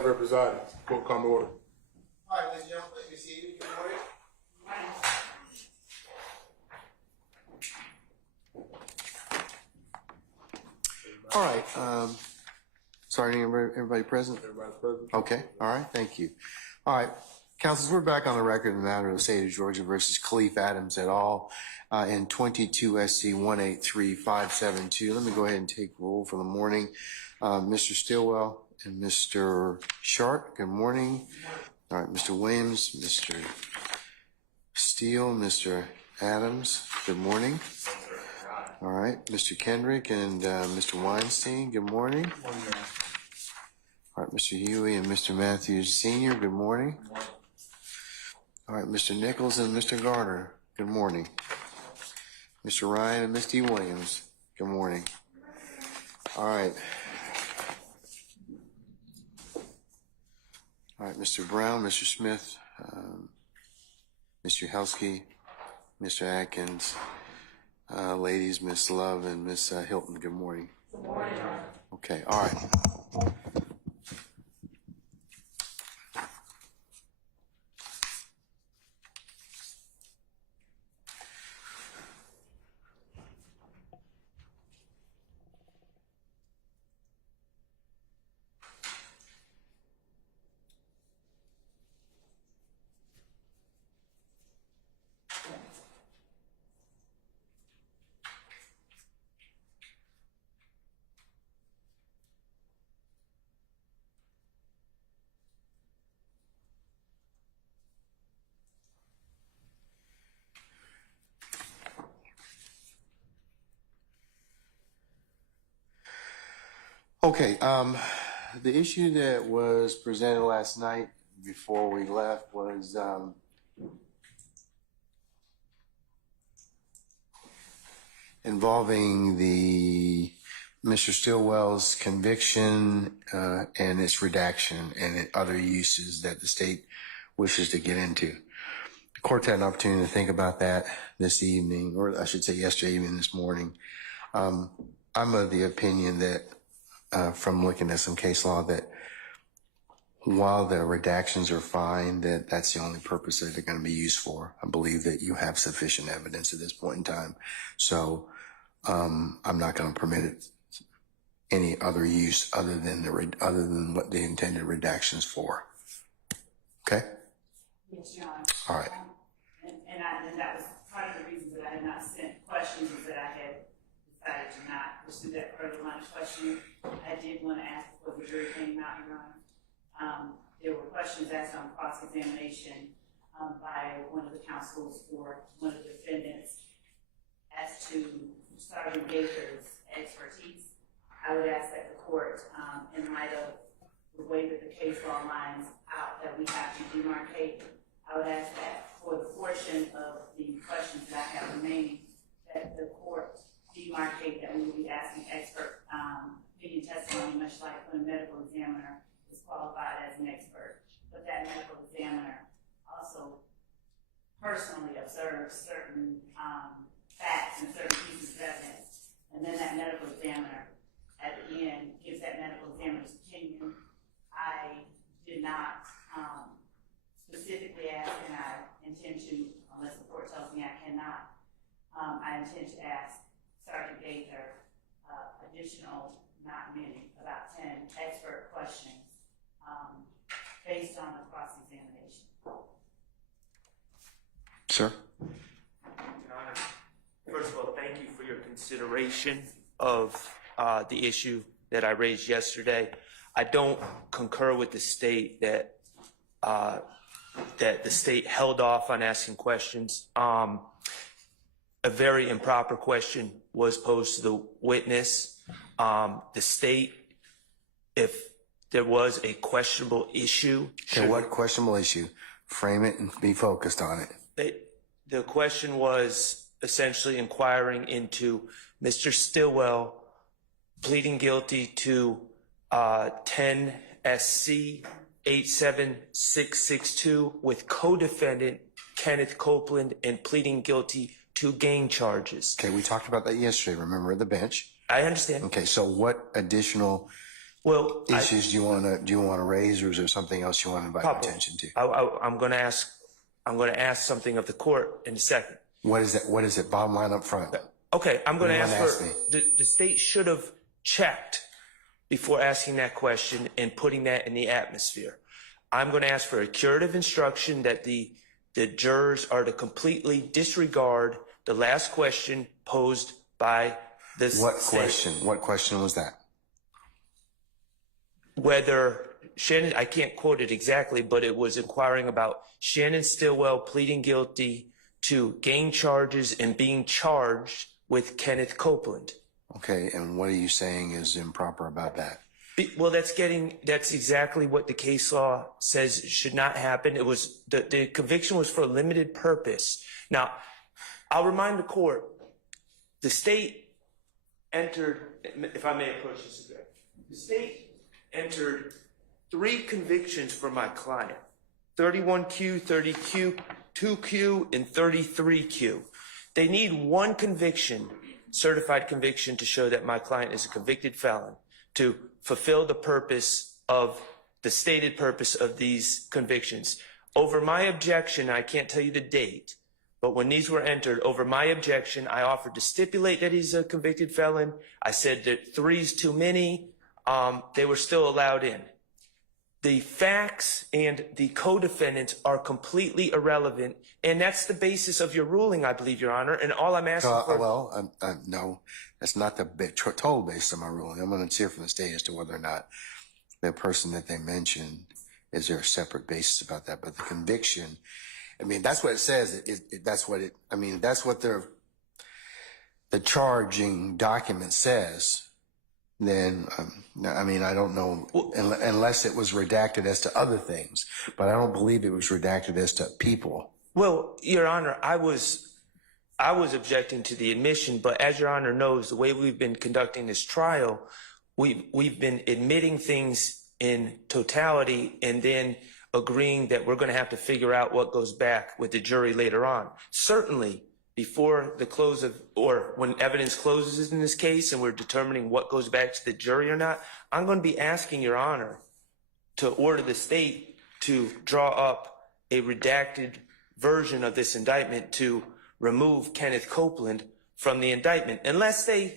Presiding. Court come to order. All right, ladies and gentlemen, please be seated. Good morning. All right. Sorry, everybody present? Everybody's present? Okay. All right. Thank you. All right. Councilors, we're back on the record in the matter of the state of Georgia versus Khalif Adams et al. In 22 SC 183572. Let me go ahead and take roll for the morning. Mr. Stillwell and Mr. Sharp, good morning. All right, Mr. Williams, Mr. Steele, Mr. Adams, good morning. All right, Mr. Kendrick and Mr. Weinstein, good morning. All right, Mr. Huey and Mr. Matthews Sr., good morning. All right, Mr. Nichols and Mr. Garner, good morning. Mr. Ryan and Misty Williams, good morning. All right. All right, Mr. Brown, Mr. Smith, Mr. Helsky, Mr. Atkins, ladies, Miss Love and Miss Hilton, good morning. Good morning. Okay, all right. Okay, the issue that was presented last night before we left was involving the Mr. Stillwell's conviction and its redaction and other uses that the state wishes to get into. The court had an opportunity to think about that this evening, or I should say yesterday evening, this morning. I'm of the opinion that from looking at some case law that while the redactions are fine, that's the only purpose that they're going to be used for. I believe that you have sufficient evidence at this point in time. So I'm not going to permit it any other use other than what the intended redactions for. Okay? Yes, Your Honor. All right. And that was part of the reason that I had not sent questions, is that I had decided to not pursue that further line of questioning. I did want to ask before the jury came out, Your Honor. There were questions asked on cross-examination by one of the counsels for one of the defendants as to Sergeant Gaither's expertise. I would ask that the court, in light of the way that the case law lines out that we have to demarcate, I would ask that for the portion of the questions that I have remaining, that the court demarcate that we will be asking expert opinion testimony, much like when a medical examiner is qualified as an expert. But that medical examiner also personally observes certain facts and certain pieces of evidence. And then that medical examiner at the end gives that medical examiner's opinion. I did not specifically ask, and I intend to, unless the court tells me I cannot, I intend to ask Sergeant Gaither additional, not many, about 10 expert questions based on the cross-examination. Sir? Your Honor, first of all, thank you for your consideration of the issue that I raised yesterday. I don't concur with the state that the state held off on asking questions. A very improper question was posed to the witness. The state, if there was a questionable issue. Okay, what questionable issue? Frame it and be focused on it. The question was essentially inquiring into Mr. Stillwell pleading guilty to 10 SC 87662 with co-defendant Kenneth Copeland and pleading guilty to gang charges. Okay, we talked about that yesterday, remember, at the bench. I understand. Okay, so what additional Well, issues do you want to raise, or is there something else you want to invite my attention to? I'm going to ask something of the court in a second. What is that? What is it? Bottom line up front. Okay, I'm going to ask ask for me? the state should have checked before asking that question and putting that in the atmosphere. I'm going to ask for a curative instruction that the jurors are to completely disregard the last question posed by the What state. question? What question was that? Whether Shannon, I can't quote it exactly, but it was inquiring about Shannon Stillwell pleading guilty to gang charges and being charged with Kenneth Copeland. Okay, and what are you saying is improper about that? Well, that's exactly what the case law says should not happen. It was the conviction was for a limited purpose. Now, I'll remind the court, the state entered, if I may approach this again, the state entered 3 convictions for my client, 31Q, 30Q, 2Q, and 33Q. They need 1 conviction, certified conviction, to show that my client is a convicted felon, to fulfill the purpose of the stated purpose of these convictions. Over my objection, I can't tell you the date, but when these were entered, over my objection, I offered to stipulate that he's a convicted felon. I said that 3's too many. They were still allowed in. The facts and the co-defendants are completely irrelevant, and that's the basis of your ruling, I believe, Your Honor. And all I'm asking for... Well, no, that's not the total basis of my ruling. I'm going to hear from the state as to whether or not the person that they mentioned, is there a separate basis about that? But the conviction, I mean, that's what it says. That's what the charging document says. Then, I mean, I don't know, unless it was redacted as to other things, but I don't believe it was redacted as to people. Well, Your Honor, I was objecting to the admission, but as Your Honor knows, the way we've been conducting this trial, we've been admitting things in totality and then agreeing that we're going to have to figure out what goes back with the jury later on. Certainly, before the close of, or when evidence closes in this case and we're determining what goes back to the jury or not, I'm going to be asking Your Honor to order the state to draw up a redacted version of this indictment to remove Kenneth Copeland from the indictment, unless there's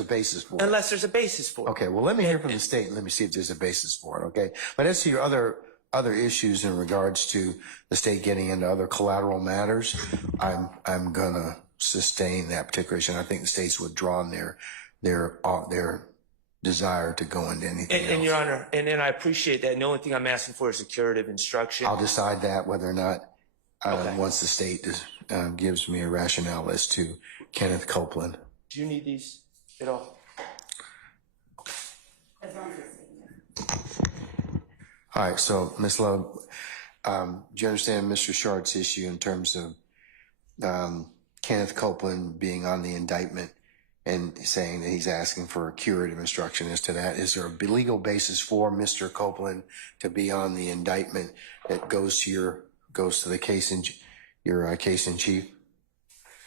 a basis for it. Unless there's a basis for it. Okay, well, let me hear from the state and let me see if there's a basis for it, okay? But as to your other issues in regards to the state getting into other collateral matters, I'm gonna sustain that particular issue. And I think the state's withdrawn their desire to go into anything else. And Your Honor, and I appreciate that. And the only thing I'm asking for is a curative instruction. I'll decide that whether or not once the state gives me a rationale as to Kenneth Copeland. Do you need these at all? As long as it's All right, so Ms. Love, do you understand Mr. Shart's issue in terms of Kenneth Copeland being on the indictment and saying that he's asking for a curative instruction as to that? Is there a legal basis for Mr. Copeland to be on the indictment that goes to the case in your case in chief?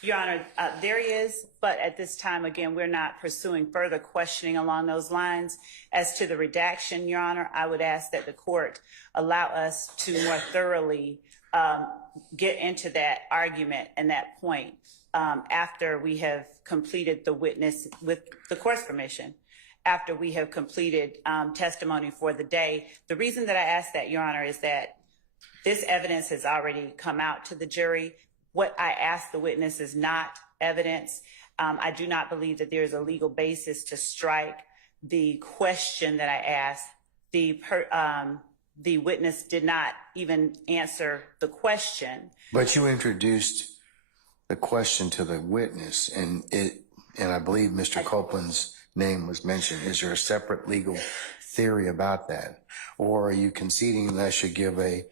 Your Honor, there he is, but at this time, again, we're not pursuing further questioning along those lines. As to the redaction, Your Honor, I would ask that the court allow us to more thoroughly get into that argument and that point after we have completed the witness, with the court's permission, after we have completed testimony for the day. The reason that I ask that, Your Honor, is that this evidence has already come out to the jury. What I asked the witness is not evidence. I do not believe that there is a legal basis to strike the question that I asked. The witness did not even answer the question. But you introduced the question to the witness, and I believe Mr. Copeland's name was mentioned. Is there a separate legal theory about that? Or are you conceding that I should give a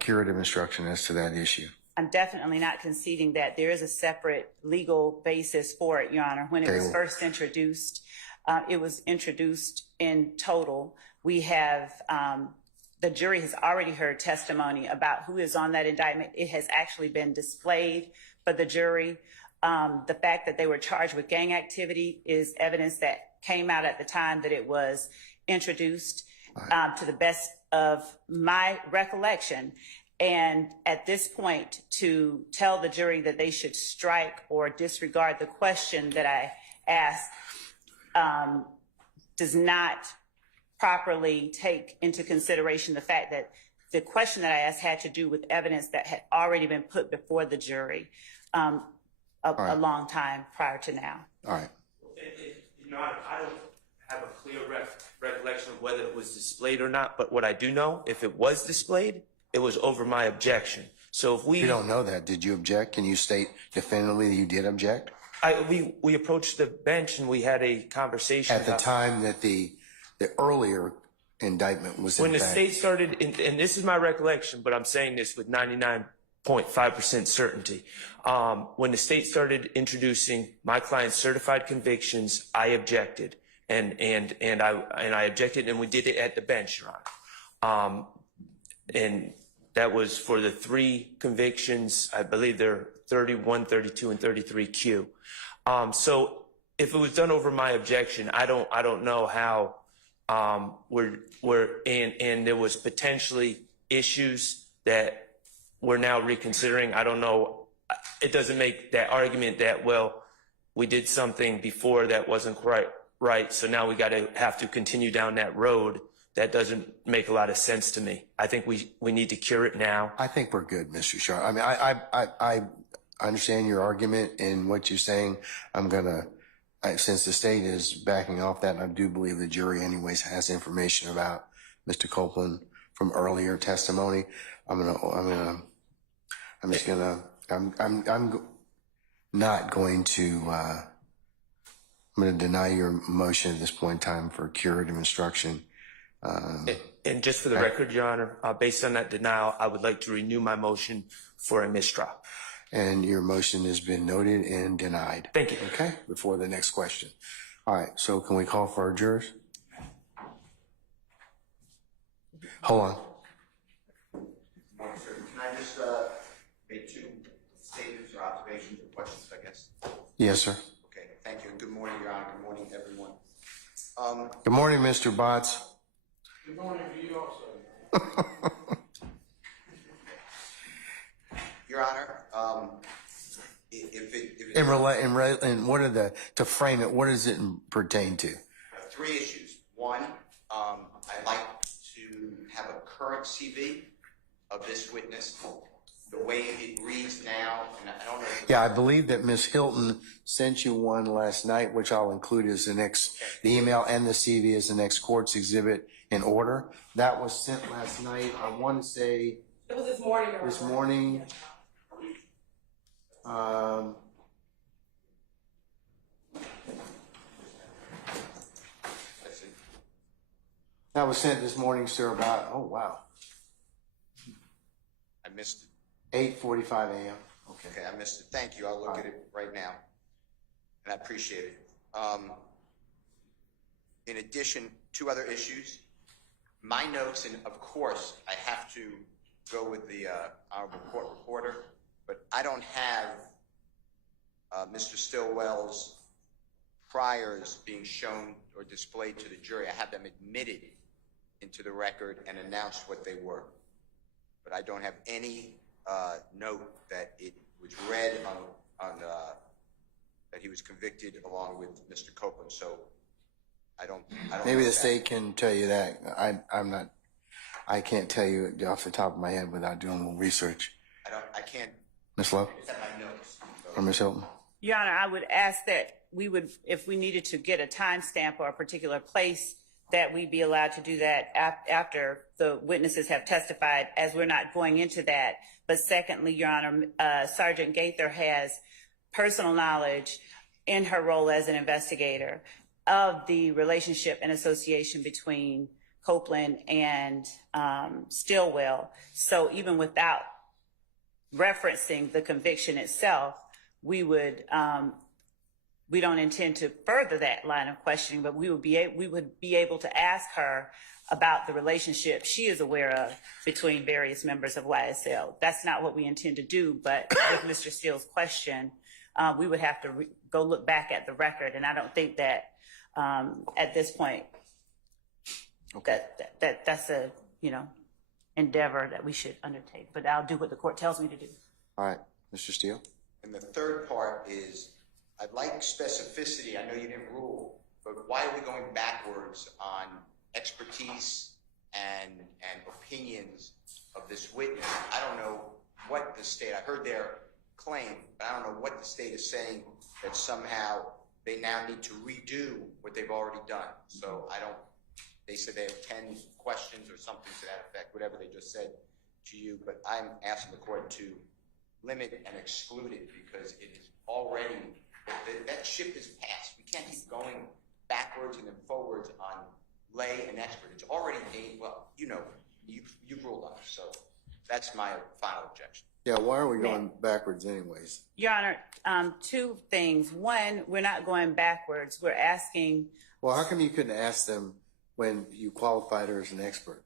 curative instruction as to that issue? I'm definitely not conceding that. There is a separate legal basis for it, Your Honor. When it was first introduced, it was introduced in total. We have, the jury has already heard testimony about who is on that indictment. It has actually been displayed for the jury. The fact that they were charged with gang activity is evidence that came out at the time that it was introduced, to the best of my recollection. And at this point, to tell the jury that they should strike or disregard the question that I asked does not properly take into consideration the fact that the question that I asked had to do with evidence that had already been put before the jury a long time prior to now. All right. Your Honor, I don't have a clear recollection of whether it was displayed or not, but what I do know, if it was displayed, it was over my objection. So if we... You don't know that. Did you object? Can you state definitively that you did object? We approached the bench and we had a conversation. At the time that the earlier indictment was when the state started, and this is my recollection, but I'm saying this with 99.5% certainty. When the state started introducing my client's certified convictions, I objected, and I objected, and we did it at the bench, Your Honor. And that was for the 3 convictions. I believe they're 31, 32, and 33Q. So if it was done over my objection, I don't know how and there was potentially issues that we're now reconsidering. I don't know. It doesn't make that argument that, well, we did something before that wasn't quite right, so now we have to continue down that road. That doesn't make a lot of sense to me. I think we need to cure it now. I think we're good, Mr. Sharp. I mean, I understand your argument and what you're saying. Since the state is backing off that, and I do believe the jury anyways has information about Mr. Copeland from earlier testimony, I'm not going to, I'm going to deny your motion at this point in time for curative instruction. And just for the record, Your Honor, based on that denial, I would like to renew my motion for a mistrial. And your motion has been noted and denied. Thank you. Okay, before the next question. All right, so can we call for our jurors? Hold on. Morning, sir. Can I just make 2 statements or observations or questions, I guess? Yes, sir. Okay, thank you. And good morning, Your Honor. Good morning, everyone. Good morning, Mr. Botts. Good morning to you also. Your Honor, And what are to frame it, what does it pertain to? 3 issues. 1, I'd like to have a current CV of this witness. The way it reads now, and I don't know. Yeah, I believe that Ms. Hilton sent you one last night, which I'll include as the email and the CV as the next court's exhibit in order. That was sent last night. I want to say. It was this morning. This morning. That was sent this morning, sir, about, oh, wow. I missed it. 8:45 a.m. Okay, I missed it. Thank you. I'll look at it right now. And I appreciate it. In addition, 2 other issues. My notes, and of course, I have to go with the honorable court reporter, but I don't have Mr. Stillwell's priors being shown or displayed to the jury. I have them admitted into the record and announced what they were. But I don't have any note that it was read on that he was convicted along with Mr. Copeland. So I don't Maybe the state can tell you that. I can't tell you off the top of my head without doing a little research. I can't. Ms. Lowe? It's at my notes. Or Ms. Hilton? Your Honor, I would ask that we would, if we needed to get a timestamp or a particular place, that we be allowed to do that after the witnesses have testified, as we're not going into that. But secondly, Your Honor, Sergeant Gaither has personal knowledge in her role as an investigator of the relationship and association between Copeland and Stillwell. So even without referencing the conviction itself, we would we don't intend to further that line of questioning, but we would be able to ask her about the relationship she is aware of between various members of YSL. That's not what we intend to do, but with Mr. Steele's question, we would have to go look back at the record. And I don't think that at this point, that's a, endeavor that we should undertake. But I'll do what the court tells me to do. All right, Mr. Steele? And the third part is, I'd like specificity. I know you didn't rule, but why are we going backwards on expertise and opinions of this witness? I don't know what the state, I heard their claim, but I don't know what the state is saying, that somehow they now need to redo what they've already done. So they said they have 10 questions or something to that effect, whatever they just said to you, but I'm asking the court to limit and exclude it because it is already, that ship is passed. We can't keep going backwards and then forwards on lay and expert. It's already gained, well, you've ruled on it, so that's my final objection. Yeah, why are we going backwards anyways? Your Honor, two things. One, we're not going backwards. We're asking. Well, how come you couldn't ask them when you qualified her as an expert?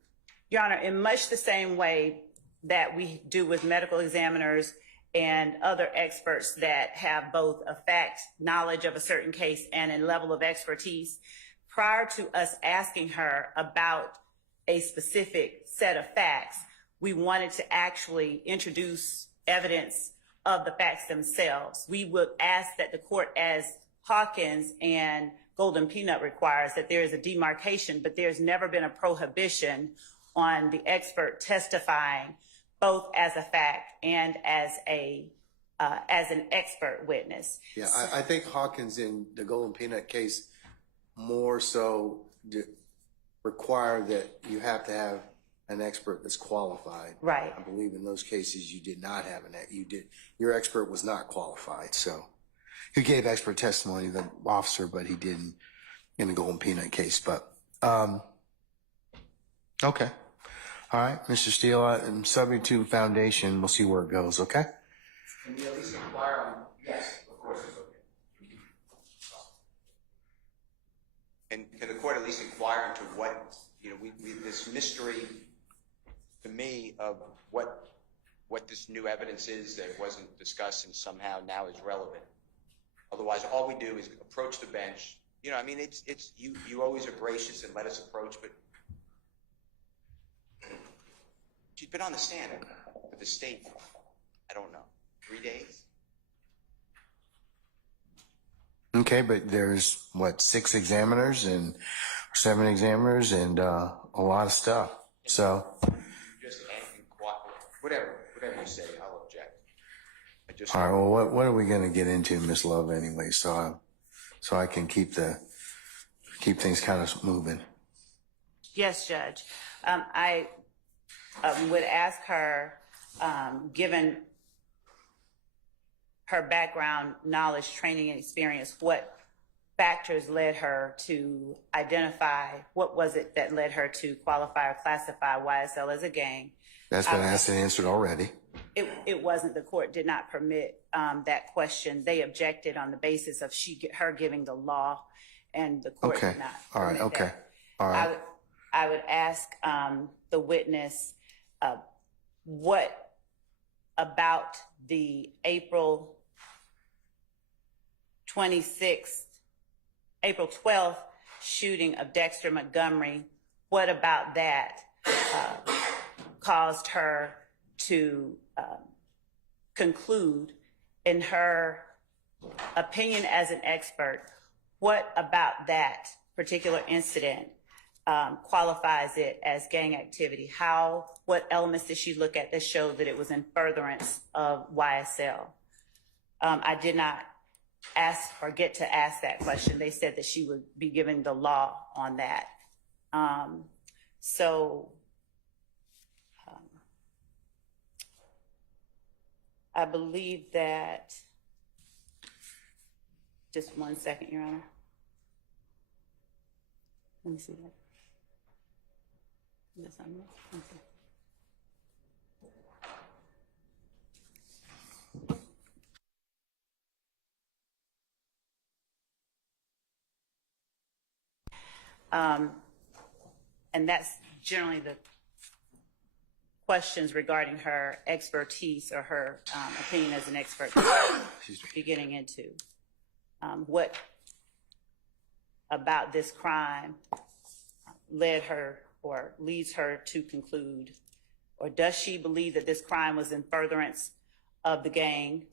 Your Honor, in much the same way that we do with medical examiners and other experts that have both a fact knowledge of a certain case and a level of expertise, prior to us asking her about a specific set of facts, we wanted to actually introduce evidence of the facts themselves. We would ask that the court, as Hawkins and Golden Peanut requires, that there is a demarcation, but there's never been a prohibition on the expert testifying both as a fact and as an expert witness. Yeah, I think Hawkins in the Golden Peanut case more so require that you have to have an expert that's qualified. Right. I believe in those cases you did not have your expert was not qualified. So he gave expert testimony, the officer, but he didn't in the Golden Peanut case. But okay. All right, Mr. Steele, I'm subject to foundation. We'll see where it goes, okay? Can we at least inquire on, yes, of course it's okay. And can the court at least inquire into what, this mystery to me of what this new evidence is that wasn't discussed and somehow now is relevant. Otherwise, all we do is approach the bench. It's you always are gracious and let us approach, but she's been on the stand with the state, I don't know, 3 days? Okay, but there's, 6 examiners and 7 examiners and a lot of stuff. So Just whatever you say, I'll object. all right, well, what are we going to get into, Miss Love, anyway? So I can keep things kind of moving. Yes, Judge. I would ask her, given her background, knowledge, training, and experience, what factors led her to identify, what was it that led her to qualify or classify YSL as a gang? That's been asked and answered already. It wasn't. The court did not permit that question. They objected on the basis of her giving the law, and the court did not. All right. Okay. That. All right. I would ask the witness, what about the April 12th shooting of Dexter Montgomery, what about that caused her to conclude, in her opinion as an expert, what about that particular incident qualifies it as gang activity? What elements did she look at that showed that it was in furtherance of YSL? I did not ask or get to ask that question. They said that she would be given the law on that. I believe that, just 1 second, Your Honor. Let me see that. Yes, I'm not. Okay. And that's generally questions regarding her expertise or her opinion as an expert be getting into. What about this crime led her or leads her to conclude, or does she believe that this crime was in furtherance of the gang,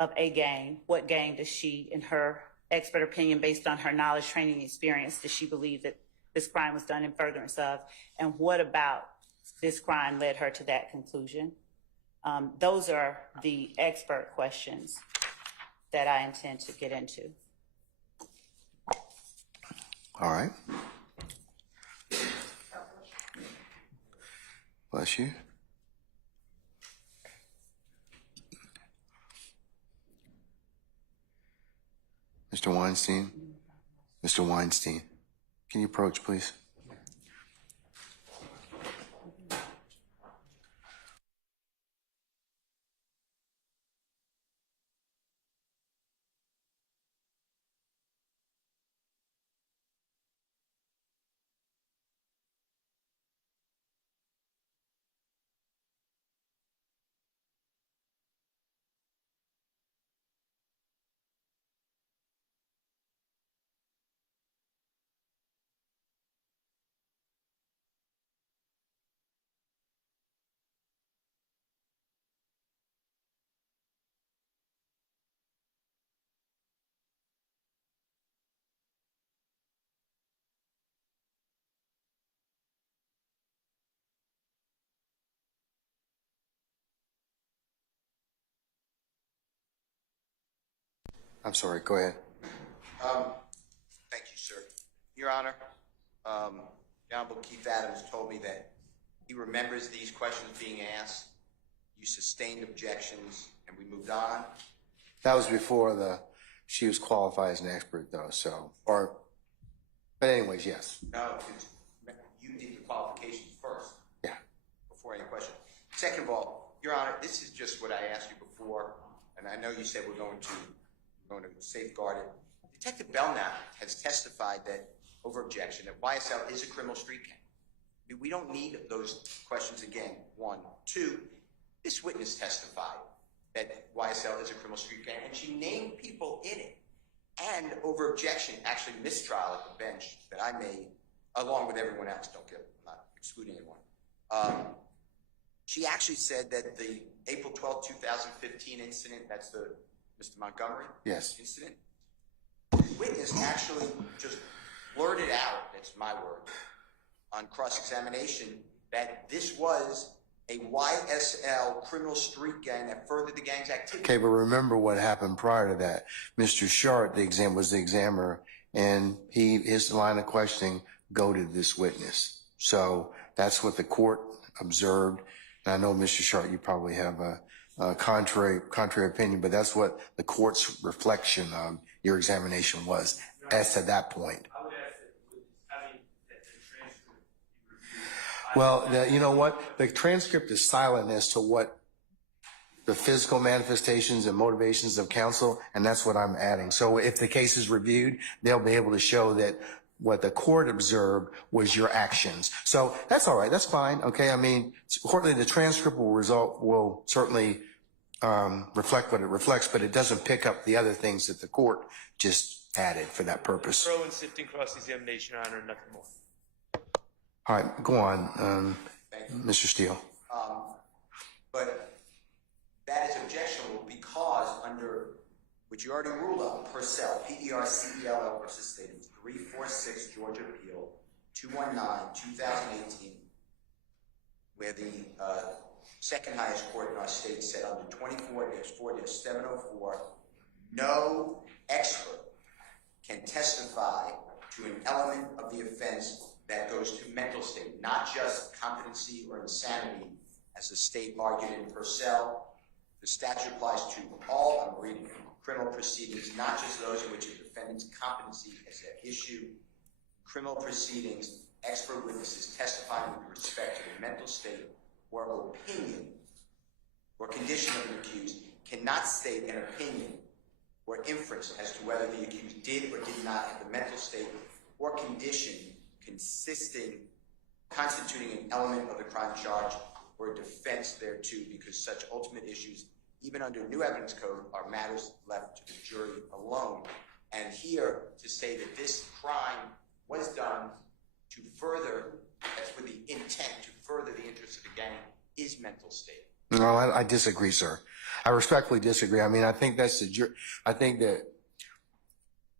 of a gang? What gang does she, in her expert opinion, based on her knowledge, training, and experience, does she believe that this crime was done in furtherance of? And what about this crime led her to that conclusion? Those are the expert questions that I intend to get into. All right. Bless you. Mr. Weinstein? Mr. Weinstein, can you approach, please? I'm sorry, go ahead. Thank you, sir. Your Honor, the Honorable Keith Adams told me that he remembers these questions being asked. You sustained objections, and we moved on. That was before she was qualified as an expert, though, but anyways, yes. No, because you did the qualifications first. Yeah. Before any question. Second of all, Your Honor, this is just what I asked you before, and I know you said we're going to safeguard it. Detective Belknap has testified that, over objection, that YSL is a criminal street gang. We don't need those questions again, one. Two, this witness testified that YSL is a criminal street gang, and she named people in it. And over objection, actually mistrial at the bench that I made, along with everyone else, I'm not excluding anyone. She actually said that the April 12, 2015 incident, that's the Mr. Montgomery incident, the witness actually just blurted out, that's my word, on cross-examination, that this was a YSL criminal street gang that furthered the gang's activity. Okay, but remember what happened prior to that. Mr. Shart, was the examiner, and his line of questioning goaded this witness. So that's what the court observed. And I know, Mr. Shart, you probably have a contrary opinion, but that's what the court's reflection on your examination was as to that point. I would ask that the transcript be reviewed. Well, you know what? The transcript is silent as to what the physical manifestations and motivations of counsel, and that's what I'm adding. So if the case is reviewed, they'll be able to show that what the court observed was your actions. So that's all right. That's fine. Okay. I mean, certainly the transcript will certainly reflect what it reflects, but it doesn't pick up the other things that the court just added for that purpose. Throw and sifting cross-examination, Your Honor, nothing more. All right, go on, Mr. Steele. But that is objectionable because under, which you already ruled on, Purcell, P-E-R-C-E-L-L versus State of 346 Georgia Appeal 219-2018, where the second highest court in our state said under 24-4-704, no expert can testify to an element of the offense that goes to mental state, not just competency or insanity, as the state argued in Purcell. The statute applies to all, I'm reading, criminal proceedings, not just those in which a defendant's competency is at issue. Criminal proceedings, expert witnesses testifying with respect to the mental state or opinion or condition of the accused cannot state an opinion or inference as to whether the accused did or did not have the mental state or condition constituting an element of the crime charge or a defense thereto, because such ultimate issues, even under new evidence code, are matters left to the jury alone. And here, to say that this crime was done to further, that's with the intent to further the interests of the gang, is mental state. No, I disagree, sir. I respectfully disagree. I mean, I think I think that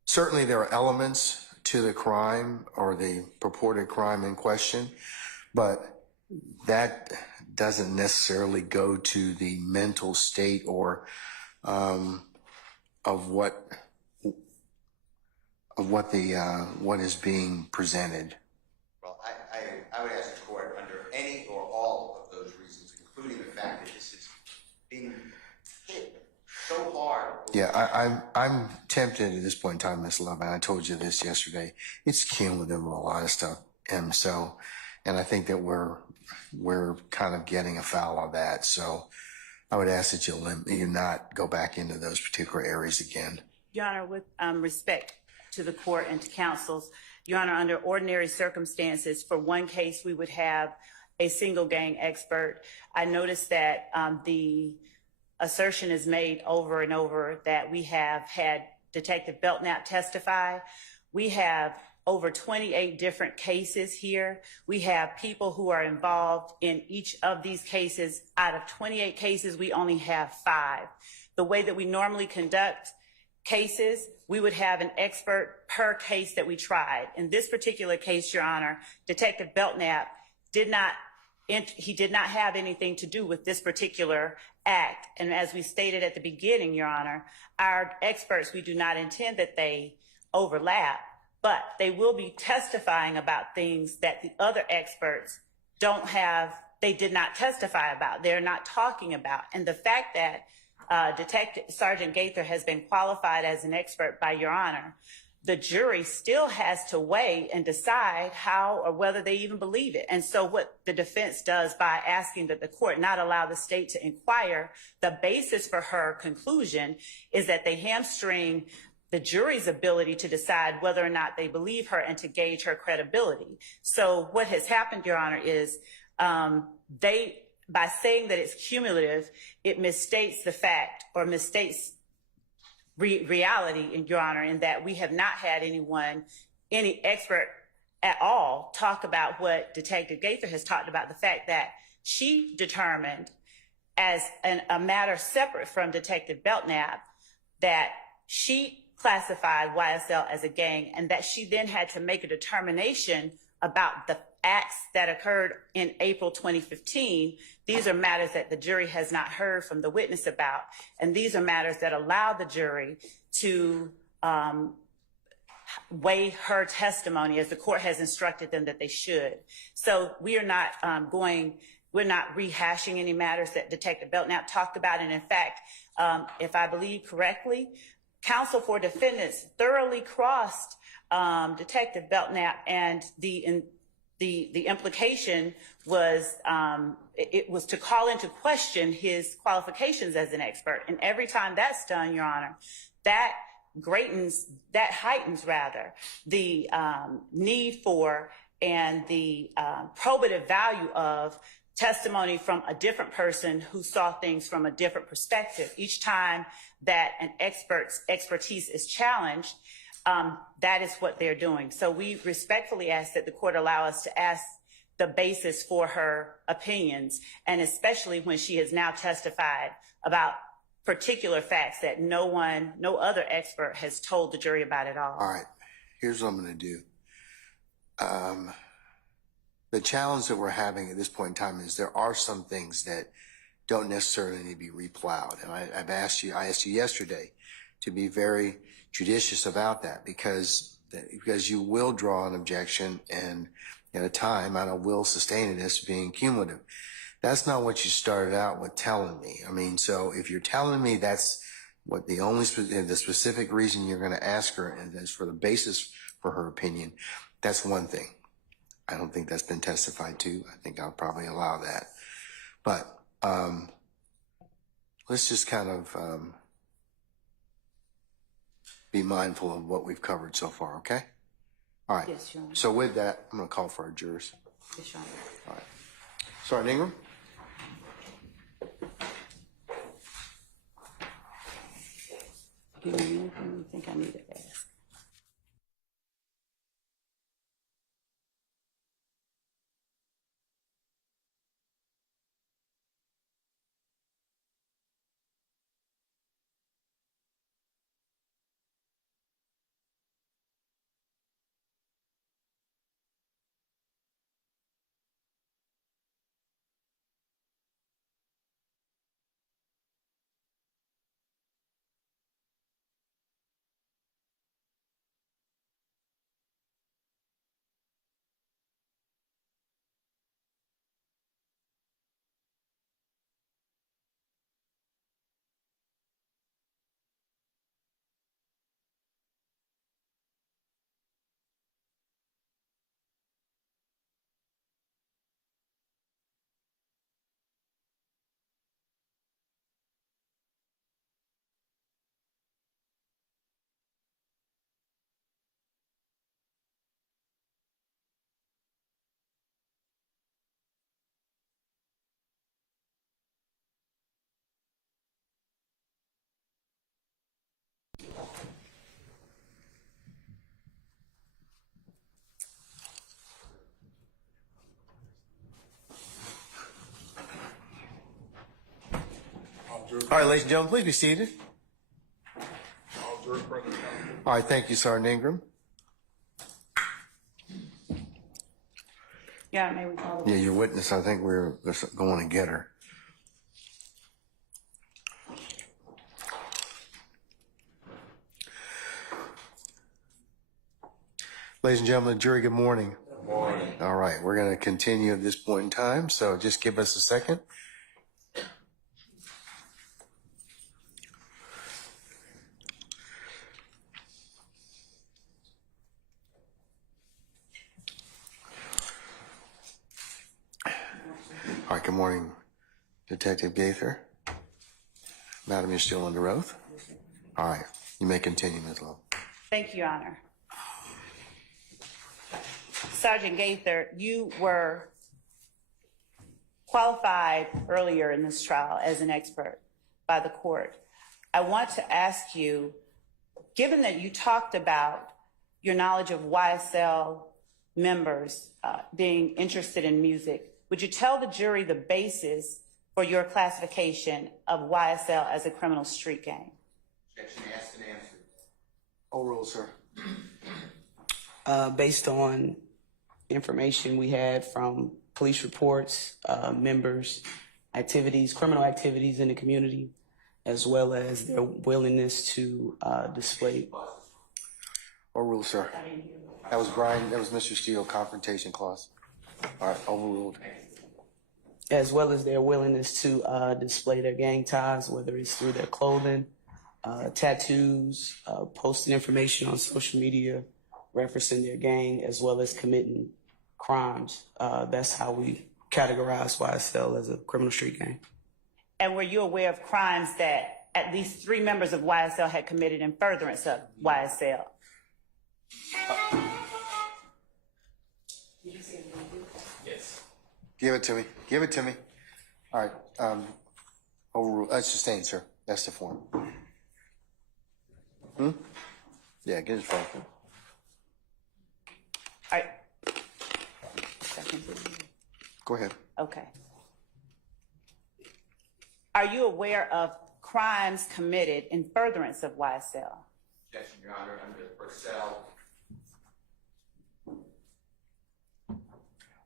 certainly there are elements to the crime or the purported crime in question, but that doesn't necessarily go to the mental state or of what is being presented. Well, I would ask the court, under any or all of those reasons, including the fact that this is being hit so hard. Yeah, I'm tempted at this point in time, Ms. Love, and I told you this yesterday. It's cumulative of a lot of stuff, and I think that we're kind of getting afoul of that. So I would ask that you not go back into those particular areas again. Your Honor, with respect to the court and to counsels, Your Honor, under ordinary circumstances, for one case, we would have a single gang expert. I noticed that the assertion is made over and over that we have had Detective Belknap testify. We have over 28 different cases here. We have people who are involved in each of these cases. Out of 28 cases, we only have 5. The way that we normally conduct cases, we would have an expert per case that we tried. In this particular case, Your Honor, Detective Belknap did not have anything to do with this particular act. And as we stated at the beginning, Your Honor, our experts, we do not intend that they overlap, but they will be testifying about things that the other experts they did not testify about, they're not talking about. And the fact that Sergeant Gaither has been qualified as an expert by Your Honor, the jury still has to weigh and decide how or whether they even believe it. And so what the defense does by asking that the court not allow the state to inquire, the basis for her conclusion is that they hamstring the jury's ability to decide whether or not they believe her and to gauge her credibility. So what has happened, Your Honor, is by saying that it's cumulative, it misstates the fact or misstates reality, in Your Honor, in that we have not had any expert at all talk about what Detective Gaither has talked about, the fact that she determined as a matter separate from Detective Belknap that she classified YSL as a gang and that she then had to make a determination about the acts that occurred in April 2015. These are matters that the jury has not heard from the witness about, and these are matters that allow the jury to weigh her testimony as the court has instructed them that they should. So we're not rehashing any matters that Detective Belknap talked about, and in fact, if I believe correctly, counsel for defendants thoroughly crossed Detective Belknap, and the implication was it was to call into question his qualifications as an expert. And every time that's done, Your Honor, that heightens the need for and the probative value of testimony from a different person who saw things from a different perspective. Each time that an expert's expertise is challenged, that is what they're doing. So we respectfully ask that the court allow us to ask the basis for her opinions, and especially when she has now testified about particular facts that no other expert has told the jury about at all. All right, here's what I'm going to do. The challenge that we're having at this point in time is there are some things that don't necessarily need to be replowed. And I asked you yesterday to be very judicious about that because you will draw an objection and at a time, and I will sustain it as being cumulative. That's not what you started out with telling me. I mean, so if you're telling me that's what the specific reason you're going to ask her and that's for the basis for her opinion, that's one thing. I don't think that's been testified to. I think I'll probably allow that. But let's just kind of be mindful of what we've covered so far, okay? All right. Yes, Your Honor. So with that, I'm going to call for our jurors. Yes, Your Honor. All right. Sergeant Ingram? Give me anything you think I need to ask. All right, ladies and gentlemen, please be seated. All right, thank you, Sergeant Ingram. Yeah, may we call Yeah, your witness, I think we're going to get her. Ladies and gentlemen, jury, good morning. Good morning. All right, we're going to continue at this point in time, so just give us a second. All right, good morning, Detective Gaither. Madam, you're still under oath? All right, you may continue, Ms. Lowe. Thank you, Your Honor. Sergeant Gaither, you were qualified earlier in this trial as an expert by the court. I want to ask you, given that you talked about your knowledge of YSL members being interested in music, would you tell the jury the basis for your classification of YSL as a criminal street gang? Objection asked and answered. Overruled, sir. Based on information we had from police reports, members, activities, criminal activities in the community, as well as their willingness to display. Overruled, sir. That was Brian, that was Mr. Steele, confrontation clause. All right, overruled. As well as their willingness to display their gang ties, whether it's through their clothing, tattoos, posting information on social media, referencing their gang, as well as committing crimes. That's how we categorize YSL as a criminal street gang. And were you aware of crimes that at least 3 members of YSL had committed in furtherance of YSL? Yes. Give it to me. Give it to me. All right. Overruled. Sustained, sir. That's the form. Yeah, get his phone. All right. Go ahead. Okay. Are you aware of crimes committed in furtherance of YSL? Objection, Your Honor, under Purcell.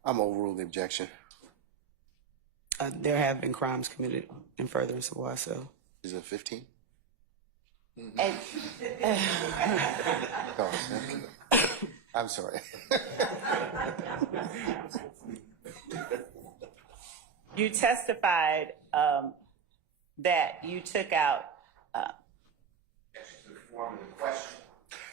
I'm overruled the objection. There have been crimes committed in furtherance of YSL. Is it 15? And, Oh, I'm sorry. you testified that you took out. Objection to the form of the question.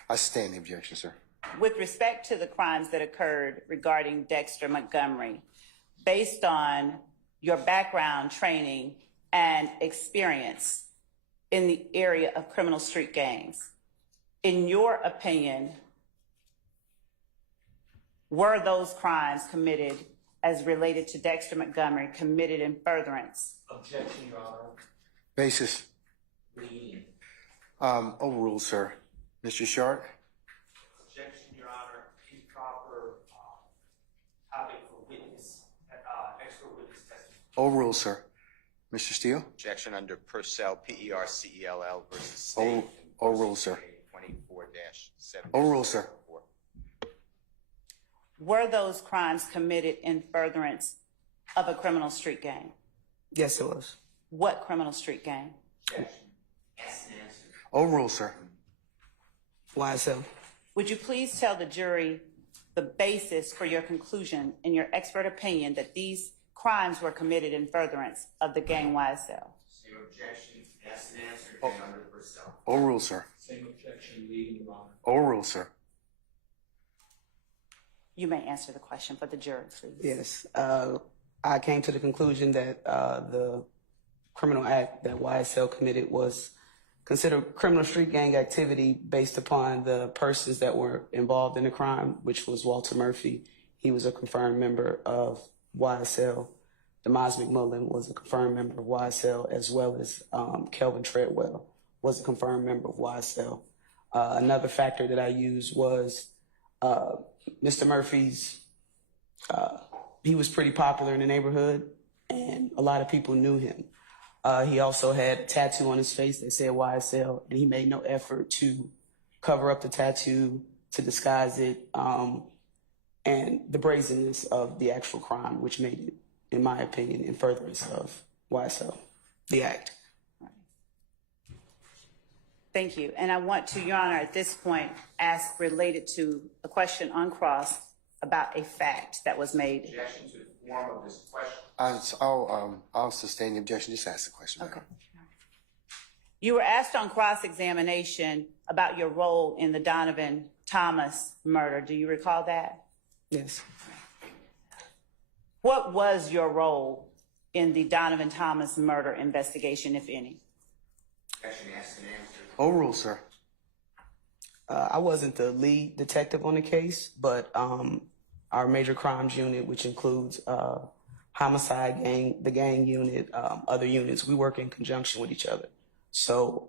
I sustain the objection, sir. With respect to the crimes that occurred regarding Dexter Montgomery, based on your background, training, and experience in the area of criminal street gangs, in your opinion, were those crimes committed as related to Dexter Montgomery committed in furtherance? Objection, Your Honor. Basis. Leading. Overruled, sir. Mr. Sharp? Objection, Your Honor, improper topic for witness, expert witness testimony. Overruled, sir. Mr. Steele? Objection under Purcell, P-E-R-C-E-L-L versus State. Overruled, sir. 24-7. Overruled, sir. Were those crimes committed in furtherance of a criminal street gang? Yes, it was. What criminal street gang? Overruled, sir. YSL. Would you please tell the jury the basis for your conclusion in your expert opinion that these crimes were committed in furtherance of the gang YSL? Same objection, asked and answered, and under Purcell. Overruled, sir. Same objection, leading Your Honor. Overruled, sir. You may answer the question for the jury, please. Yes. I came to the conclusion that the criminal act that YSL committed was considered criminal street gang activity based upon the persons that were involved in the crime, which was Walter Murphy. He was a confirmed member of YSL. Demaz McMullen was a confirmed member of YSL, as well as Kelvin Treadwell was a confirmed member of YSL. Another factor that I used was Mr. Murphy's, he was pretty popular in the neighborhood, and a lot of people knew him. He also had a tattoo on his face that said YSL, and he made no effort to cover up the tattoo, to disguise it, and the brazenness of the actual crime, which made it, in my opinion, in furtherance of YSL, the act. Thank you. And I want to, Your Honor, at this point, ask related to a question on cross about a fact that was made. Objection to the form of this question. I'll sustain the objection. Just ask the question. Okay. You were asked on cross-examination about your role in the Donovan Thomas murder. Do you recall that? Yes. What was your role in the Donovan Thomas murder investigation, if any? Objection, asked and answered. Overruled, sir. I wasn't the lead detective on the case, but our major crimes unit, which includes homicide gang, the gang unit, other units, we work in conjunction with each other. So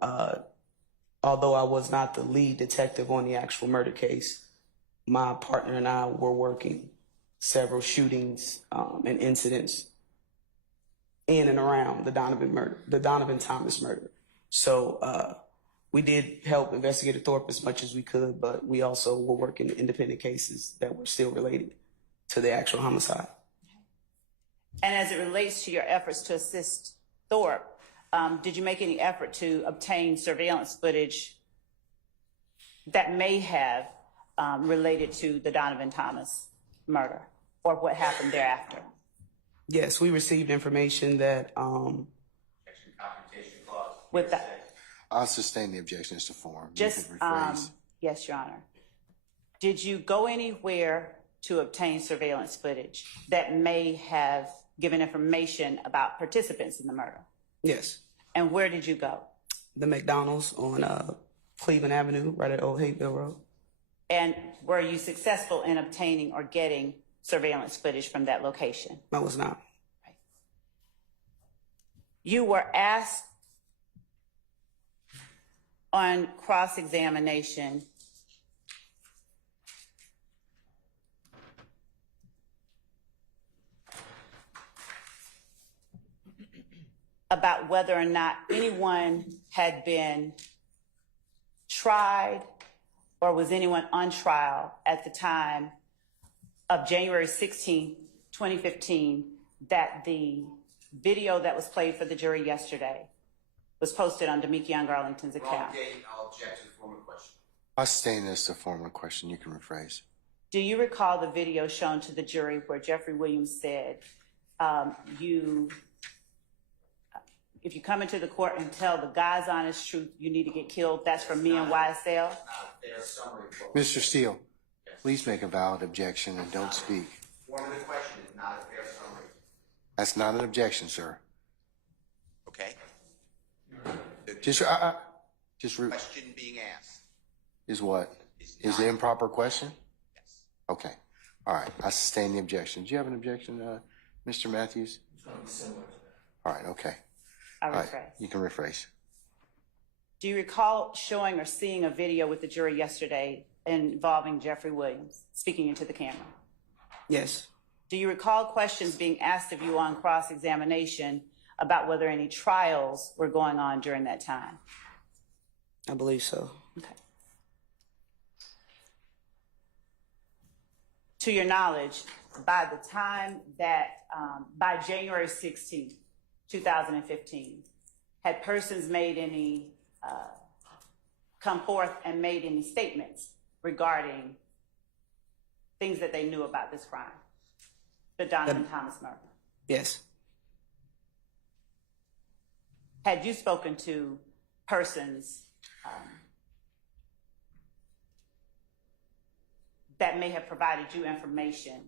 although I was not the lead detective on the actual murder case, my partner and I were working several shootings and incidents in and around the Donovan Thomas murder. So we did help Investigator Thorpe as much as we could, but we also were working independent cases that were still related to the actual homicide. And as it relates to your efforts to assist Thorpe, did you make any effort to obtain surveillance footage that may have related to the Donovan Thomas murder or what happened thereafter? Yes, we received information that Objection, confrontation clause. With that, I'll sustain the objection as to form. You just, can rephrase. yes, Your Honor. Did you go anywhere to obtain surveillance footage that may have given information about participants in the murder? yes, And where did you go? the McDonald's on Cleveland Avenue, right at Old Hateville Road. And were you successful in obtaining or getting surveillance footage from that location? I was not. You were asked on cross-examination about whether or not anyone had been tried or was anyone on trial at the time of January 16, 2015, that the video that was played for the jury yesterday was posted on Demekion Garlington's account. Wrong date, I'll object to the former question. I'll sustain this as a formal question. You can rephrase. Do you recall the video shown to the jury where Jeffery Williams said, if you come into the court and tell the God's honest truth, you need to get killed, that's from me and YSL? Not a fair summary. Mr. Steele, please make a valid objection and don't speak. Form of the question is not a fair summary. That's not an objection, sir. Okay? The Just question being asked. is what? Is it improper question? Yes. Okay. All right. I sustain the objection. Do you have an objection, Mr. Matthews? It's going to be similar to that. All right. Okay. I'll All right. rephrase. You can rephrase. Do you recall showing or seeing a video with the jury yesterday involving Jeffery Williams speaking into the camera? Yes. Do you recall questions being asked of you on cross-examination about whether any trials were going on during that time? I believe so. Okay. To your knowledge, by the time that, by January 16th, 2015, had persons made any, come forth and made any statements regarding things that they knew about this crime, the Donovan Thomas murder? Yes. Had you spoken to persons that may have provided you information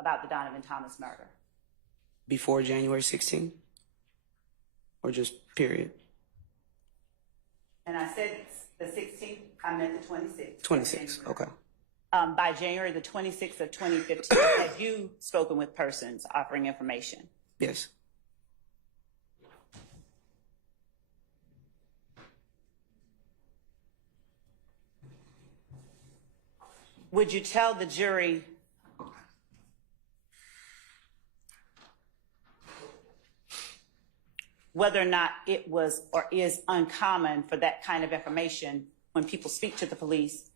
about the Donovan Thomas murder? Before January 16th? Or just period? And I said the 16th, I meant the 26th. 26, okay. By January the 26th of 2015, had you spoken with persons offering information? Yes. Would you tell the jury whether or not it was or is uncommon for that kind of information when people speak to the police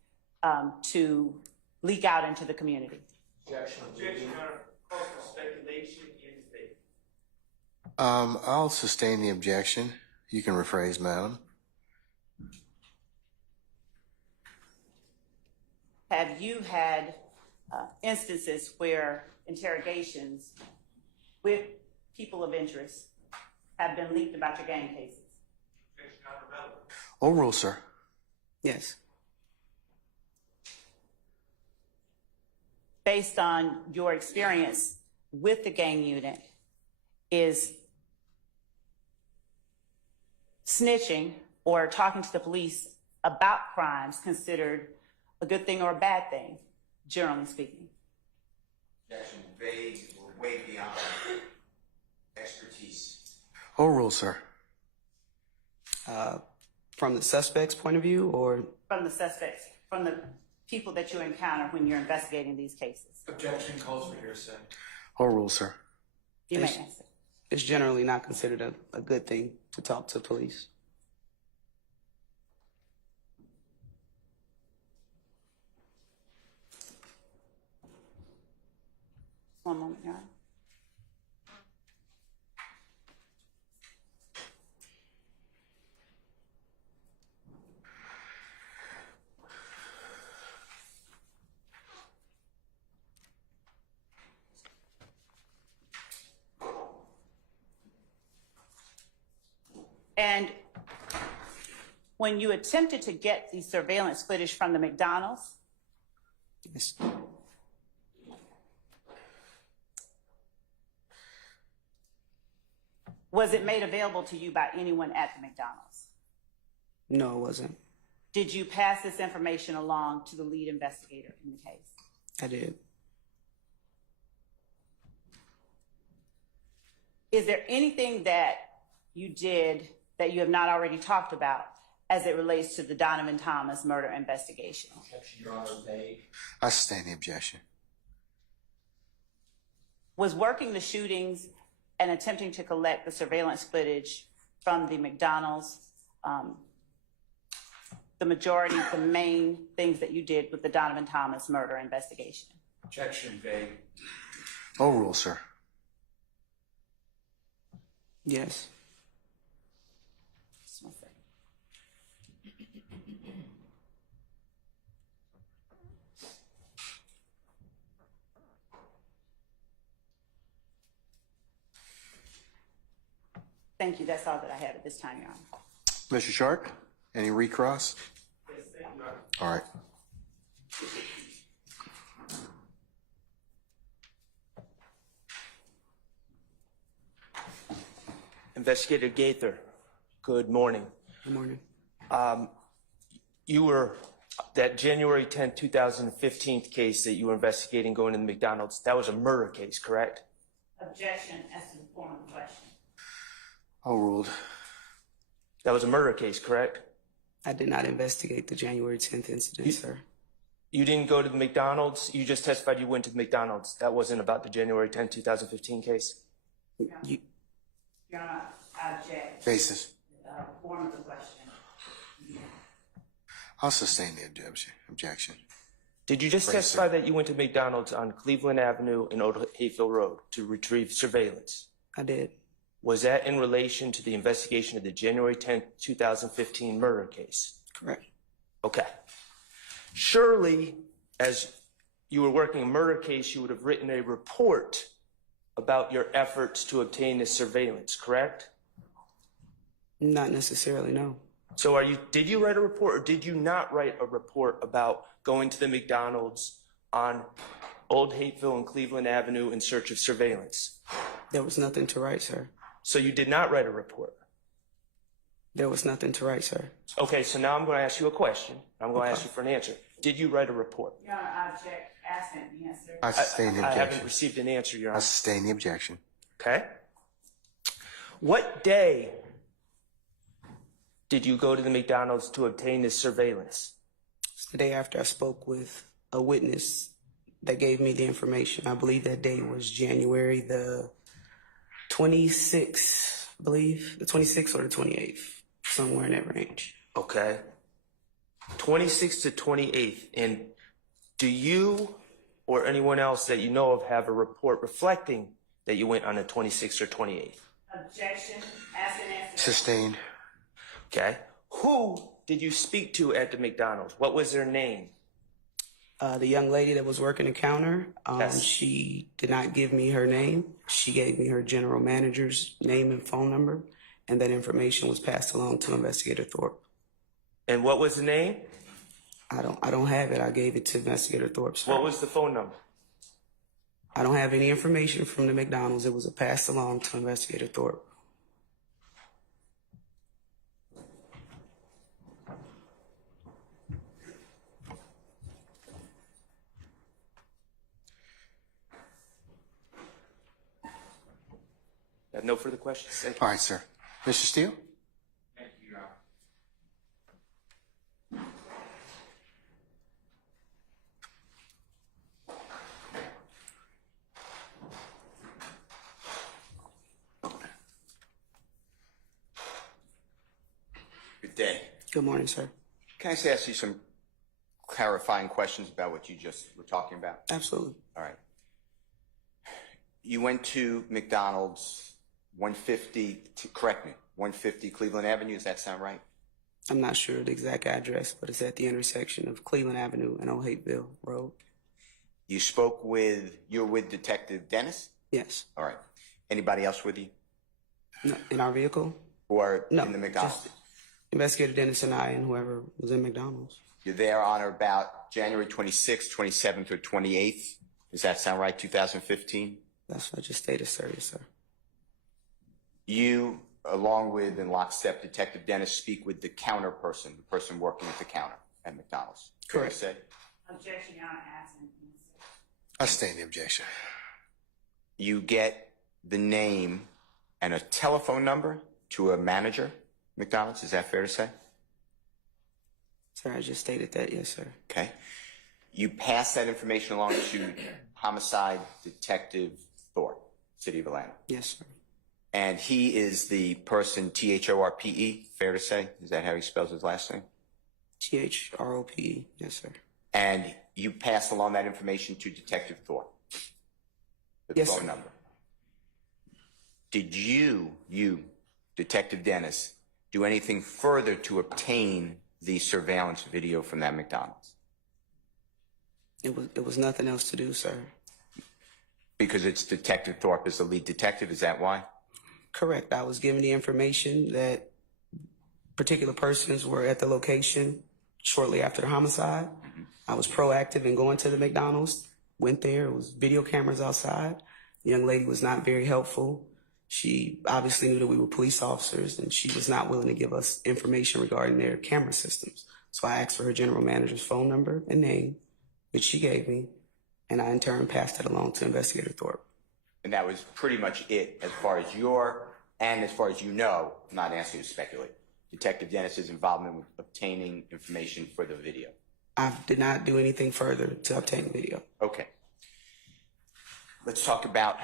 to leak out into the community? Objection, Your Honor. Call for speculation in favor. I'll sustain the objection. You can rephrase, madam. Have you had instances where interrogations with people of interest have been leaked about your gang cases? Objection, Your Honor, relevant. Overrule, sir. Yes. Based on your experience with the gang unit, is snitching or talking to the police about crimes considered a good thing or a bad thing, generally speaking? Objection, vague, or way beyond expertise. Overrule, sir. From the suspect's point of view, or? From the suspects, from the people that you encounter when you're investigating these cases? Objection calls for hearsay. Overrule, sir. You may Yes. answer. It's generally not considered a good thing to talk to police. One moment, Your Honor. And when you attempted to get the surveillance footage from the McDonald's, Yes. was it made available to you by anyone at the McDonald's? No, it wasn't. Did you pass this information along to the lead investigator in the case? I did. Is there anything that you did that you have not already talked about as it relates to the Donovan Thomas murder investigation? Objection, Your Honor, vague. I sustain the objection. Was working the shootings and attempting to collect the surveillance footage from the McDonald's the majority, the main things that you did with the Donovan Thomas murder investigation? Objection, vague. Overrule, sir. Yes. Just one second. Thank you. That's all that I have at this time, Your Honor. Mr. Shark, any recross? Yes, thank you, Your Honor. All right. Investigator Gaither, good morning. Good morning. You were, that January 10, 2015 case that you were investigating going to the McDonald's, that was a murder case, correct? Objection as to the form of the question. Overruled. That was a murder case, correct? I did not investigate the January 10th incident, sir. You didn't go to the McDonald's? You just testified you went to the McDonald's. That wasn't about the January 10th, 2015 case? You, Your Honor, I object. Basis. Form of the question. I'll sustain the objection. Did you just Bracer. testify that you went to McDonald's on Cleveland Avenue and Old Hayfield Road to retrieve surveillance? I did. Was that in relation to the investigation of the January 10th, 2015 murder case? Correct. Okay. Surely, as you were working a murder case, you would have written a report about your efforts to obtain this surveillance, correct? Not necessarily, no. So did you write a report or did you not write a report about going to the McDonald's on Old Hayfield and Cleveland Avenue in search of surveillance? There was nothing to write, sir. So you did not write a report? There was nothing to write, sir. Okay, so now I'm going to ask you a question. I'm going to ask you for an answer. Did you write a report? Your Honor, I object. Asking the answer. I sustain the I objection. haven't received an answer, Your I Honor. sustain the objection. Okay. What day did you go to the McDonald's to obtain this surveillance? It's the day after I spoke with a witness that gave me the information. I believe that day was January the 26th, I believe. The 26th or the 28th, somewhere in that range. Okay. 26th to 28th. And do you or anyone else that you know of have a report reflecting that you went on the 26th or 28th? Objection. Ask and answer. Sustained. Okay. Who did you speak to at the McDonald's? What was their name? The young lady that was working the counter, Yes. she did not give me her name. She gave me her general manager's name and phone number, and that information was passed along to Investigator Thorpe. And what was the name? I don't have it. I gave it to Investigator Thorpe. Sir. What was the phone number? I don't have any information from the McDonald's. It was passed along to Investigator Thorpe. I have no further questions. Thank you. All right, sir. Mr. Steele? Thank you, Your Honor. Good day. Good morning, sir. Can I just ask you some clarifying questions about what you just were talking about? Absolutely. All right. You went to McDonald's 150, correct me, 150 Cleveland Avenue, does that sound right? I'm not sure the exact address, but it's at the intersection of Cleveland Avenue and Old Hayfield Road. You're with Detective Dennis? Yes. All right. Anybody else with you? No, in our vehicle? Or No. in the McDonald's? Just Investigator Dennis and I and whoever was in McDonald's. You're there on or about January 26th, 27th, or 28th? Does that sound right, 2015? That's what I just stated, sir. Yes, sir. You, along with in lockstep Detective Dennis, speak with the counter person, the person working at the counter at McDonald's. Fair to Correct. say? Objection, Your Honor. Ask and answer. I sustain the objection. You get the name and a telephone number to a manager, McDonald's. Is that fair to say? Sir, I just stated that. Yes, sir. Okay. You pass that information along to Homicide Detective Thorpe, City of Atlanta. Yes, sir. And he is the person, Thorpe, fair to say? Is that how he spells his last name? Thrope. Yes, sir. And you pass along that information to Detective Thorpe, the Yes, phone sir. number. Did you, Detective Dennis, do anything further to obtain the surveillance video from that McDonald's? It was nothing else to do, sir. Because it's Detective Thorpe as the lead detective, is that why? Correct. I was given the information that particular persons were at the location shortly after the homicide. I was proactive in going to the McDonald's, went there, it was video cameras outside. The young lady was not very helpful. She obviously knew that we were police officers and she was not willing to give us information regarding their camera systems. So I asked for her general manager's phone number and name, which she gave me, and I in turn passed it along to Investigator Thorpe. And that was pretty much it as far as as far as you know, I'm not asking you to speculate. Detective Dennis's involvement with obtaining information for the video? I did not do anything further to obtain video. Okay. Let's talk about,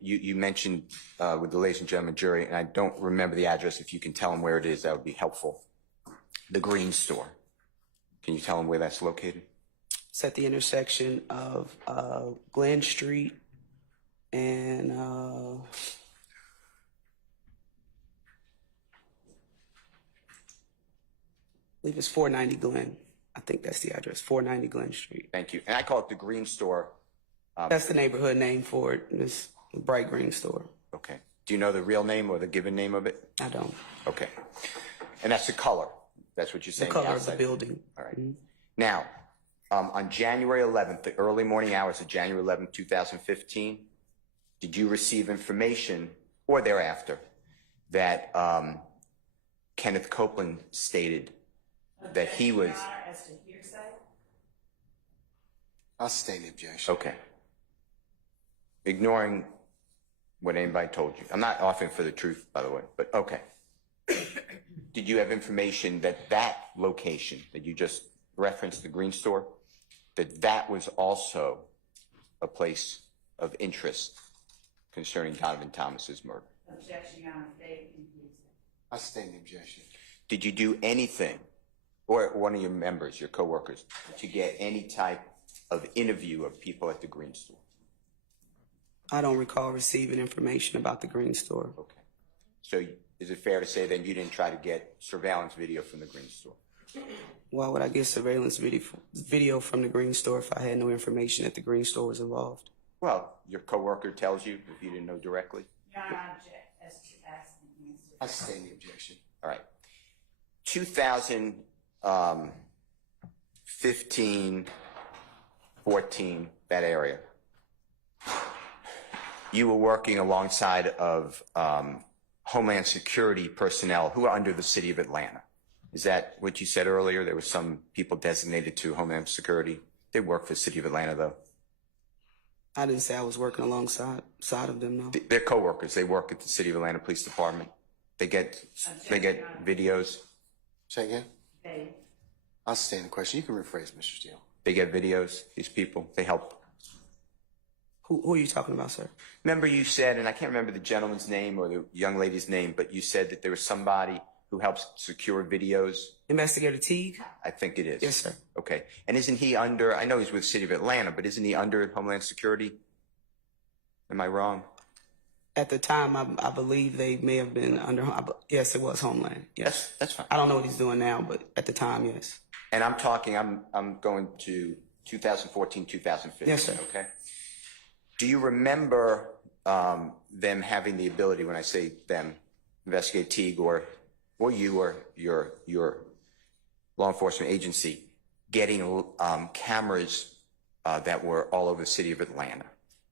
you mentioned with the ladies and gentlemen jury, and I don't remember the address. If you can tell them where it is, that would be helpful. The Green Store. Can you tell them where that's located? It's at the intersection of Glen Street and I believe it's 490 Glen. I think that's the address, 490 Glen Street. Thank you. And I call it the Green Store. That's the neighborhood name for it. It's the Bright Green Store. Okay. Do you know the real name or the given name of it? I don't. Okay. And that's the color. That's what you're The saying? color of the outside? building. All right. Now, on January 11th, the early morning hours of January 11th, 2015, did you receive information or thereafter that Kenneth Copeland stated that he was... Your Honor, as to hearsay? I'll sustain the objection. Okay. Ignoring what anybody told you. I'm not offering for the truth, by the way, but okay. Did you have information that that location that you just referenced, the Green Store, that was also a place of interest concerning Donovan Thomas's murder? Objection, Your Honor, stated in hearsay. I'll sustain the objection. Did you do anything, or one of your members, your coworkers, to get any type of interview of people at the Green Store? I don't recall receiving information about the Green Store. Okay. So is it fair to say then you didn't try to get surveillance video from the Green Store? Why would I get surveillance video from the Green Store if I had no information that the Green Store was involved? Well, your coworker tells you if you didn't know directly. Your Honor, I object as to asking the answer. I'll sustain the objection. All right. 2015, 14, that area. You were working alongside of Homeland Security personnel who are under the city of Atlanta. Is that what you said earlier? There were some people designated to Homeland Security. They work for the city of Atlanta, though. I didn't say I was working alongside of them, no. They're coworkers. They work at the city of Atlanta Police Department. They get videos. Say again? They, I'll sustain the question. You can rephrase, Mr. Steele. They get videos. These people. They help. Who are you talking about, sir? Remember you said, and I can't remember the gentleman's name or the young lady's name, but you said that there was somebody who helps secure videos. Investigator Teague? I think it is. Yes, sir. Okay. And isn't he under, I know he's with the city of Atlanta, but isn't he under Homeland Security? Am I wrong? At the time, I believe they may have been under, yes, it was Homeland. Yes. That's fine. I don't know what he's doing now, but at the time, yes. And I'm going to 2014, 2015. Yes, sir. Okay. Do you remember them having the ability, when I say them, Investigator Teague or you or your law enforcement agency, getting cameras that were all over the city of Atlanta?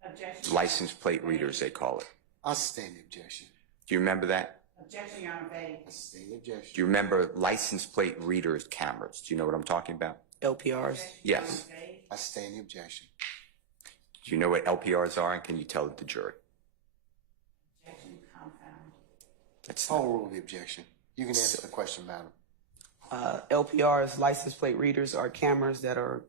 objection. License plate readers, they call it. I'll sustain the objection. Do you remember that? Objection, Your Honor, they. I'll sustain the objection. Do you remember license plate readers cameras? Do you know what I'm talking about? LPRs? Yes. I sustain the objection. Do you know what LPRs are, and can you tell the jury? Objection, compound. That's I'll rule the objection. You can answer the question, madam. LPRs, license plate readers, are cameras that are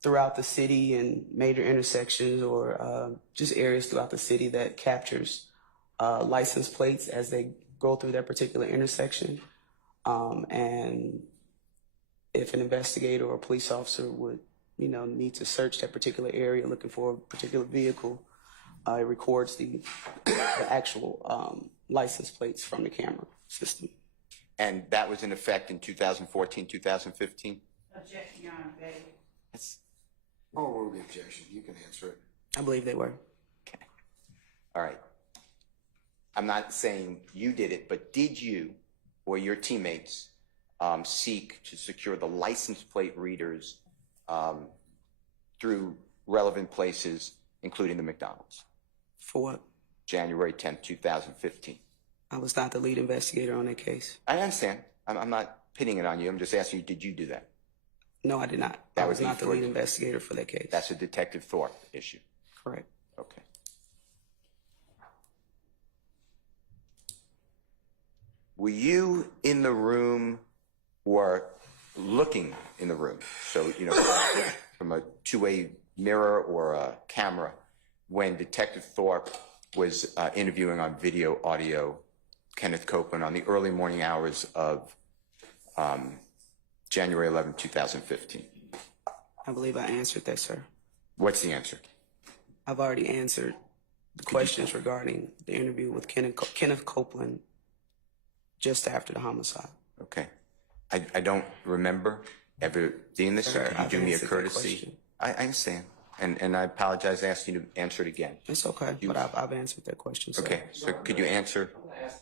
throughout the city and major intersections or just areas throughout the city that captures license plates as they go through that particular intersection. And if an investigator or a police officer would, need to search that particular area looking for a particular vehicle, it records the actual license plates from the camera system. And that was in effect in 2014, 2015? Objection, Your Honor, they. I'll rule the objection. You can answer it. I believe they were. Okay. All right. I'm not saying you did it, but did you or your teammates seek to secure the license plate readers through relevant places, including the McDonald's? For what? January 10th, 2015. I was not the lead investigator on that case. I understand. I'm not pinning it on you. I'm just asking you, did you do that? No, I did not. That I would was be not the for- lead investigator for that case. That's a Detective Thorpe issue. correct. Okay. were you in the room or looking in the room? So, you know, from a two-way mirror or a camera when Detective Thorpe was interviewing on video, audio, Kenneth Copeland on the early morning hours of January 11, 2015? I believe I answered that, sir. What's the answer? I've already answered the questions regarding the interview with Kenneth Copeland just after the homicide. Okay. I don't remember ever seeing this. Sir, Could you I've do me a answered that courtesy? question. I understand. And I apologize asking you to answer it again. It's okay, but I've answered that question, sir. Okay, so could you answer? I'm gonna ask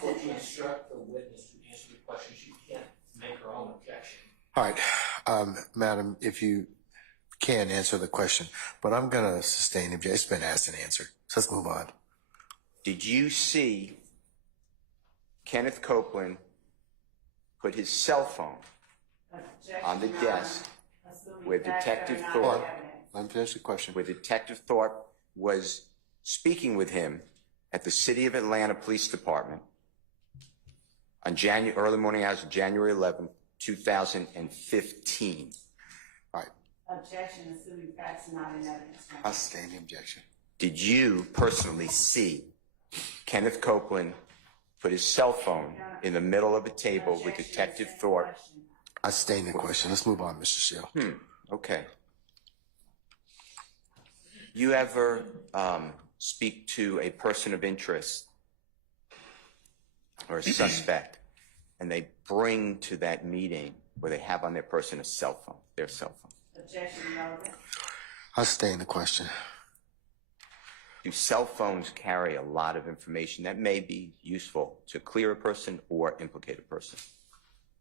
the court to instruct the witness to answer the question. She can't make her own objection. All right, madam, if you can answer the question, but I'm going to sustain the objection. It's been asked and answered. So let's move on. Did you see Kenneth Copeland put his cell phone on the desk where Detective Thorpe, Let me finish the question. where Detective Thorpe was speaking with him at the City of Atlanta Police Department on early morning hours of January 11th, 2015? All right, Objection, assuming facts not in evidence. I'll sustain the objection. Did you personally see Kenneth Copeland put his cell phone in the middle of a table with Detective Thorpe? I sustain the question. Let's move on, Mr. Steele. Okay. You ever speak to a person of interest or a suspect, and they bring to that meeting where they have on their person a cell phone, their cell phone? Objection, relevant. I sustain the question. Do cell phones carry a lot of information that may be useful to clear a person or implicate a person,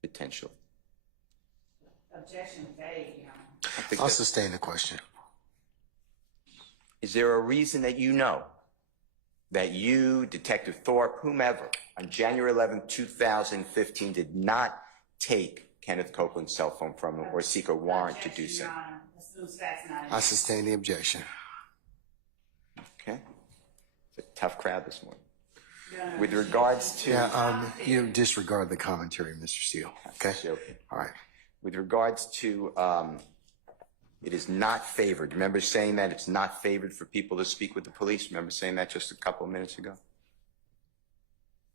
potentially? Objection, vague, Your Honor. I think I'll that- sustain the question. Is there a reason that you know that you, Detective Thorpe, whomever, on January 11, 2015, did not take Kenneth Copeland's cell phone from him or seek a warrant to do so? Objection, Your Honor. Assumes facts not in I sustain the objection. Okay? It's a tough crowd this morning. Your Honor. With regards to... Yeah, you disregard the commentary, Mr. Steele. Okay? Okay. All right. With regards to, it is not favored. Remember saying that it's not favored for people to speak with the police? Remember saying that just a couple of minutes ago?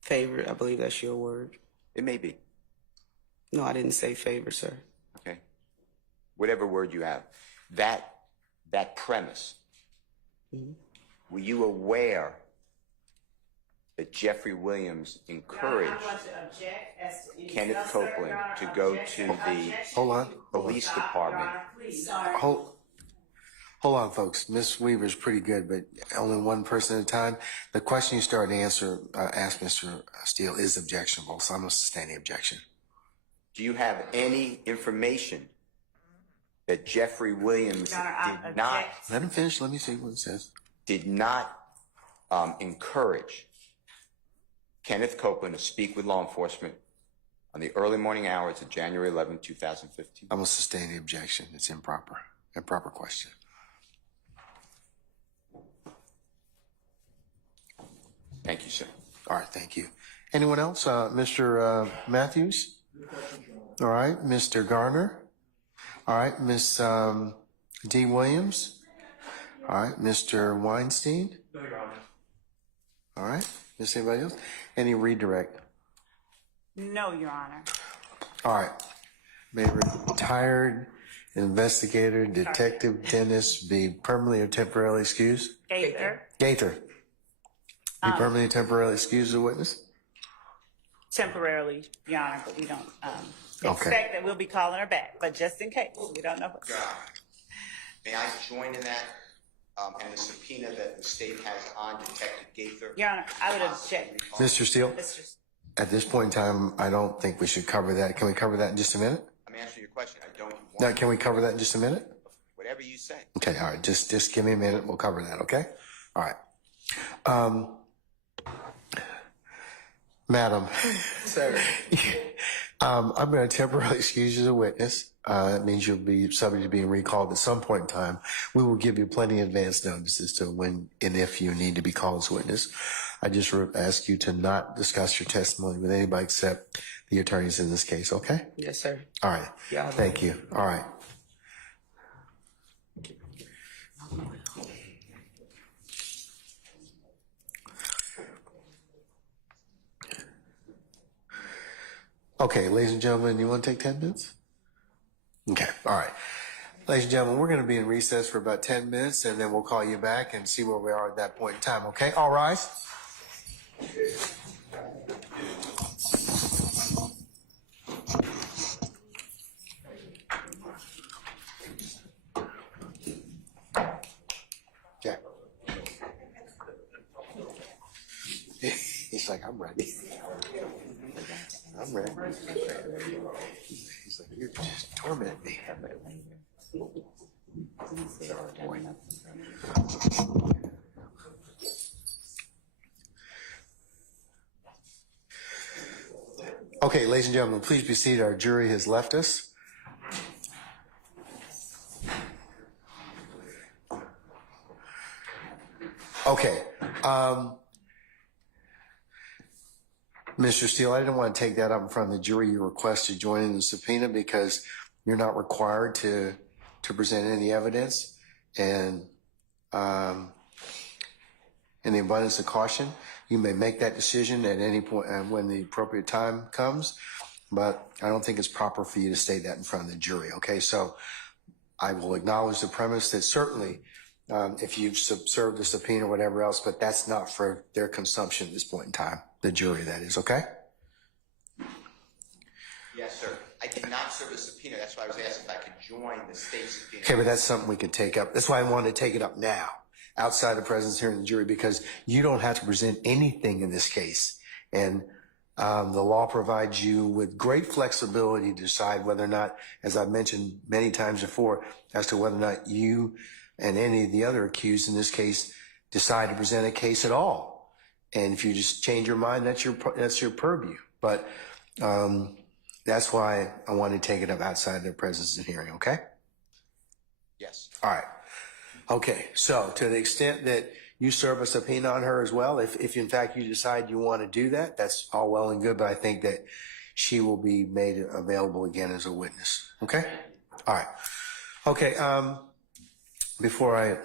Favor, I believe that's your word. It may be. No, I didn't say favor, sir. Okay? Whatever word you have. That premise. Were you aware that Jeffery Williams encouraged I'm going to object as to any Kenneth suspect, Copeland Your Honor. to go Objection, to the objection. Hold on. police Stop, Your department? Honor, please. Sorry. Hold on, folks. Miss Weaver's pretty good, but only one person at a time. The question you started to ask Mr. Steele is objectionable, so I'm going to sustain the objection. Do you have any information that Jeffery Williams Your Honor, I did not object. Let him finish. Let me see what it says. encourage Kenneth Copeland to speak with law enforcement on the early morning hours of January 11, 2015? I'm going to sustain the objection. It's improper. Improper question. Thank you, sir. All right, thank you. Anyone else? Mr. Matthews? All right, Mr. Garner? All right, Miss D. Williams? All right, Mr. Weinstein? No, Your Honor. All right, Miss anybody else? Any redirect? No, Your Honor. All right. May retired investigator, detective, dentist be permanently or temporarily excused? Gaither. Gaither. Be permanently or temporarily excused as a witness? Temporarily, Your Honor, but we don't Okay. expect that we'll be calling her back, but just in case, we don't know. May I join in that and the subpoena that the state has on Detective Gaither? Your Honor, I would object. Mr. Steele, Mr. at this point in time, I don't think we should cover that. Can we cover that in just a minute? I'm answering your question. I don't No, want can we cover that in just a minute? whatever you say. Okay, all right. Just give me a minute. We'll cover that, okay? All right. Madam. Sir. I'm going to temporarily excuse you as a witness. That means you'll be subject to being recalled at some point in time. We will give you plenty of advance notice as to when and if you need to be called as a witness. I just ask you to not discuss your testimony with anybody except the attorneys in this case, okay? Yes, sir. All right. Yeah. Thank you. All right. Okay, ladies and gentlemen, you want to take 10 minutes? Okay, all right. Ladies and gentlemen, we're going to be in recess for about 10 minutes, and then we'll call you back and see where we are at that point in time, okay? All rise. Okay. He's like, I'm ready. I'm ready. He's like, you're just tormenting me. Okay, ladies and gentlemen, please be seated. Our jury has left us. Okay. Mr. Steele, I didn't want to take that up in front of the jury. You requested join in the subpoena because you're not required to present any evidence. And in the abundance of caution, you may make that decision at any point when the appropriate time comes. But I don't think it's proper for you to state that in front of the jury. Okay, so I will acknowledge the premise that certainly if you've served a subpoena or whatever else, but that's not for their consumption at this point in time. The jury, that is, okay? Yes, sir. I did not serve a subpoena. That's why I was asking if I could join the state subpoena. Okay, but that's something we can take up. That's why I wanted to take it up now, outside the presence here in the jury, because you don't have to present anything in this case. And the law provides you with great flexibility to decide whether or not, as I've mentioned many times before, as to whether or not you and any of the other accused in this case decide to present a case at all. And if you just change your mind, that's your purview. But that's why I want to take it up outside their presence and hearing, okay? Yes. All right. Okay, so to the extent that you serve a subpoena on her as well, if in fact you decide you want to do that, that's all well and good, but I think that she will be made available again as a witness, okay? All right. Okay, before I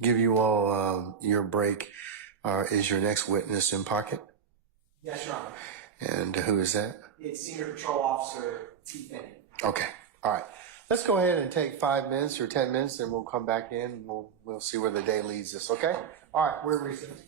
give you all your break, is your next witness in pocket? Yes, Your Honor. And who is that? It's Senior Patrol Officer T. Finny. Okay. All right. Let's go ahead and take 5 minutes or 10 minutes, and we'll come back in and we'll see where the day leads us. Okay? All right. We're recessed.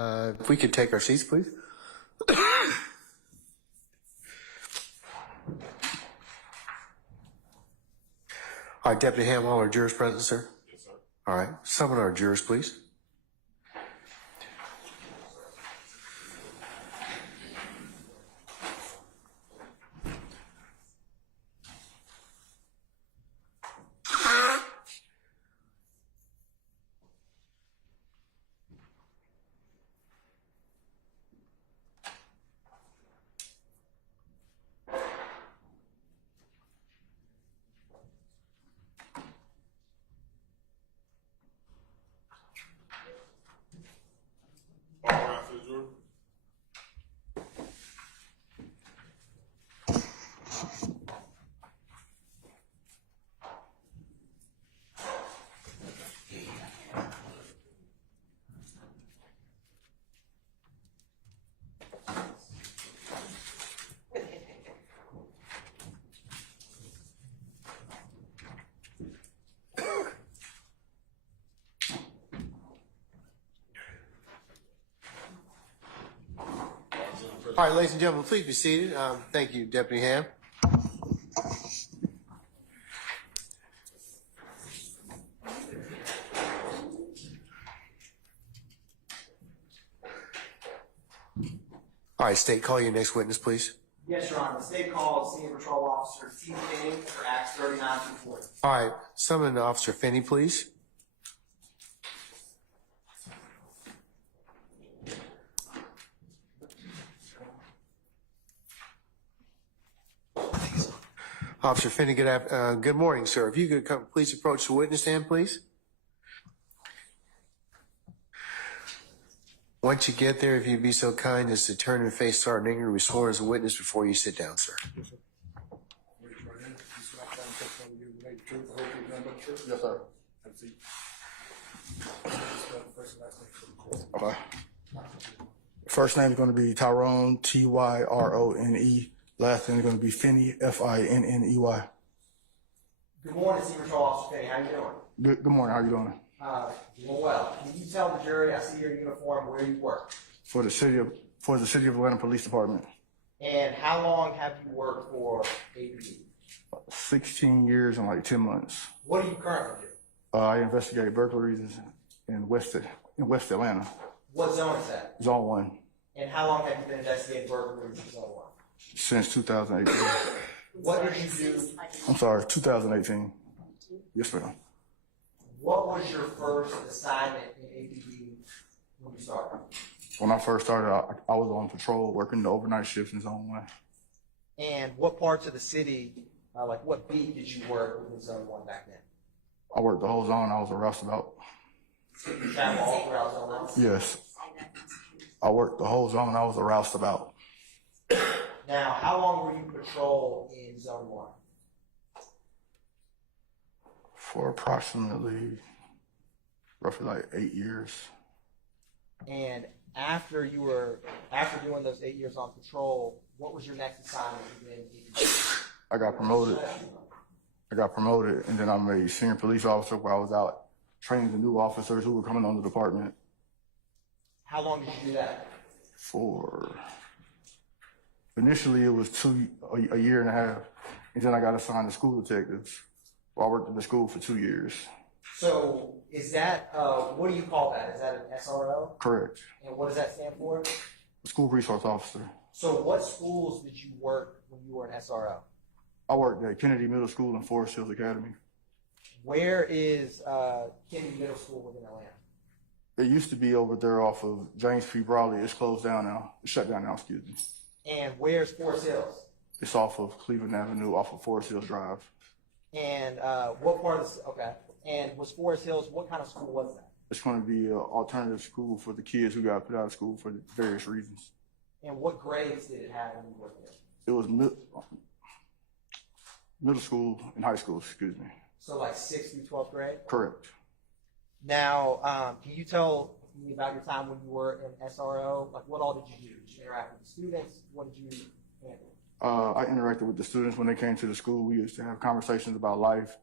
If we could take our seats, please. All right, Deputy Ham, all our jurors present, sir? Yes, sir. All right, summon our jurors, please. All right, ladies and gentlemen, please be seated. Thank you, Deputy Ham. All right, State, call your next witness, please. Yes, Your Honor. The state called Senior Patrol Officer T. Finny for Acts 39 through 40. All right, summon Officer Finny, please. Officer Finny, good morning, sir. If you could come, please approach the witness stand, please. Once you get there, if you'd be so kind as to turn and face Sergeant Ingram, who was sworn as a witness before you sit down, sir. Yes, sir. Okay. First name is going to be Tyrone, Tyrone. Last name is going to be Finny, Finney. Good morning, Senior Patrol Officer Finny. How you doing? Good morning. How you doing? Doing well. Can you tell the jury, I see your uniform, where you work? For the city of Atlanta Police Department. And how long have you worked for APD? 16 years and like 10 months. What do you currently do? I investigate burglaries in West Atlanta. What zone is that? Zone 1. And how long have you been investigating burglaries in Zone 1? Since 2018. What did you do? I'm sorry, 2018. Yes, ma'am. What was your first assignment in APD when you started? When I first started, I was on patrol working the overnight shifts in Zone 1. And what parts of the city, like what beat did you work within Zone 1 back then? I worked the whole zone. I was a roustabout. You travel all throughout Zone 1? Yes. I worked the whole zone. I was a roustabout. Now, how long were you patrol in Zone 1? For approximately, roughly like 8 years. And after doing those 8 years on patrol, what was your next assignment within APD? I got promoted, and then I made senior police officer where I was out training the new officers who were coming on the department. How long did you do that? Initially it was a year and a half, and then I got assigned to school detectives. Well, I worked in the school for 2 years. So is that, what do you call that? Is that an SRO? Correct. And what does that stand for? School resource officer. So what schools did you work when you were an SRO? I worked at Kennedy Middle School and Forest Hills Academy. Where is Kennedy Middle School within Atlanta? It used to be over there off of James P. Brawley. It's closed down now. It's shut down now, excuse me. And where's Forest Hills? It's off of Cleveland Avenue, off of Forest Hills Drive. And what part of the, okay. And was Forest Hills, what kind of school was that? It's going to be an alternative school for the kids who got put out of school for various reasons. And what grades did it have when you worked there? It was middle school and high school, excuse me. So like 6th through 12th grade? Correct. Now, can you tell me about your time when you were in SRO? Like, what all did you do? Did you interact with the students? What did you handle? I interacted with the students when they came to the school. We used to have conversations about life,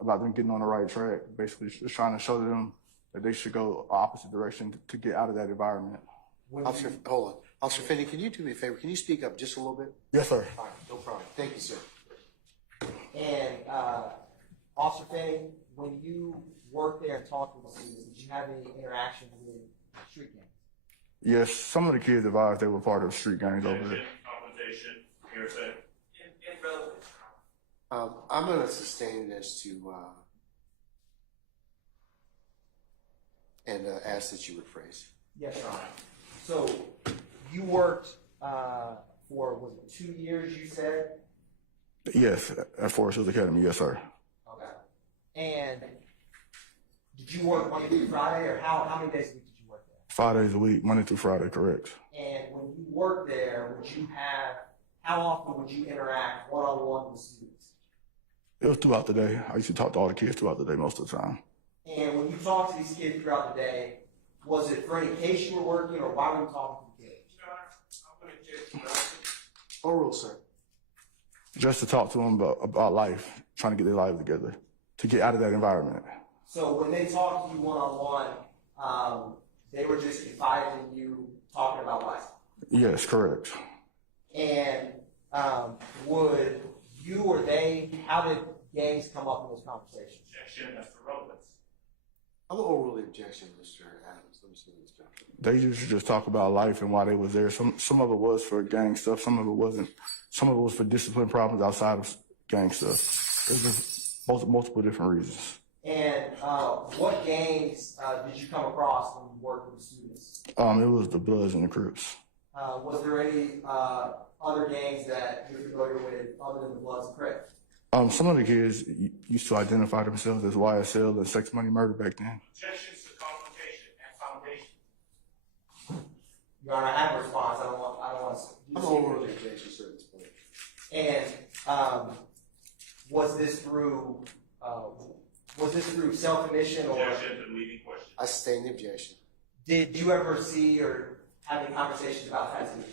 about them getting on the right track, basically just trying to show them that they should go opposite direction to get out of that environment. Officer, hold on. Officer Finney, can you do me a favor? Can you speak up just a little bit? Yes, sir. All right, no problem. Thank you, sir. And Officer Finny, when you worked there and talked with the students, did you have any interaction with street gangs? Yes, some of the kids advised they were part of street gangs over there. Compensation, hearsay. Irrelevant. I'm going to sustain this to and ask that you rephrase. Yes, Your Honor. So you worked for, was it 2 years, you said? Yes, at Forest Hills Academy. Yes, sir. Okay. And did you work Monday through Friday, or how many days a week did you work there? 5 days a week, Monday through Friday, correct. And when you worked there, how often would you interact one-on-one with students? It was throughout the day. I used to talk to all the kids throughout the day most of the time. And when you talked to these kids throughout the day, was it for any case you were working, or why were you talking to the kids? Oral, sir. Just to talk to them about life, trying to get their lives together, to get out of that environment. So when they talked to you one-on-one, they were just confiding in you, talking about life. Yes, correct. And would you or they, how did gangs come up in those conversations? Objection, that's for relevance. I'm going to overrule the objection, Mr. Adams. Let me see this down. They used to just talk about life and why they was there. Some of it was for gang stuff. Some of it wasn't. Some of it was for discipline problems outside of gang stuff. It was multiple different reasons. And what gangs did you come across when you worked with the students? It was the Bloods and the Crips. Was there any other gangs that you're familiar with other than the Bloods and Crips? Some of the kids used to identify themselves as YSL and sex, money, murder back then. Objections to confrontation and foundation. Your Honor, I have a response. I don't want to. I'm going to overrule the objection, sir, at this point. And was this through self-admission, or Objection to the leading question. I sustain the objection. did you ever see or have any conversations about tattoos?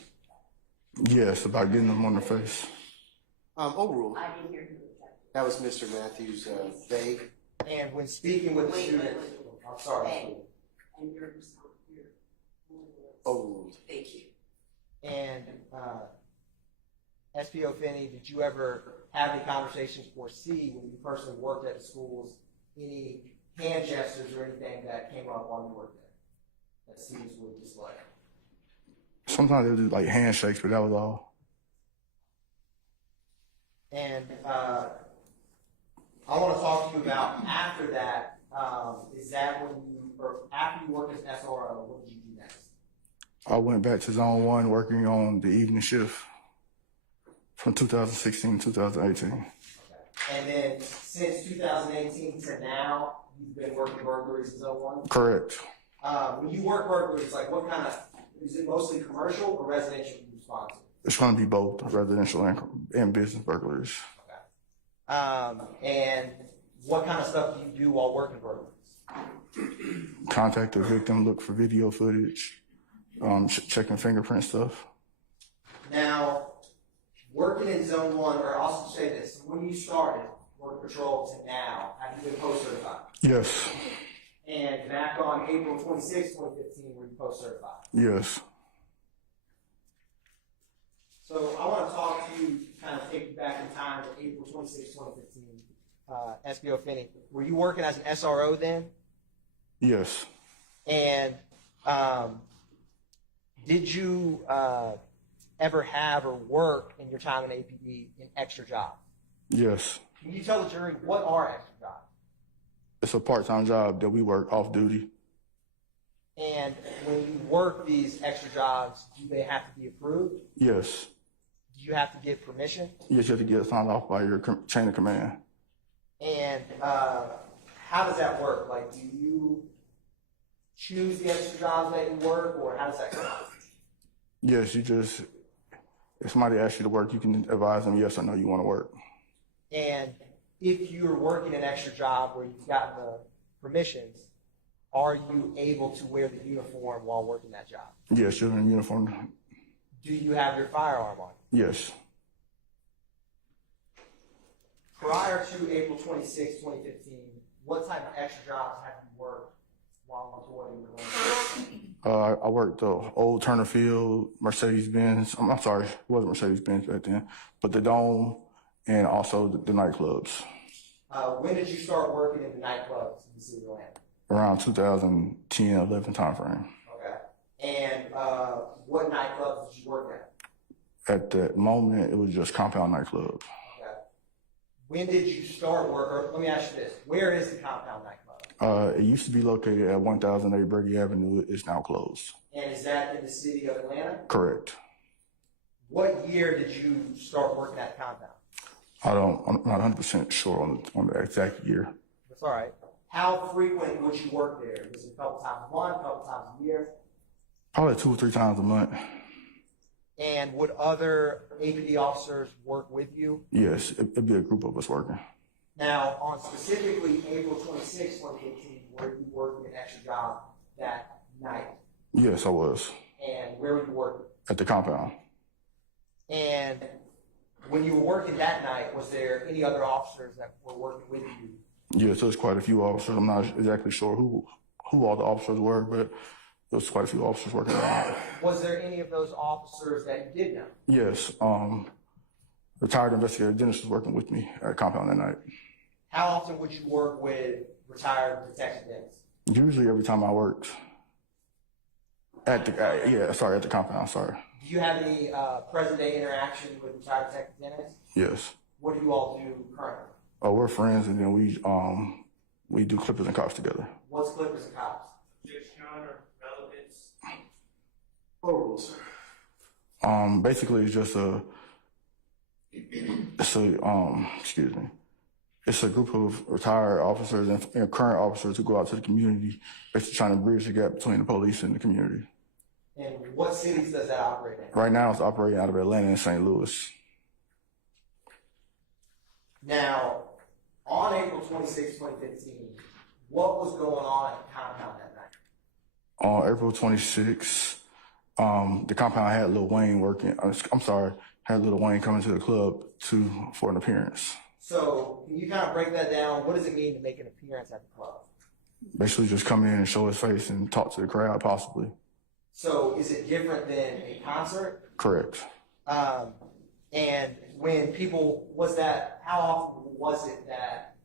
Yes, about getting them on the face. Overruled. I didn't hear who was that. That was Mr. Matthews' vague. And when speaking with the students, I'm sorry. And your Overruled. thank you. And SPO Finney, did you ever have any conversations or see, when you personally worked at the schools, any hand gestures or anything that came up while you worked there that students would display? Sometimes they would do like handshakes, but that was all. And I want to talk to you about after that. Is that when you, or after you worked as SRO, what did you do next? I went back to Zone 1 working on the evening shift from 2016 to 2018. Okay. And then since 2018 to now, you've been working burglaries in Zone 1? Correct. When you work burglaries, like what kind of, is it mostly commercial or residential you respond to? It's going to be both residential and business burglaries. Okay. And what kind of stuff do you do while working burglaries? Contact the victim, look for video footage, checking fingerprint stuff. Now, working in Zone 1, or also say this, when you started work patrol to now, have you been post-certified? Yes. And back on April 26, 2015, were you post-certified? Yes. So I want to talk to you, kind of take you back in time to April 26, 2015. SPO Finney, were you working as an SRO then? Yes. And did you ever have or work in your time in APD an extra job? Yes. Can you tell the jury what are extra jobs? It's a part-time job that we work off duty. And when you work these extra jobs, do they have to be approved? Yes. Do you have to give permission? Yes, you have to get signed off by your chain of command. And how does that work? Like, do you choose the extra jobs that you work, or how does that come out? Yes, if somebody asks you to work, you can advise them yes or no you want to work. And if you're working an extra job where you've gotten the permissions, are you able to wear the uniform while working that job? Yes, you're in uniform. Do you have your firearm on? Yes. Prior to April 26, 2015, what type of extra jobs have you worked while employed in the I worked the old Turner Field, Mercedes-Benz. I'm sorry, it wasn't Mercedes-Benz back then, but the Dome and also the nightclubs. When did you start working in the nightclubs in the city of Atlanta? Around 2010, 11 timeframe. Okay. And what nightclubs did you work at? At that moment, it was just Compound Nightclub. Okay. When did you start work? Or let me ask you this: where is the Compound nightclub? It used to be located at 1008 Brady Avenue. It's now closed. And is that in the city of Atlanta? Correct. What year did you start working at Compound? I'm not 100% sure on the exact year. That's all right. How frequent would you work there? Was it a couple times a month, a couple times a year? Probably 2 or 3 times a month. And would other APD officers work with you? Yes, it'd be a group of us working. Now, on specifically April 26, 2018, were you working an extra job that night? Yes, I was. And where were you working? At the compound. And when you were working that night, was there any other officers that were working with you? Yes, there's quite a few officers. I'm not exactly sure who all the officers were, but there was quite a few officers working that night. Was there any of those officers that you did know? Yes, retired investigator Dennis was working with me at compound that night. How often would you work with retired detective Dennis? Usually every time I worked. At the compound, sorry. Do you have any present day interaction with retired detective Dennis? Yes. What do you all do currently? We're friends, and then we do Clippers and Cops together. What's Clippers and Cops? Objection, Your Honor. Relevance. Overrules. Basically, it's a group of retired officers and current officers who go out to the community, basically trying to bridge the gap between the police and the community. And what cities does that operate in? Right now, it's operating out of Atlanta and St. Louis. Now, on April 26, 2015, what was going on at the compound that night? On April 26, the compound had Lil Wayne working. Had Lil Wayne coming to the club for an appearance. So, can you kind of break that down? What does it mean to make an appearance at the club? Basically, just come in and show his face and talk to the crowd, possibly. So, is it different than a concert? Correct. And when people, how often was it that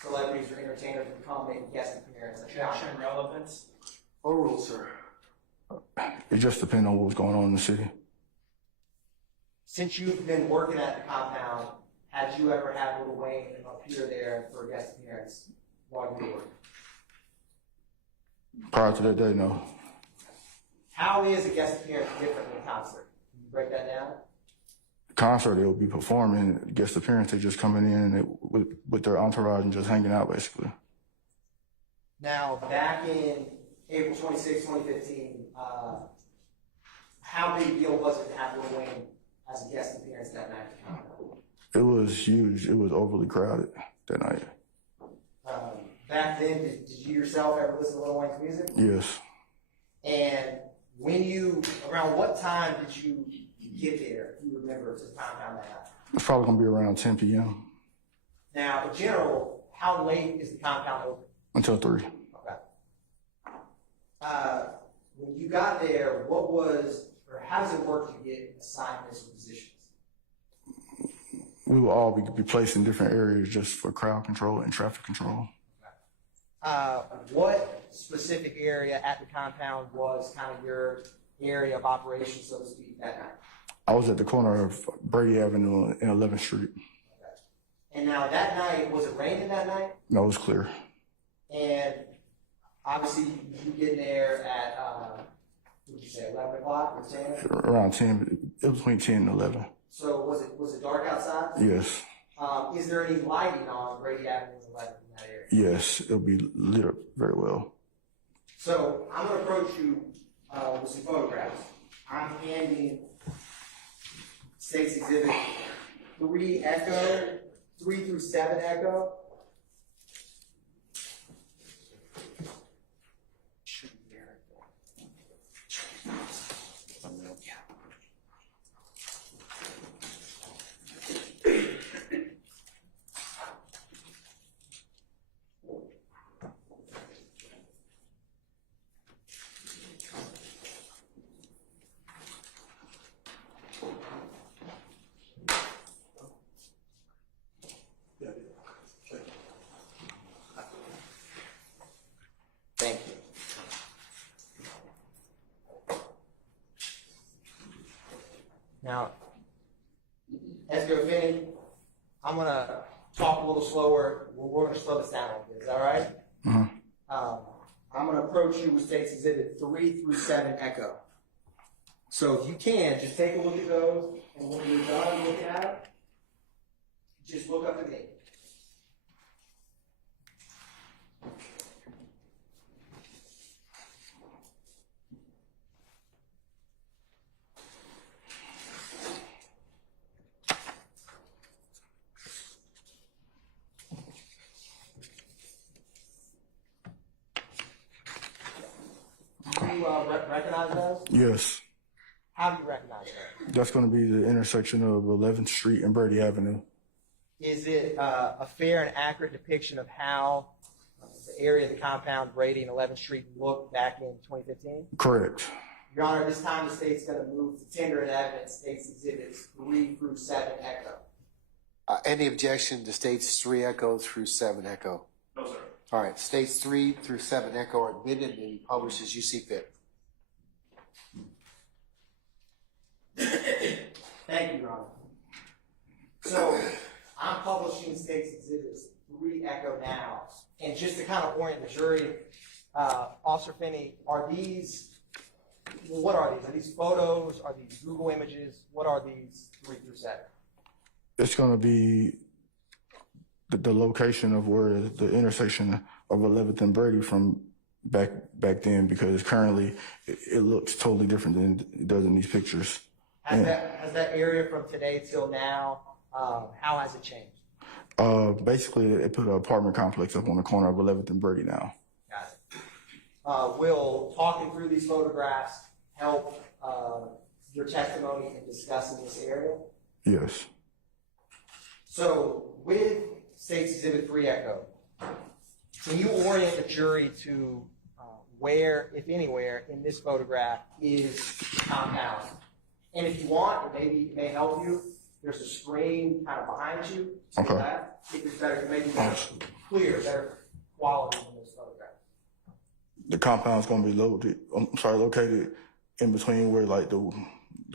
celebrities or entertainers would come make a guest appearance at the Objection, concert? relevance. Overrule, sir. It just depends on what was going on in the city. Since you've been working at the compound, had you ever had Lil Wayne appear there for a guest appearance while you were working? Prior to that day, no. How is a guest appearance different than a concert? Can you break that down? Concert, they will be performing. Guest appearance, they just coming in with their entourage and just hanging out, basically. Now, back in April 26, 2015, how big a deal was it to have Lil Wayne as a guest appearance that night at the compound? It was huge. It was overly crowded that night. Back then, did you yourself ever listen to Lil Wayne's music? Yes. And around what time did you get there, if you remember, to the compound that night? It's probably going to be around 10 p.m. Now, in general, how late is the compound open? until 3. Okay. When you got there, how does it work to get assignments or positions? We will all be placed in different areas just for crowd control and traffic control. What specific area at the compound was kind of your area of operation, so to speak, that night? I was at the corner of Brady Avenue and 11th Street. Okay. And now that night, was it raining that night? No, it was clear. And obviously, you get there at, what did you say, 11 o'clock or 10? Around 10. It was between 10 and 11. So was it dark outside? Yes. Is there any lighting on Brady Avenue and 11 in that area? Yes, it'll be lit up very well. So I'm going to approach you with some photographs. I'm handing State's Exhibit 3 Echo, 3 through 7 Echo. Now, Esco Finny, I'm gonna talk a little slower. We're gonna slow this down a little bit. Is that all right? I'm gonna approach you with States Exhibit 3 through 7 Echo. So if you can, just take a look at those, and when you're done looking at them, just look up at me. Do you recognize those? Yes. How do you recognize those? That's going to be the intersection of 11th Street and Brady Avenue. Is it a fair and accurate depiction of how the area of the compound, Brady and 11th Street, looked back in 2015? Correct. Your Honor, this time the state's going to move to tender and evidence States Exhibits 3 through 7 Echo. Any objection to states 3 Echo through 7 Echo? No, sir. All right, states 3 through 7 Echo are admitted and you publish as you see fit. Thank you, Your Honor. So, I'm publishing States Exhibits 3 Echo now. And just to kind of orient the jury, Officer Finney, are these, well, what are these? Are these photos? Are these Google images? What are these 3 through 7? It's going to be the location of where the intersection of 11th and Brady from back then, because currently it looks totally different than it does in these pictures. Has that area from today till now, how has it changed? Basically, it put an apartment complex up on the corner of 11th and Brady now. Got it. Will talking through these photographs help your testimony in discussing this area? Yes. So, with States Exhibit 3 Echo, can you orient the jury to where, if anywhere, in this photograph is the compound? And if you want, or maybe it may help you, there's a screen kind of behind you. See Okay. that? If it's better, maybe better clear, better quality in this photograph. The compound's going to be located in between where like the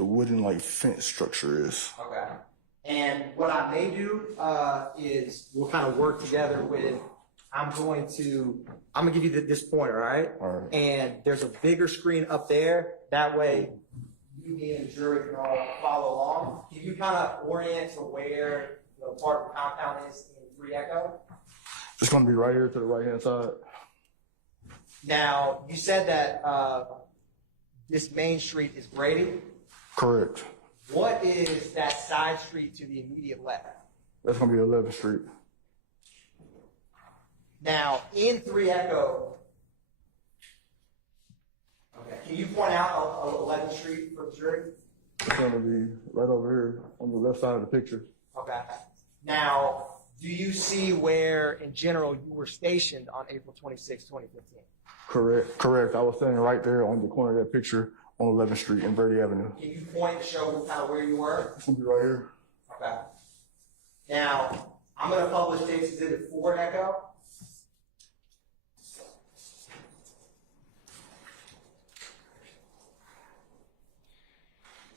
wooden like fence structure is. Okay. And what I may do is we'll kind of work together with, I'm gonna give you this pointer, all right? All right. And there's a bigger screen up there. That way, you, me, and the jury can all follow along. Can you kind of orient to where the apartment compound is in 3 Echo? It's going to be right here to the right-hand side. Now, you said that this main street is Brady. Correct. What is that side street to the immediate left? That's going to be 11th Street. Now, in 3 Echo, okay, can you point out 11th Street for the jury? It's going to be right over here on the left side of the picture. Okay. Now, do you see where, in general, you were stationed on April 26, 2015? Correct. I was standing right there on the corner of that picture on 11th Street and Brady Avenue. Can you point to show kind of where you were? It's going to be right here. Okay. Now, I'm going to publish States Exhibit 4 Echo.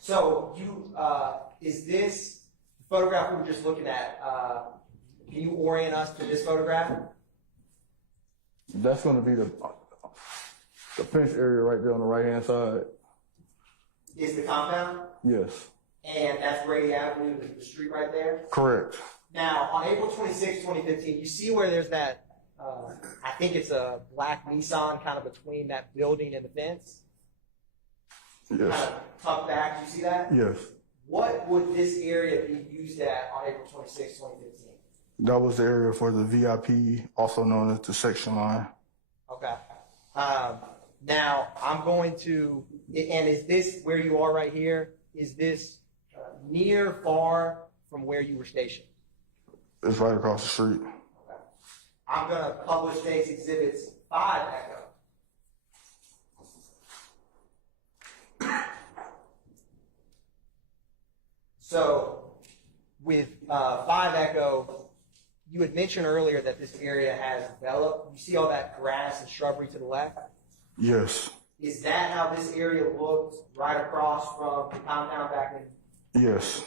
So, is this photograph we were just looking at, can you orient us to this photograph? That's going to be the fence area right there on the right-hand side. Is the compound? Yes. And that's Brady Avenue, the street right there? Correct. Now, on April 26, 2015, you see where there's that, I think it's a black Nissan kind of between that building and the fence? Yes. Kind of tucked back, you see that? Yes. What would this area be used at on April 26, 2015? That was the area for the VIP, also known as the section line. Okay. Now, I'm going to, and is this where you are right here? Is this near, far from where you were stationed? It's right across the street. Okay. I'm going to publish States Exhibits 5 Echo. So, with 5 Echo, you had mentioned earlier that this area has developed. You see all that grass and shrubbery to the left? Yes. Is that how this area looked right across from the compound back in Yes,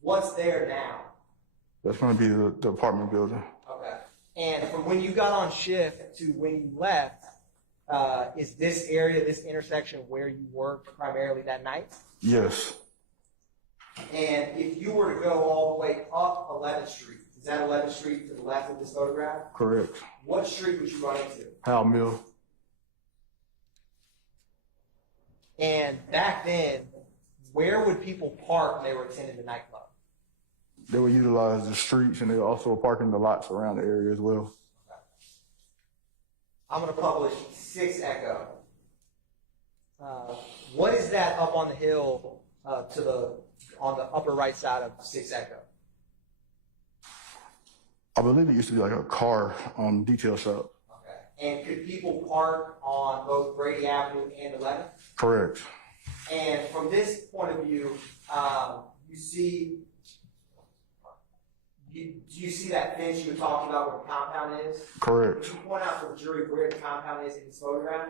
What's there now? that's going to be the apartment building. Okay. And from when you got on shift to when you left, is this area, this intersection where you worked primarily that night? Yes, And if you were to go all the way up 11th Street, is that 11th Street to the left of this photograph? correct. What street would you run into? Hal Mill. And back then, where would people park when they were attending the nightclub? They would utilize the streets, and they also park in the lots around the area as well. I'm going to publish 6 Echo. What is that up on the hill on the upper right side of 6 Echo? I believe it used to be like a car detail shop. Okay. And could people park on both Brady Avenue and 11th? Correct. And from this point of view, you see, do you see that fence you were talking about where the compound is? Correct. Could you point out for the jury where the compound is in this photograph?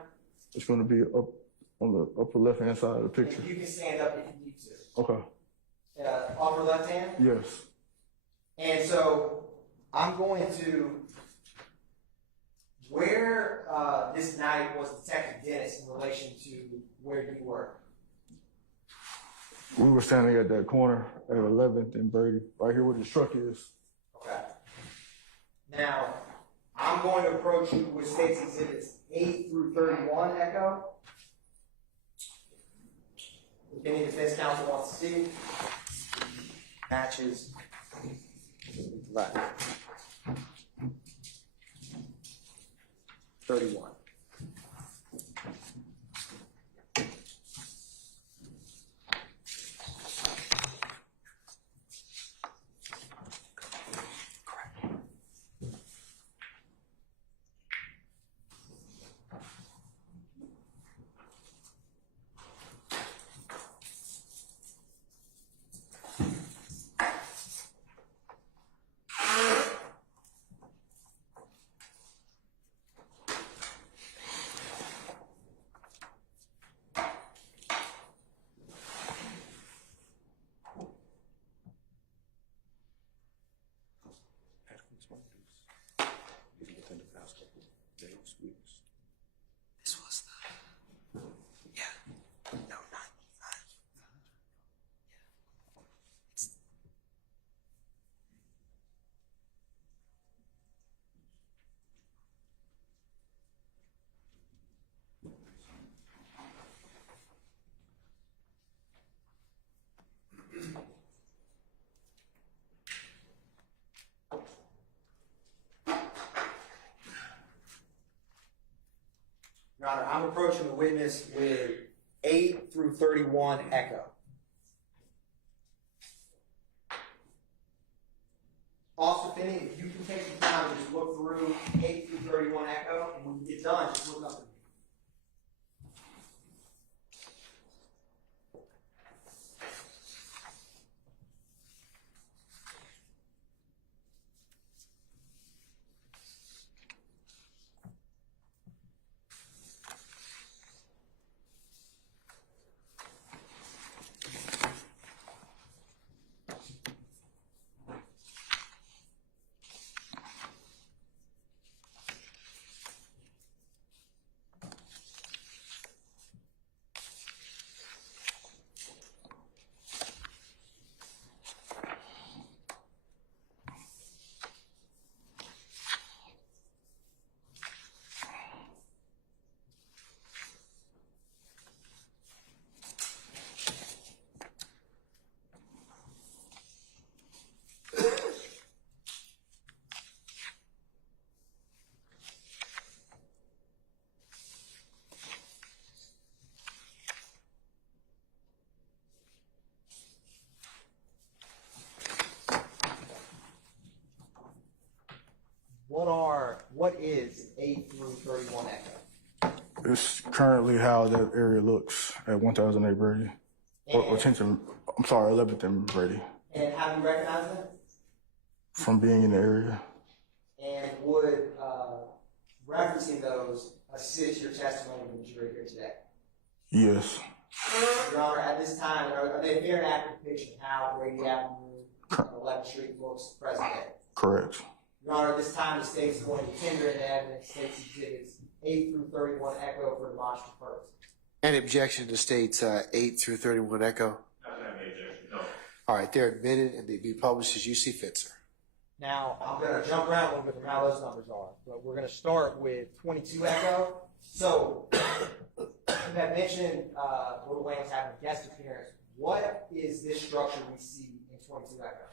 It's going to be up on the upper left-hand side of the picture. And you can stand up if you need to. Okay. Upper left hand? Yes. And so I'm going to, where this night was Detective Dennis in relation to where you were? We were standing at that corner at 11th and Brady, right here where the truck is. Okay. Now, I'm going to approach you with State's Exhibits 8 through 31, Echo. If any defense counsel wants to see, matches left. 31. This was the, yeah, no, not. Your Honor, I'm approaching the witness with 8 through 31 Echo. Officer Finny, if you can take some time to just look through 8 through 31 Echo, and when you get done, just look up at me. What is 8 through 31 Echo? It's currently how that area looks at 1008 Brady. Or 10th and, I'm sorry, 11th and Brady. And how do you recognize them? From being in the area. And would referencing those assist your testimony with the jury here today? Yes. Your Honor, at this time, are they a fair and accurate depiction of how Brady Avenue and 11th Street looks present day? Correct. Your Honor, at this time, the state's going to tender in evidence state's exhibits 8 through 31 echo for demonstrative purpose. Any objection to states 8 through 31 echo? Not gonna have any objection, no. All right, they're admitted and they be published as you see fit, sir. Now, I'm going to jump around a little bit from how those numbers are, but we're going to start with 22 echo. So, you had mentioned Little Wayne's having a guest appearance. What is this structure we see in 22 echo?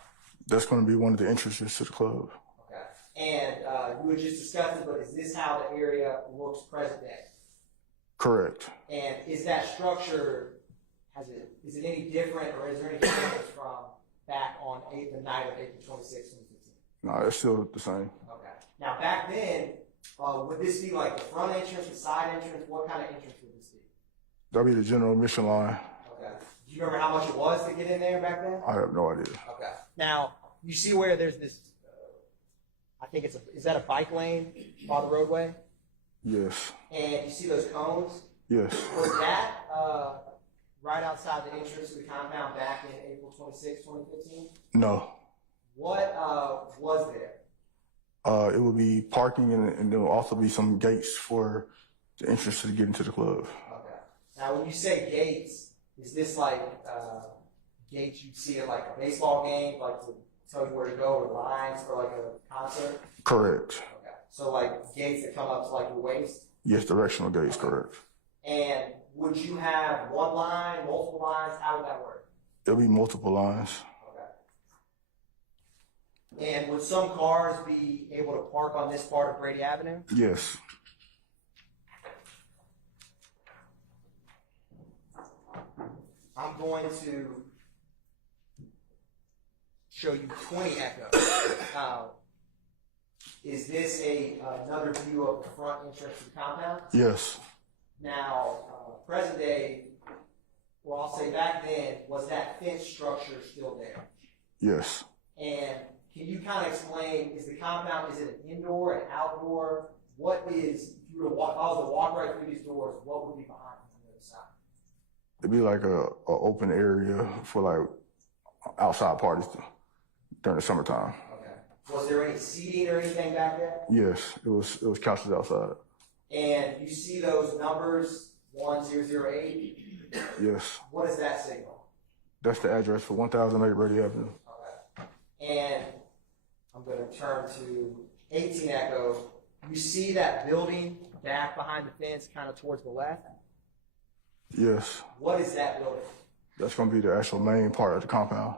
That's going to be one of the entrances to the club. Okay. And you had just discussed it, but is this how the area looks present day? Correct. And is that structure, is it any different, or is there any difference from back on the night of April 26, 2015? No, it's still the same. Okay. Now, back then, would this be like the front entrance, the side entrance? What kind of entrance would this be? That'll be the general admission line. Okay. Do you remember how much it was to get in there back then? I have no idea. Okay. Now, you see where there's this, I think is that a bike lane by the roadway? Yes. And you see those cones? Yes. Was that right outside the entrance to the compound back in April 26, 2015? No. What was there? It would be parking and there will also be some gates for the entrance to get into the club. Okay. Now, when you say gates, is this like gates you'd see at like a baseball game, like to tell you where to go, or lines for like a concert? Correct. Okay. So like gates that come up to like your waist? Yes, directional gates, correct. And would you have one line, multiple lines? How would that work? There'll be multiple lines. Okay. And would some cars be able to park on this part of Brady Avenue? Yes. I'm going to show you 20 echo. Is this another view of the front entrance to the compound? Yes. Now, present day, well, I'll say back then, was that fence structure still there? Yes. And can you kind of explain, is the compound, is it an indoor, an outdoor? What is, if you were to walk, if I was to walk right through these doors, what would be behind on the other side? It'd be like a open area for like outside parties during the summertime. Okay. Was there any seating or anything back there? Yes, it was couches outside. And you see those numbers, 1008? Yes. What is that signal? That's the address for 1008 Brady Avenue. Okay. And I'm going to turn to 18 echo. You see that building back behind the fence, kind of towards the left? Yes. What is that building? That's going to be the actual main part of the compound.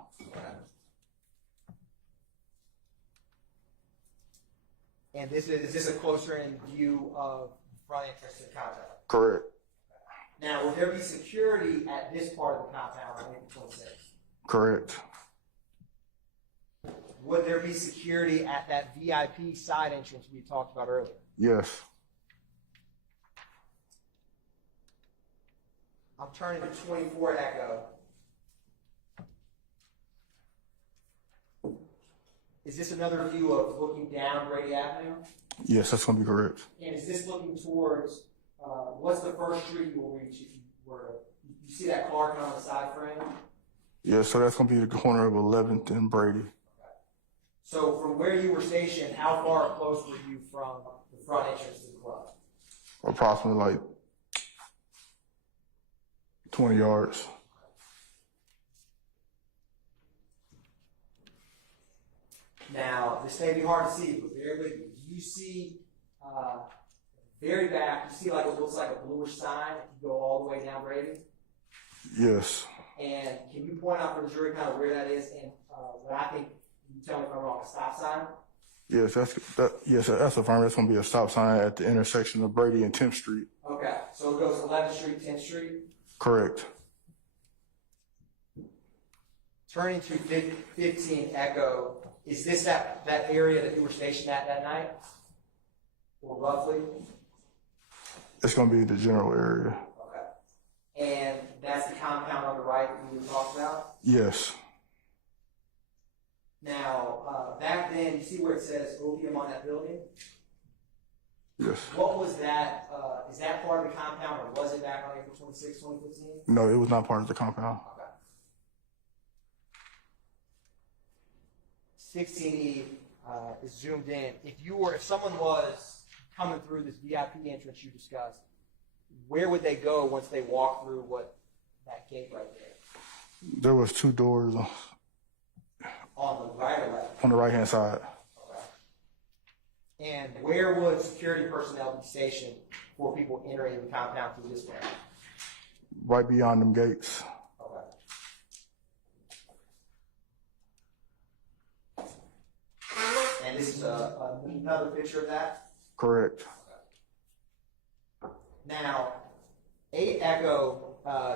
And is this a closer in view of the front entrance to the compound? Correct. Now, will there be security at this part of the compound on April 26th? Correct. Would there be security at that VIP side entrance we talked about earlier? Yes. I'm turning to 24 echo. Is this another view of looking down Brady Avenue? Yes, that's going to be correct. And is this looking towards, what's the first street you will reach if you were, you see that car coming on the side frame? Yes, so that's going to be the corner of 11th and Brady. Okay. So from where you were stationed, how far close were you from the front entrance to the club? Approximately like 20 yards. Now, this may be hard to see, but bear with me. Do you see, very back, you see like it looks like a bluish sign if you go all the way down Brady? Yes. And can you point out for the jury kind of where that is and what I think, can you tell me if I'm wrong, a stop sign? Yes, that's affirmative. That's going to be a stop sign at the intersection of Brady and 10th Street. Okay, so it goes 11th Street, 10th Street? Correct. Turning to 15 Echo, is this that area that you were stationed at that night? Or roughly? It's going to be the general area. Okay. And that's the compound on the right that we talked about? Yes. Now, back then, you see where it says opium on that building? Yes. What was that, is that part of the compound, or was it back on April 26, 2015? No, it was not part of the compound. Okay. 16E is zoomed in. If someone was coming through this VIP entrance you discussed, where would they go once they walk through that gate right there? There was two doors On the right or left? on the right-hand side. Okay. And where would security personnel be stationed for people entering the compound through this way? Right beyond them gates. Okay. And this is another picture of that? Correct. Now, 8 Echo,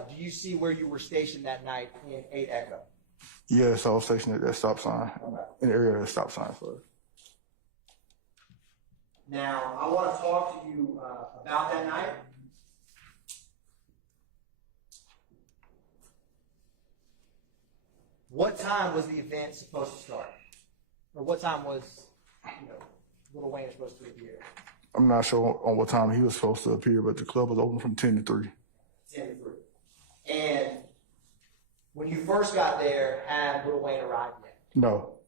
do you see where you were stationed that night in 8 Echo? Yes, I was stationed at that stop sign, Okay. in the area of the stop sign. So. Now, I want to talk to you about that night. What time was the event supposed to start? Or what time was, Lil Wayne supposed to appear? I'm not sure on what time he was supposed to appear, but the club was open from 10 to 3. 10 to 3. And when you first got there, had Lil Wayne arrived yet? No,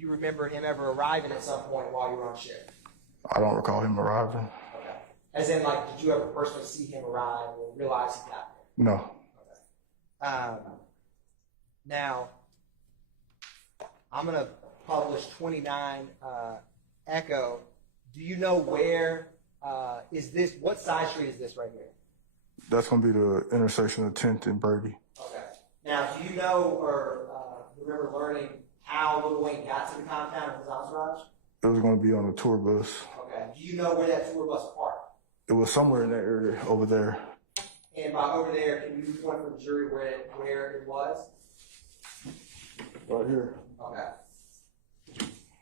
Do you remember him ever arriving at some point while you were on shift? I don't recall him arriving. Okay. As in, did you ever personally see him arrive or realize he got there? No. Now, I'm going to publish 29 Echo. Do you know where is this? What side street is this right here? That's going to be the intersection of 10th and Brady. Okay. Now, do you know or remember learning how Lil Wayne got to the compound in his entourage? It was going to be on a tour bus. Okay. Do you know where that tour bus parked? It was somewhere in that area over there. And by over there, can you point for the jury where it was? Right here. Okay.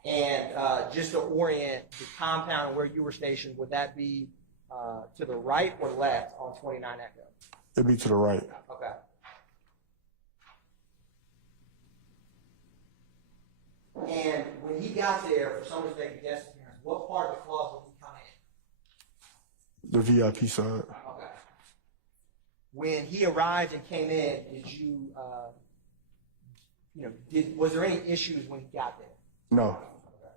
And just to orient the compound where you were stationed, would that be to the right or left on 29 Echo? It'd be to the right. Okay. And when he got there, for some reason they could guess appearance, what part of the club did he come in? The VIP side. Okay. When he arrived and came in, did you, was there any issues when he got there? No. Okay.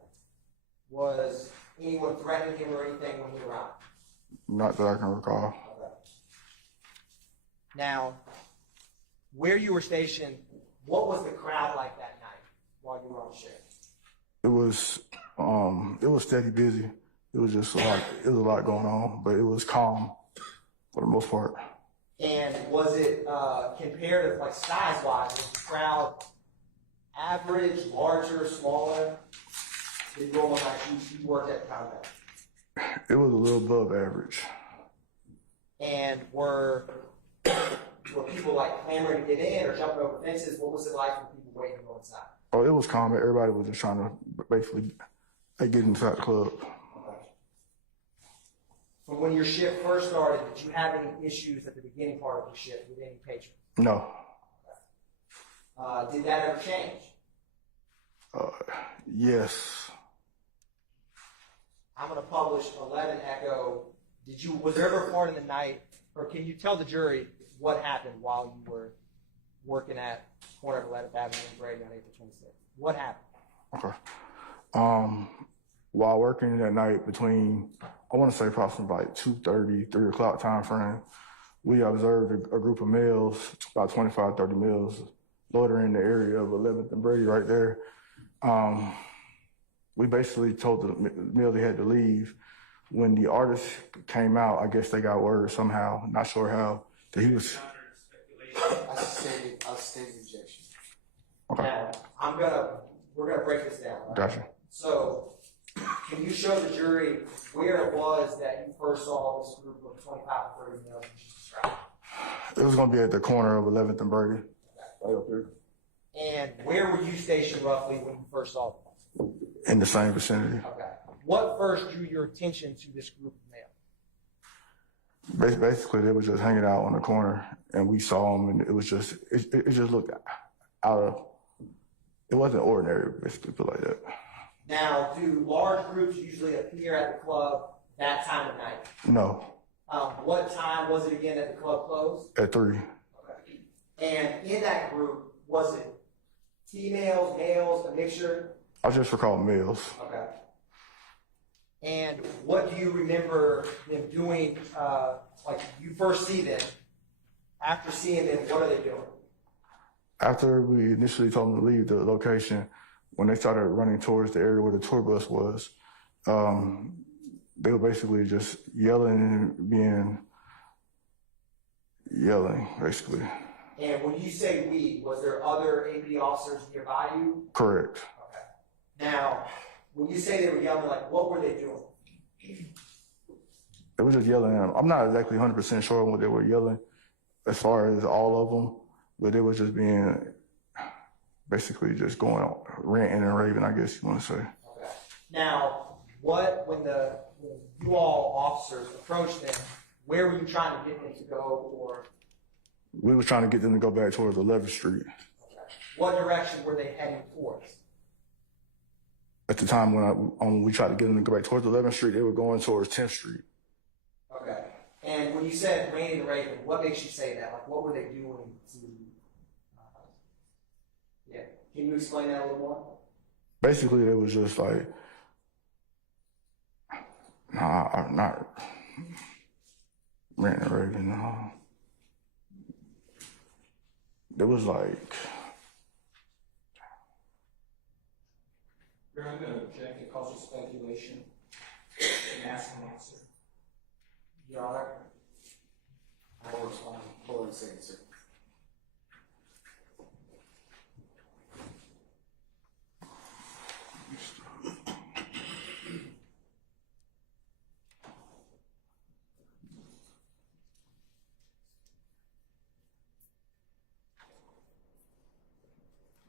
Was anyone threatening him or anything when he arrived? Not that I can recall. Okay. Now, where you were stationed, what was the crowd like that night while you were on shift? It was steady busy. It was just a lot going on, but it was calm for the most part. And was it comparative, size-wise, was the crowd average, larger, smaller? Did you almost you worked at the combat? It was a little above average. And were people clamoring to get in or jumping over fences? What was it like for people waiting to go inside? Oh, it was calm. Everybody was just trying to basically get inside the club. From when your shift first started, did you have any issues at the beginning part of your shift with any patrons? No. Did that ever change? Yes. I'm going to publish 11 Echo. Was there ever a part in the night, or can you tell the jury what happened while you were working at corner of 11th Avenue and Brady on April 26th? What happened? Okay. While working that night between, I want to say approximately 2:30, 3 o'clock time frame, we observed a group of males, about 25, 30 males, loitering in the area of 11th and Brady right there. We basically told the male they had to leave. When the artist came out, I guess they got word somehow, not sure how, that he was. I stated objection. Okay. Now, we're gonna break this down. Right? Gotcha. So, can you show the jury where it was that you first saw this group of 25 to 30 males that you described? It was going to be at the corner of 11th and Brady. Right up there. And where were you stationed roughly when you first saw them? In the same vicinity. Okay. What first drew your attention to this group of males? Basically, they were just hanging out on the corner, and we saw them, and it was just, it just looked out of, it wasn't ordinary, basically, put like that. Now, do large groups usually appear at the club that time of night? No, What time was it again that the club closed? at 3. Okay. And in that group, was it females, males, a mixture? I just recall males. Okay. And what do you remember them doing, like you first see them? After seeing them, what are they doing? After we initially told them to leave the location, when they started running towards the area where the tour bus was, they were basically just yelling and yelling, basically. And when you say we, was there other APD officers nearby you? Correct. Okay. Now, when you say they were yelling, like, what were they doing? They were just yelling at them. I'm not exactly 100% sure on what they were yelling as far as all of them, but they were just being basically just going out, ranting and raving, I guess you want to say. Okay. Now, when you all officers approached them, where were you trying to get them to go, or? We were trying to get them to go back towards 11th Street. Okay. What direction were they heading towards? At the time when we tried to get them to go back towards 11th Street, they were going towards 10th Street. Okay. And when you said raining and raving, what makes you say that? Like, what were they doing to? Yeah. Can you explain that a little more? Basically, it was just like, not ranting and raving. No. It was like, I'm going to object. It causes speculation and ask an answer. Your Honor? I will respond. Hold on a second, sir.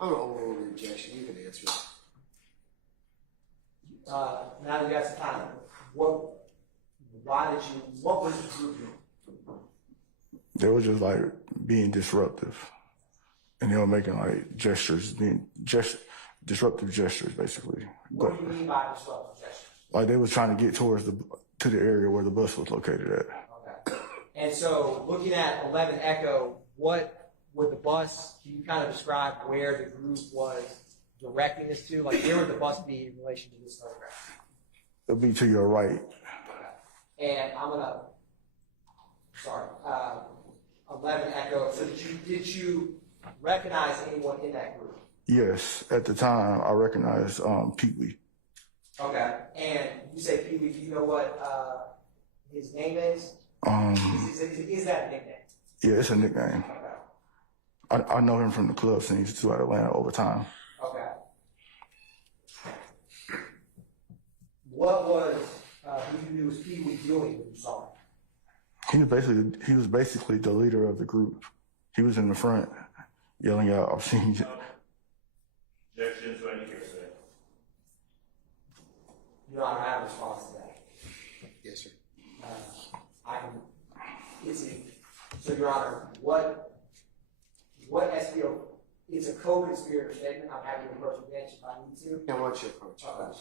I'm going to overrule the objection. You can answer it. Now you got some time. What was the group doing? they were just like being disruptive. And they were making like gestures, disruptive gestures, basically. What do you mean by disruptive gestures? Like they was trying to get towards to the area where the bus was located at. Okay. And so, looking at 11 Echo, what would the bus? Can you kind of describe where the group was directing this to? Like, where would the bus be in relation to this photograph? It'll be to your right. Okay. And I'm gonna. Sorry. 11 Echo. So did you recognize anyone in that group? Yes, at the time I recognized Pee Wee. Okay. And you say Pee Wee. Do you know what his name is? Is that a nickname? Yeah, it's a nickname. Okay. I know him from the club scenes throughout Atlanta over time. Okay. What was who you knew was Pee Wee doing when you saw him? He was basically the leader of the group. He was in the front, yelling out obscene. Objection to any hearsay. Your Honor, I have a response to that. Yes, sir. So, Your Honor, what SBO? It's a co-conspirator statement. I'm happy to approach the bench if I need to. And what's your approach? Okay.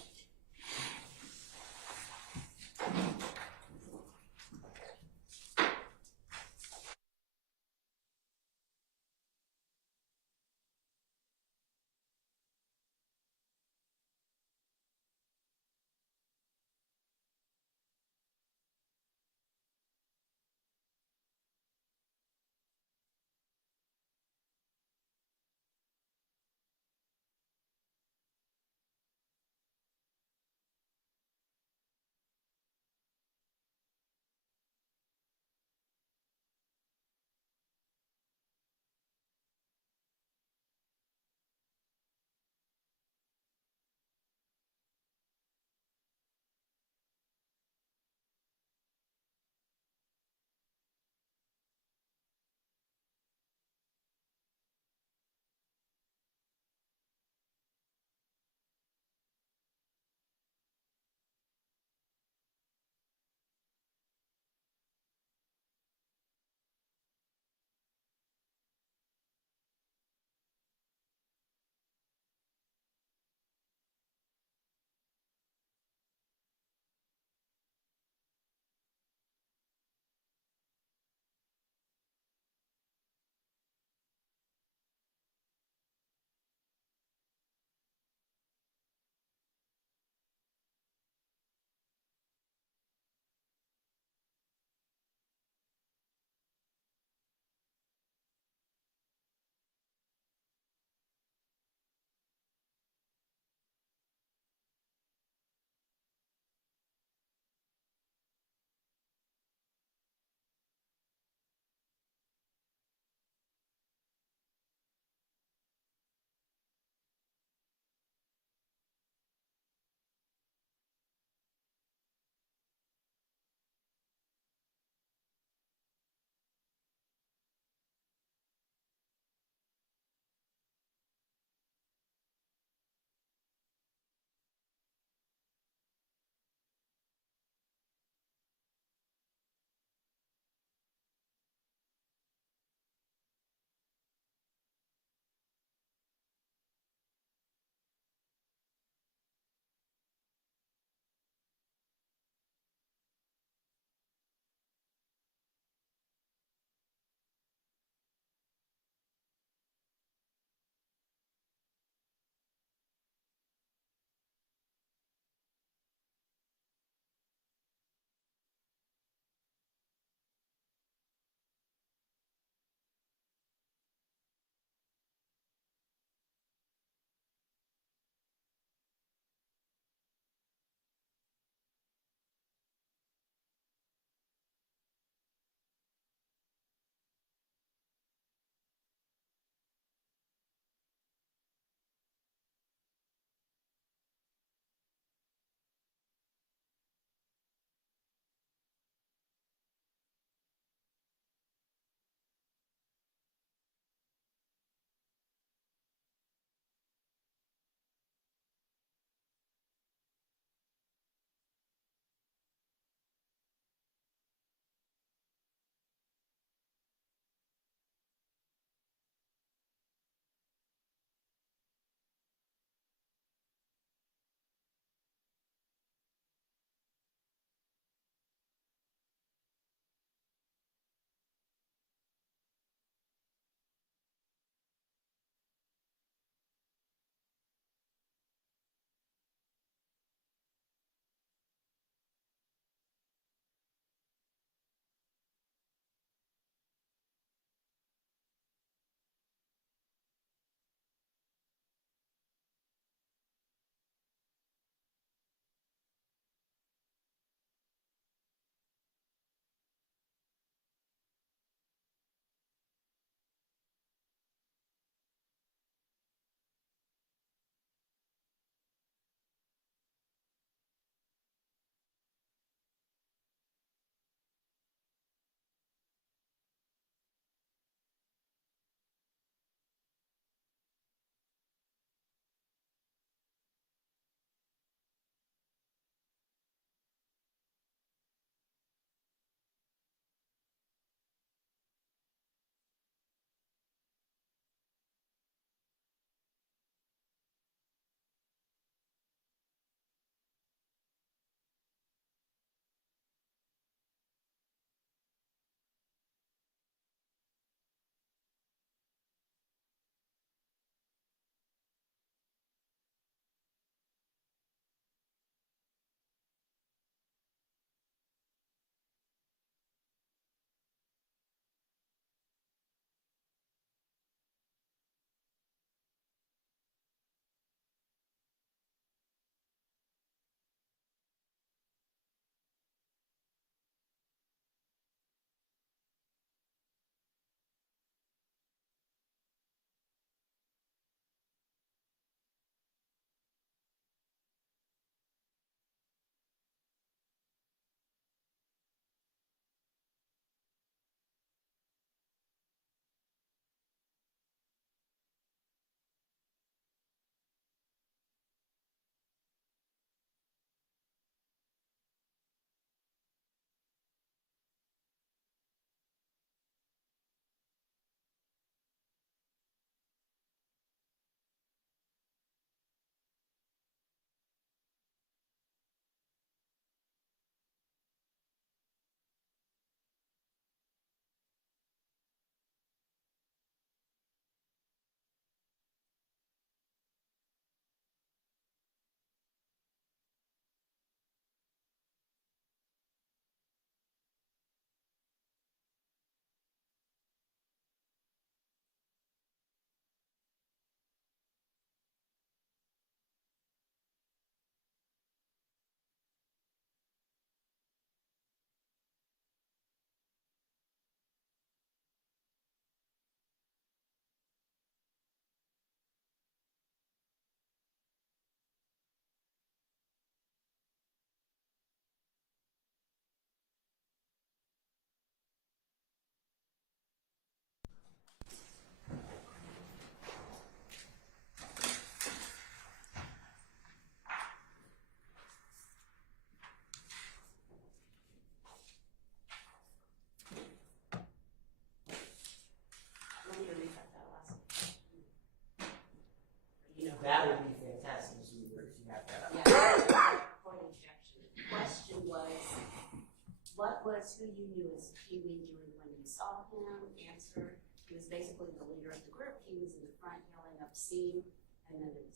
us who you knew as Pee Wee during when you saw him? Answer. He was basically the leader of the group. He was in the front yelling obscene, and then it was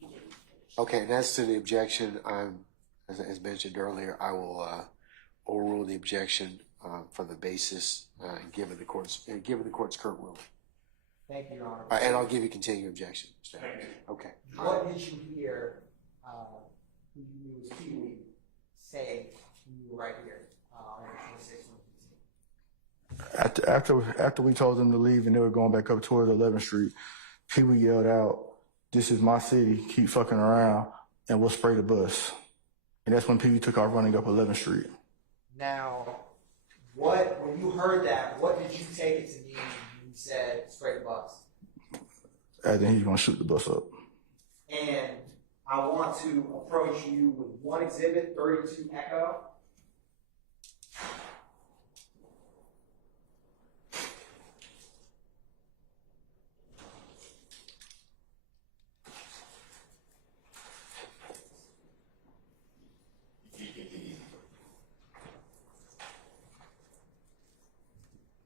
the you didn't finish. Okay, and as to the objection, as mentioned earlier, I will overrule the objection for the basis given the court's current ruling. Thank you, Your Honor. And I'll give you continuing objection. Okay. What did you hear, who you knew as Pee Wee, say when you were right here, on the 26th? After we told them to leave and they were going back up towards 11th Street, Pee Wee yelled out, "This is my city, keep fucking around, and we'll spray the bus." And that's when Pee Wee took off running up 11th Street. Now, when you heard that, what did you take it to mean when you said spray the bus? And then he's gonna shoot the bus up. And I want to approach you with one exhibit, 32 Echo.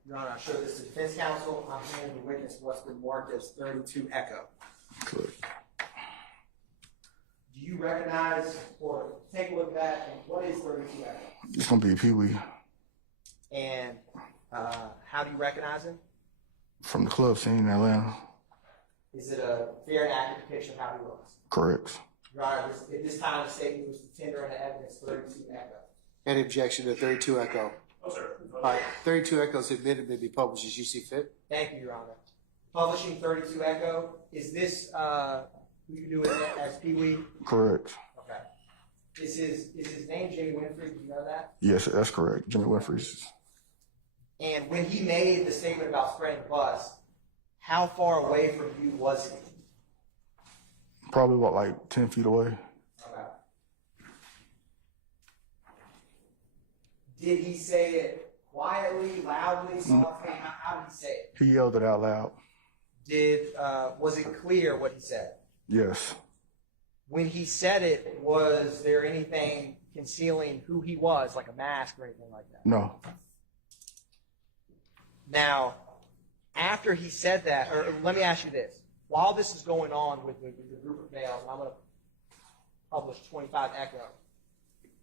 Your Honor, I show this to defense counsel. I'm handing the witness what's been marked as 32 Echo. Correct. Do you recognize or take a look at that? And what is 32 Echo? It's gonna be Pee Wee And how do you recognize him? from the club scene in Atlanta. Is it a fair and accurate depiction of how he looks? Correct. Your Honor, at this time, the statement was to tender and evidence 32 Echo. Any objection to 32 Echo? No, sir. All right, 32 Echo is admitted may be published as you see fit. Thank you, Your Honor. Publishing 32 Echo, is this who you knew as Pee Wee? Correct. Okay. Is his name Jimmy Winfrey? Do you know that? Yes, that's correct. Jimmy Winfrey's. And when he made the statement about spraying the bus, how far away from you was he? Probably about like 10 feet away. Okay. Did he say it quietly, loudly, softly? How did he say it? He yelled it out loud. Was it clear what he said? Yes. When he said it, was there anything concealing who he was, like a mask or anything like that? No. Now, after he said that, or let me ask you this. While this is going on with the group of males, and I'm going to publish 25 Echo,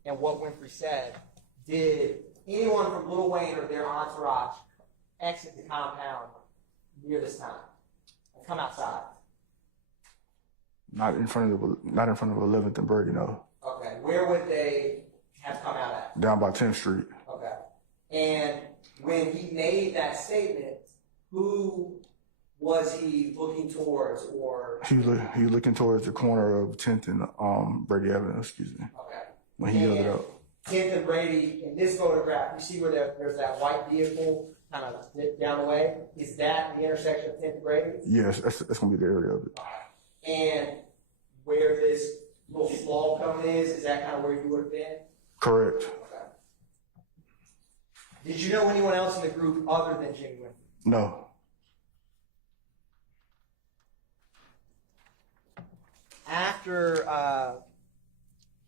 and what Winfrey said, did anyone from Lil Wayne or their entourage exit the compound near this time? And come outside? Not in front of 11th and Brady, no. Okay. Where would they have come out at? Down by 10th Street. Okay. And when he made that statement, who was he looking towards, or? He was looking towards the corner of 10th and Brady Avenue, excuse me. Okay. When he yelled it out. 10th and Brady, in this photograph, you see where there's that white vehicle kind of down the way? Is that the intersection of 10th and Brady? Yes, that's going to be the area of it. And where this little small cone is that kind of where you would have been? Correct. Okay. Did you know anyone else in the group other than Jimmy Winfrey? No. After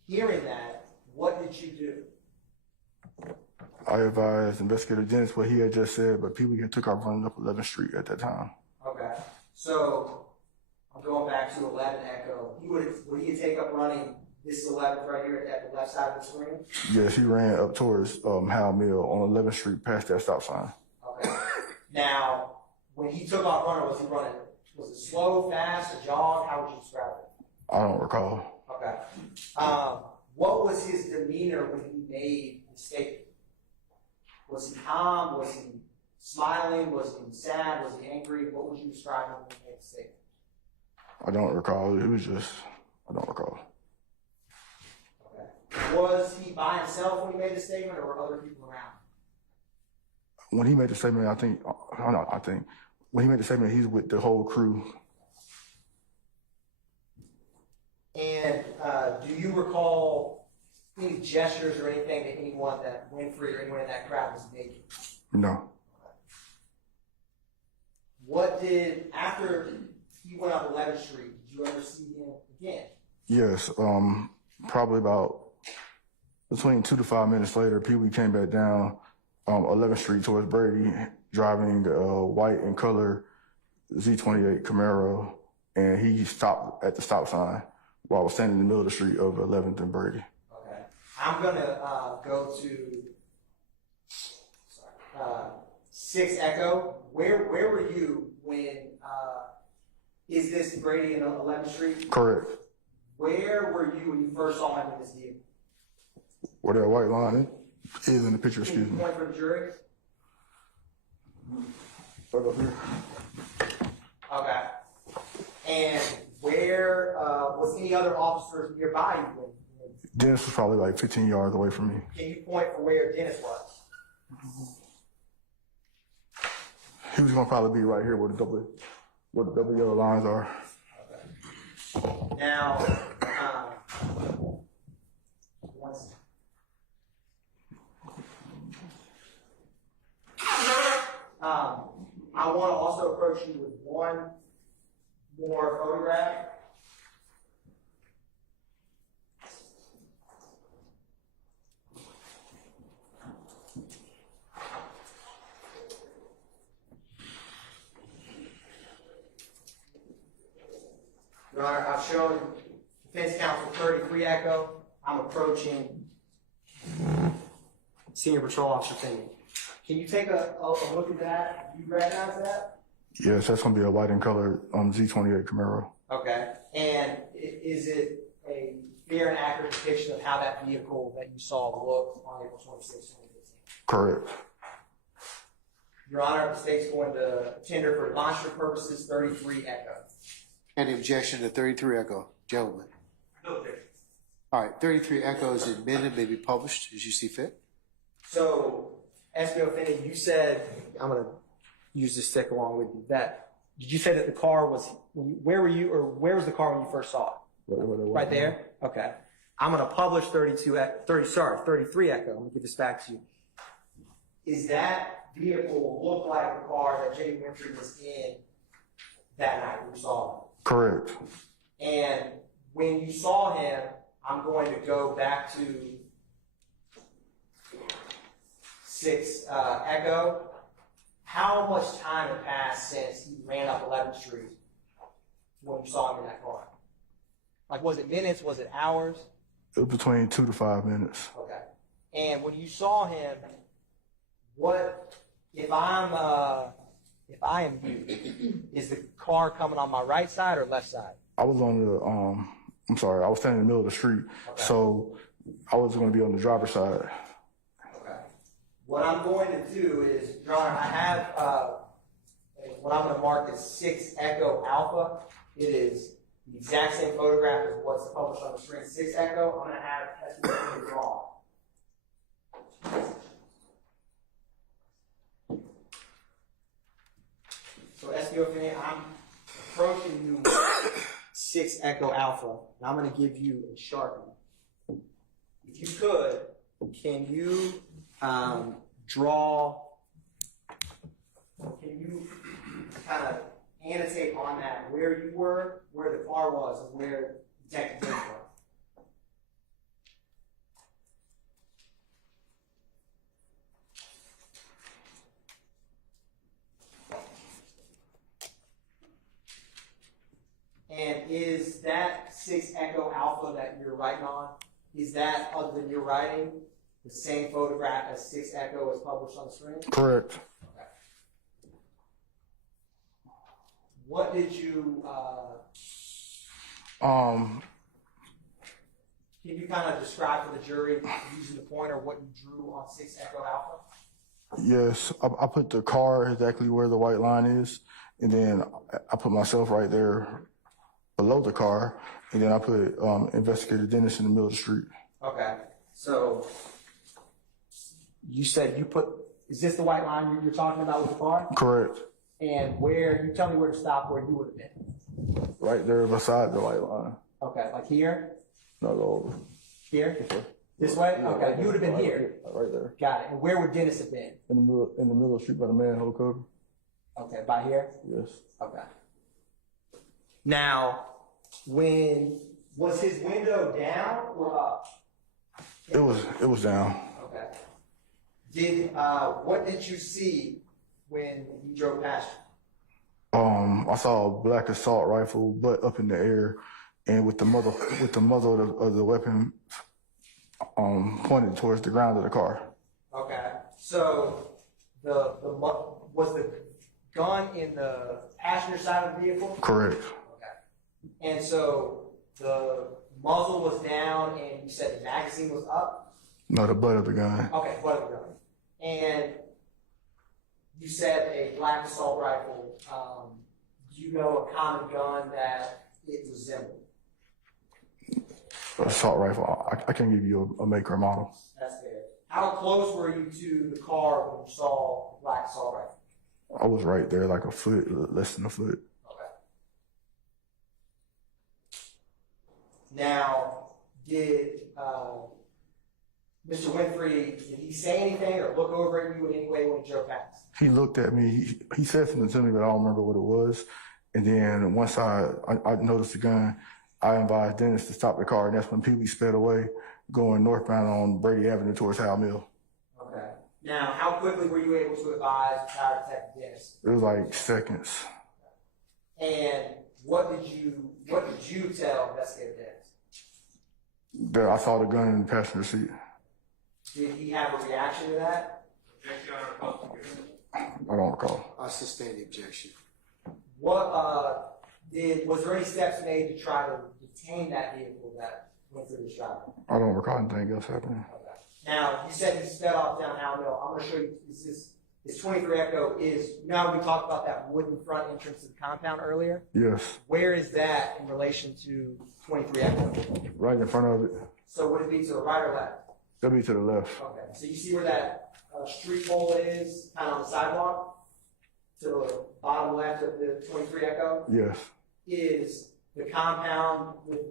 hearing that, what did you do? I advised Investigator Dennis what he had just said, but people had took off running up 11th Street at that time. Okay. So I'm going back to 11 Echo. Would he take up running this 11th right here at the left side of the screen? Yes, he ran up towards Howell Mill on 11th Street past that stop sign. Okay. Now, when he took off running, was it slow, fast, a jog? How would you describe it? I don't recall. Okay. What was his demeanor when he made the statement? Was he calm? Was he smiling? Was he sad? Was he angry? What would you describe him when he made the statement? I don't recall. It was just, I don't recall. Okay. Was he by himself when he made the statement, or were other people around? When he made the statement, when he made the statement, he's with the whole crew. And do you recall any gestures or anything to anyone that Winfrey or anyone in that crowd was making? No. After he went up 11th Street, did you ever see him again? Yes, probably about Between 2 to 5 minutes later, Pee Wee came back down 11th Street towards Brady, driving the white and color Z28 Camaro, and he stopped at the stop sign while I was standing in the middle of the street of 11th and Brady. Okay. I'm gonna go to 6 Echo. Where were you when? Is this Brady and 11th Street? Correct. Where were you when you first saw him in this vehicle? Where that white line is in the picture, Can excuse you me. point for the jury? Right up here. Okay. And where was any other officers nearby you? Dennis was probably like 15 yards away from me. Can you point for where Dennis was? He was gonna probably be right here where the double yellow lines are. Now, I want to also approach you with one more photograph. Your Honor, I've shown defense counsel 33 Echo. I'm approaching Senior Patrol Officer Finny. Can you take a look at that? Do you recognize that? Yes, that's gonna be a white and color Z28 Camaro. Okay. And is it a fair and accurate depiction of how that vehicle that you saw looked on April 26, 2015? Correct. Your Honor, the state's going to tender for demonstrative purposes 33 Echo. Any objection to 33 Echo, gentlemen? No objection. All right, 33 Echo is admitted, may be published as you see fit. So, SBO Finney, you said, I'm going to use this stick along with you, that, did you say that the car was, where were you, or where was the car when you first saw it? Right there? Okay. I'm going to publish 33 Echo. Let me give this back to you. Is that vehicle look like the car that Jay Wintry was in that night when you saw him? Correct. And when you saw him, I'm going to go back to 6 Echo. How much time had passed since he ran up 11th Street when you saw him in that car? Like, was it minutes? Was it hours? It was between 2 to 5 minutes. Okay. And when you saw him, what if I am you? Is the car coming on my right side or left side? I was on the I was standing in the middle of the street, so I was going to be on the driver's side. Okay. What I'm going to do is, Your Honor, I have what I'm going to mark as 6 Echo Alpha. It is the exact same photograph as what's published on the screen. 6 Echo. I'm going to have SBO draw. So SBO Finney, I'm approaching you 6 Echo Alpha, and I'm going to give you a Sharpie. If you could, can you can you kind of annotate on that where you were, where the car was, and where Detective James was? And is that 6 Echo Alpha that you're writing on, is that, other than your writing, the same photograph as 6 Echo is published on the screen? Correct. Okay. What did you, can you kind of describe for the jury, using the pointer, what you drew on 6 Echo Alpha? Yes, I put the car exactly where the white line is, and then I put myself right there below the car, and then I put Investigator Dennis in the middle of the street. Okay, so you said you put, is this the white line you're talking about with the car? Correct. And where, you tell me where to stop, where you would have been. Right there beside the white line. Okay, like here? No, go over. Here? This way. This way? Yeah, Okay, you would have been right here. Right there. Got it. And where would Dennis have been? In the middle of the street by the manhole cover. Okay, by here? Yes. Okay. Now, was his window down or up? It was down. Okay. What did you see when he drove past you? I saw a black assault rifle, butt up in the air, and with the muzzle of the weapon pointed towards the ground of the car. Okay. So was the gun in the passenger side of the vehicle? Correct. Okay. And so the muzzle was down, and you said the magazine was up? No, the butt of the gun. Okay, butt of the gun. And you said a black assault rifle. Do you know a common gun that it resembled? Assault rifle. I can't give you a make or model. That's fair. How close were you to the car when you saw a black assault rifle? I was right there, like a foot, less than a foot. Okay. Now, did Mr. Winfrey, did he say anything or look over at you in any way when he drove past? He looked at me. He said something to me, but I don't remember what it was. And then once I noticed the gun, I advised Dennis to stop the car, and that's when Pee Wee sped away, going northbound on Brady Avenue towards Howell Mill. Okay. Now, how quickly were you able to advise Fire Detective Dennis? It was like seconds. And what did you tell Investigator Dennis? That I saw the gun in the passenger seat. Did he have a reaction to that? I don't recall. I sustain the objection. Was there any steps made to try to detain that vehicle that went through the shop? I don't recall anything else happening. Okay. Now, you said he sped off down Howell Mill. I'm going to show you, this 23 Echo is, you know how we talked about that wooden front entrance to the compound earlier? Yes. Where is that in relation to 23 Echo? Right in front of it. So would it be to the right or left? That'd be to the left. Okay. So you see where that street pole is, kind of on the sidewalk? To the bottom left of the 23 Echo? Yes. Is the compound with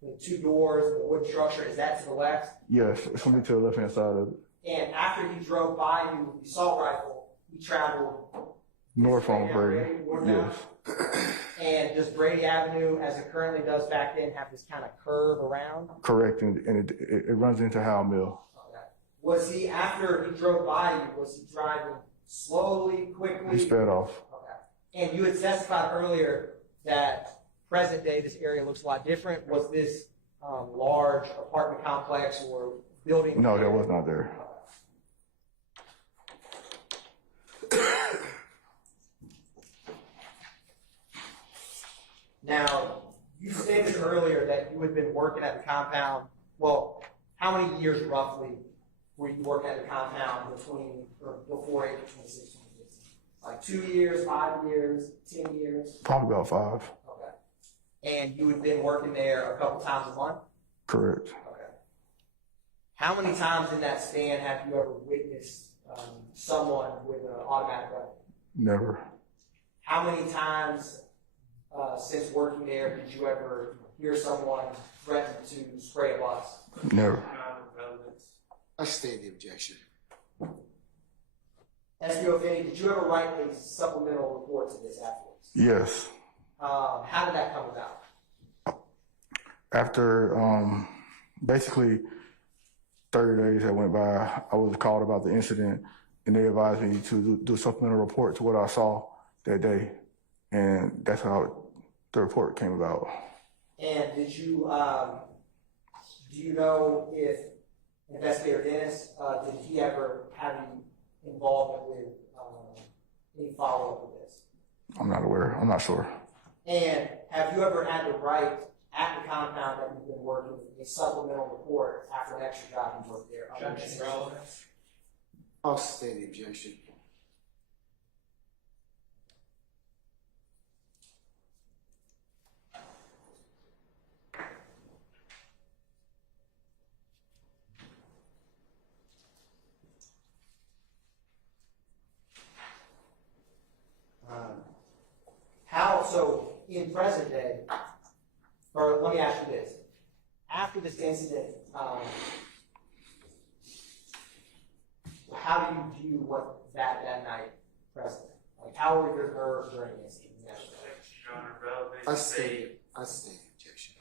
the two doors and the wood structure, is that to the left? Yes, it's gonna be to the left-hand side of it. And after he drove by you with the assault rifle, he traveled North on Brady. northbound? Yes. And does Brady Avenue, as it currently does back then, have this kind of curve around? Correct, and it runs into Howell Mill. Okay. Was he, after he drove by you, was he driving slowly, quickly? He sped off. Okay. And you had testified earlier that present day this area looks a lot different. Was this large apartment complex or building? No, that was not there. Now, you stated earlier that you had been working at the compound. Well, how many years roughly were you working at the compound before April 26, 2015? Like 2 years, 5 years, 10 years? Probably about 5. Okay. And you had been working there a couple times a month? Correct. Okay. How many times in that span have you ever witnessed someone with an automatic weapon? Never. How many times since working there did you ever hear someone threaten to spray a bus? Never. I sustain the objection. SBO Finny, did you ever write a supplemental report to this afterwards? Yes. How did that come about? After basically 30 days that went by, I was called about the incident, and they advised me to do a supplemental report to what I saw that day, and that's how the report came about. And did you, do you know if Investigator Dennis, did he ever have any involvement with any follow-up with this? I'm not aware. I'm not sure. And have you ever had to write at the compound that you've been working a supplemental report after an extra job you worked there? I'll sustain the objection. So in present day, or let me ask you this, after this incident, how do you view what that night present? Like, how were your nerves during this incident? I sustain the objection.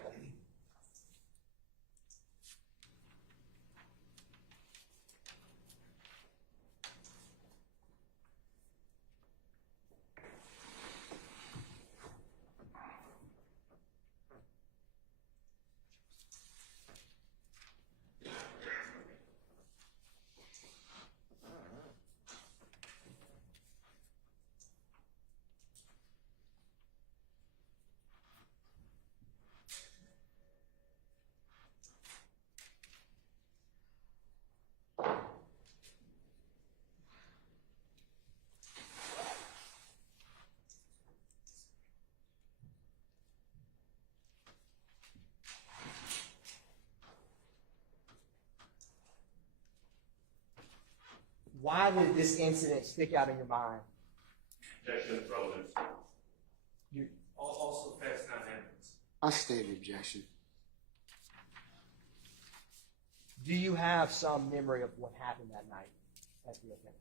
why did this incident stick out in your mind? Objection is relevant. Also facts, not evidence. I state the objection. Do you have some memory of what happened that night at the event?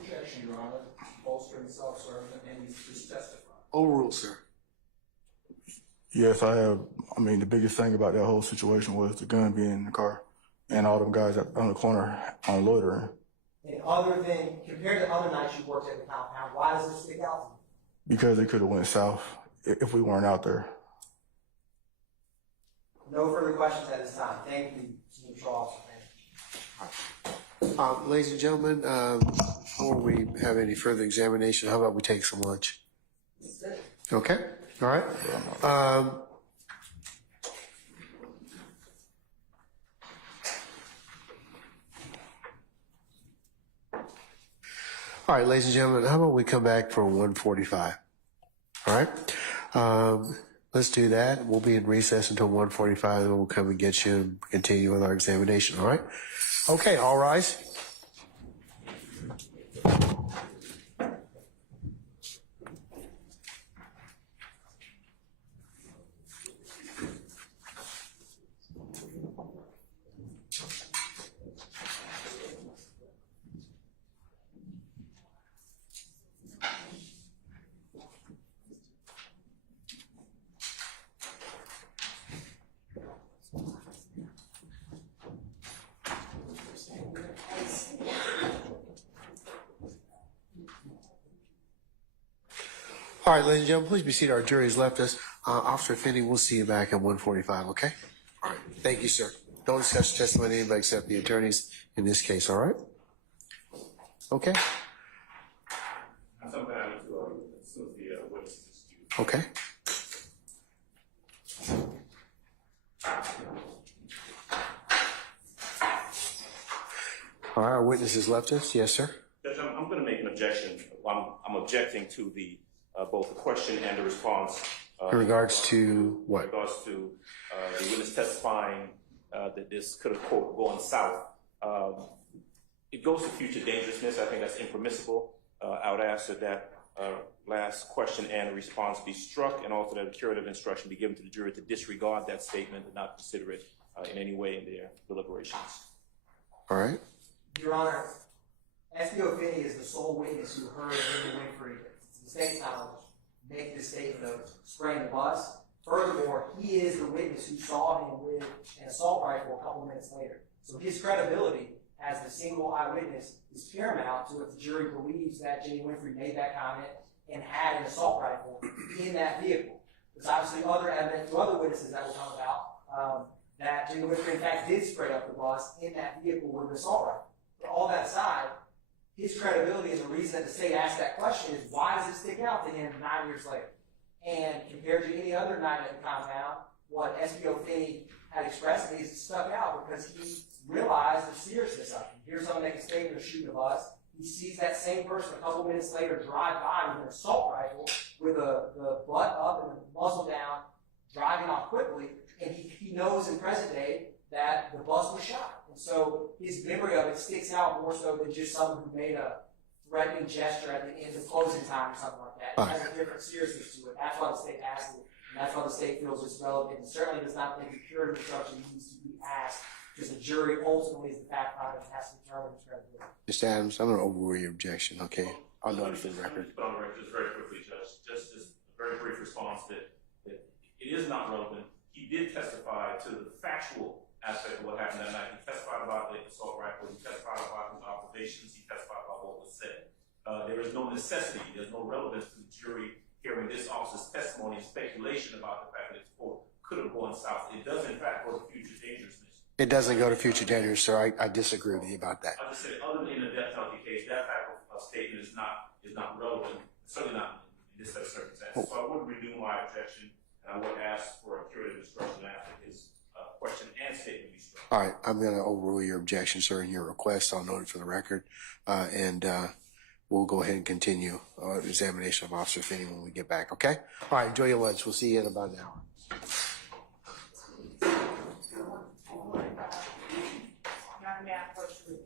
Objection, Your Honor. Bolstering self-serving and he's just testifying. Overruled, sir. Yes, I have. I mean, the biggest thing about that whole situation was the gun being in the car and all them guys on the corner on loitering. And other than, compared to other nights you worked at the compound, why does it stick out to you? Because they could have went south if we weren't out there. No further questions at this time. Thank you, Senior Patrol Officer. Ladies and gentlemen, before we have any further examination, how about we take some lunch? Okay, all right. All right, ladies and gentlemen, how about we come back for 1:45? All right. Let's do that. We'll be in recess until 1:45, and we'll come and get you and continue with our examination. All right. Okay. All rise. All right, ladies and gentlemen, please be seated. Our jury has left us. Officer Finny, we'll see you back at 1:45, okay? All right. Thank you, sir. Don't discuss the testimony of anybody except the attorneys in this case, all right? Okay? I'm something I need to, as soon as the witness is excused. Okay. All right, our witness has left us. Yes, sir. Judge, I'm going to make an objection. I'm objecting to the both the question and the response. In regards to what? In regards to the witness testifying that this could have, quote, gone south. It goes to future dangerousness. I think that's impermissible. I would ask that last question and response be struck, and also that a curative instruction be given to the jury to disregard that statement and not consider it in any way in their deliberations. All right. Your Honor, SPO Finny is the sole witness who heard Jimmy Winfrey, to the state's knowledge, make this statement of spraying the bus. Furthermore, he is the witness who saw him with an assault rifle a couple minutes later. So his credibility as the single eyewitness is paramount to if the jury believes that Jimmy Winfrey made that comment and had an assault rifle in that vehicle. There's obviously other evidence, other witnesses that will come about that Jimmy Winfrey in fact did spray up the bus in that vehicle with an assault rifle. But all that aside, his credibility and the reason that the state asked that question is why does it stick out to him 9 years later? And compared to any other night at the compound, what SPO Finny had expressed is stuck out because he realized the seriousness of it. He hears someone make a statement of shooting a bus. He sees that same person a couple minutes later drive by with an assault rifle with the butt up and the muzzle down, driving off quickly, and he knows in present day that the bus was shot. And so his memory of it sticks out more so than just someone who made a threatening gesture at the end of closing time or something like that. It has a different seriousness to it. That's why the state asked it, and that's why the state feels it's relevant. And certainly does not think the curative instruction needs to be asked, because the jury ultimately is the fact finder and has to determine its credibility. Mr. Adams, I'm going to overrule your objection, okay? I'll note it for the record. Just on the record, just very quickly, Judge, just a very brief response that it is not relevant. He did testify to the factual aspect of what happened that night. He testified about the assault rifle. He testified about his observations. He testified about what was said. There is no necessity. There's no relevance to the jury hearing this officer's testimony and speculation about the fact that his quote could have gone south. It does, in fact, go to future dangerousness. It doesn't go to future dangerous, sir. I disagree with you about that. I just said, other than in a death penalty case, that type of statement is not relevant. Certainly not in this set of circumstances. So I would renew my objection, and I would ask for a curative instruction after his question and statement be struck. All right, I'm going to overrule your objection, sir, and your request. I'll note it for the record, and we'll go ahead and continue the examination of Officer Finny when we get back, okay? All right, enjoy your lunch. We'll see you in about an hour. May I approach you?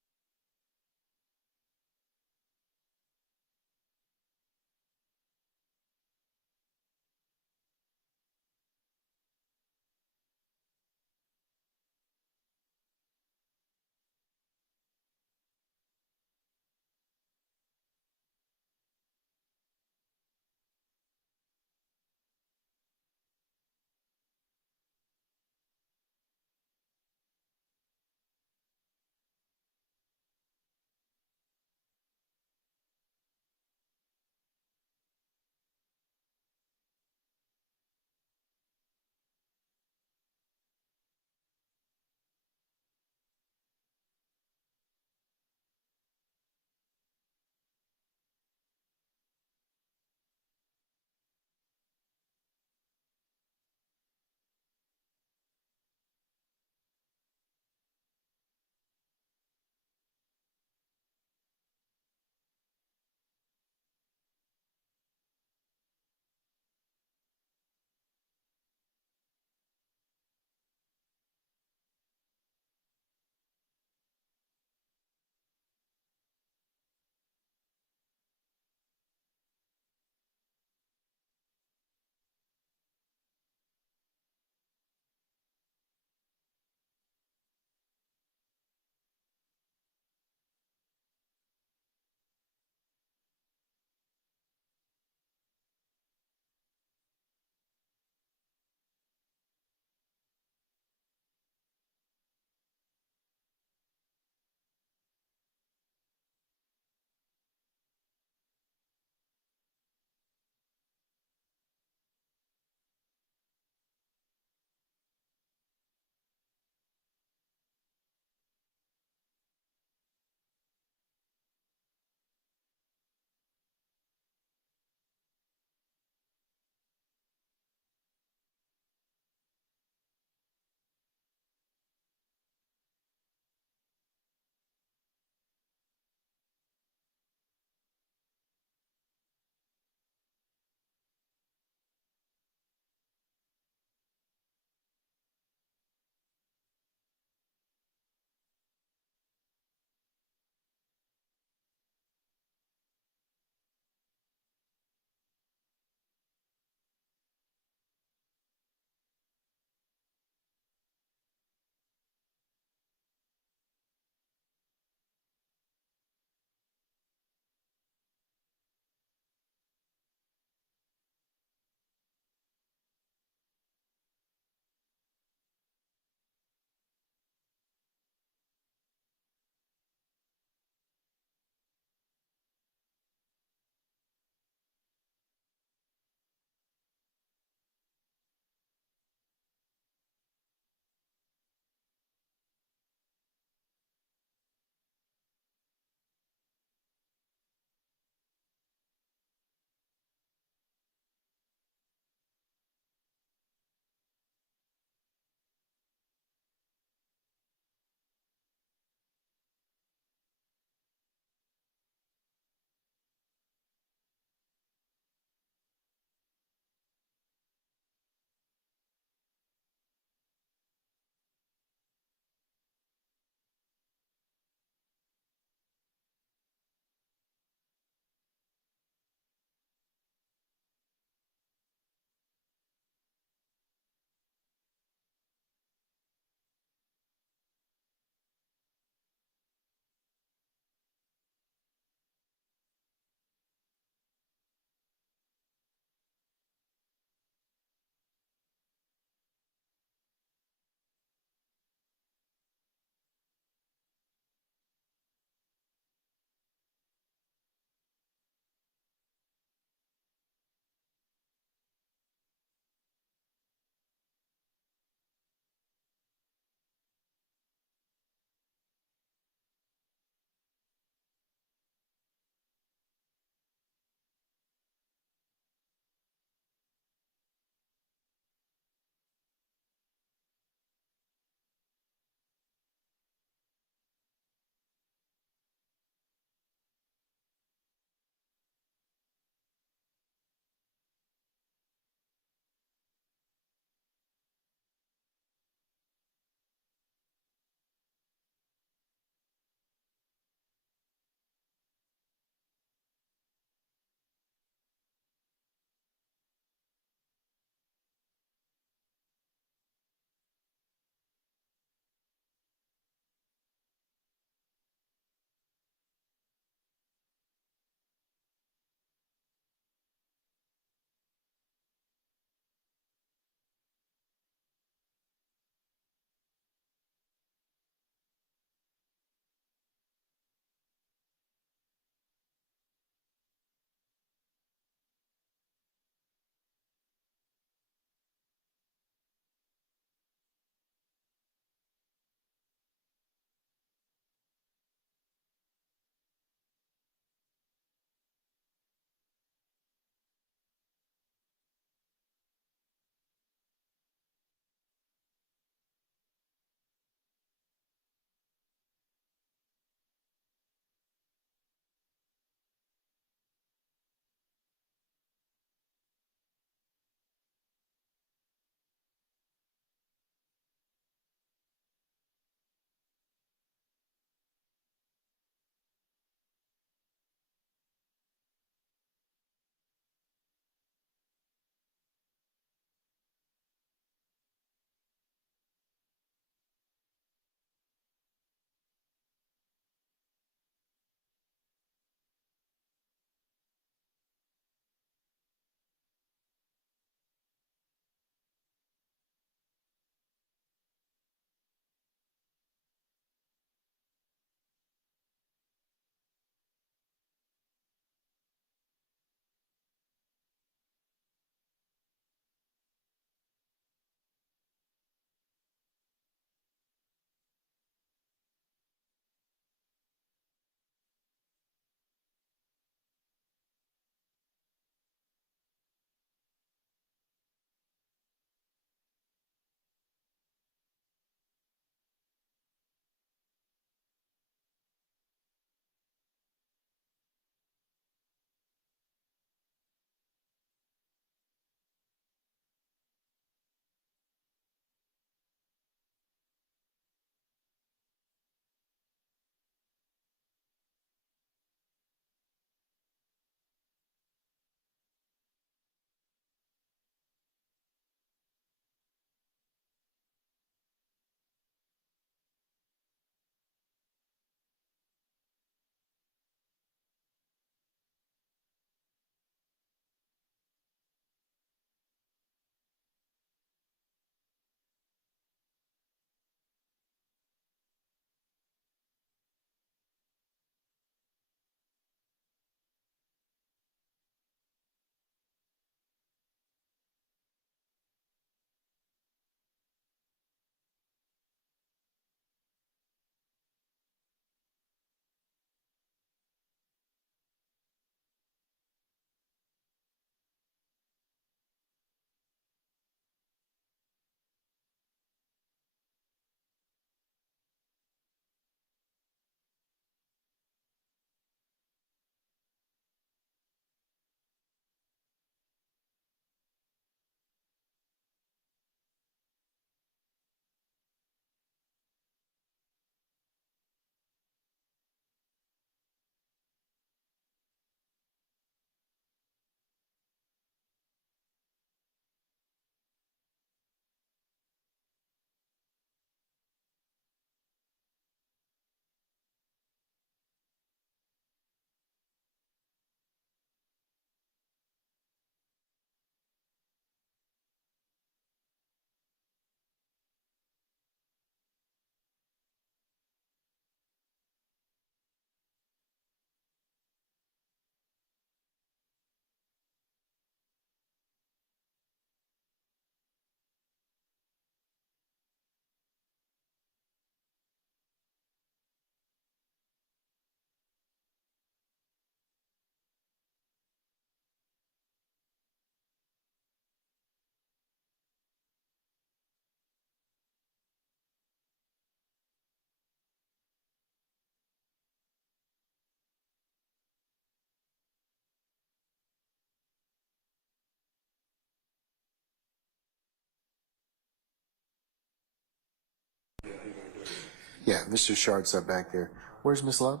Yeah, Mr. Shart's up back there. Where's Miss Love?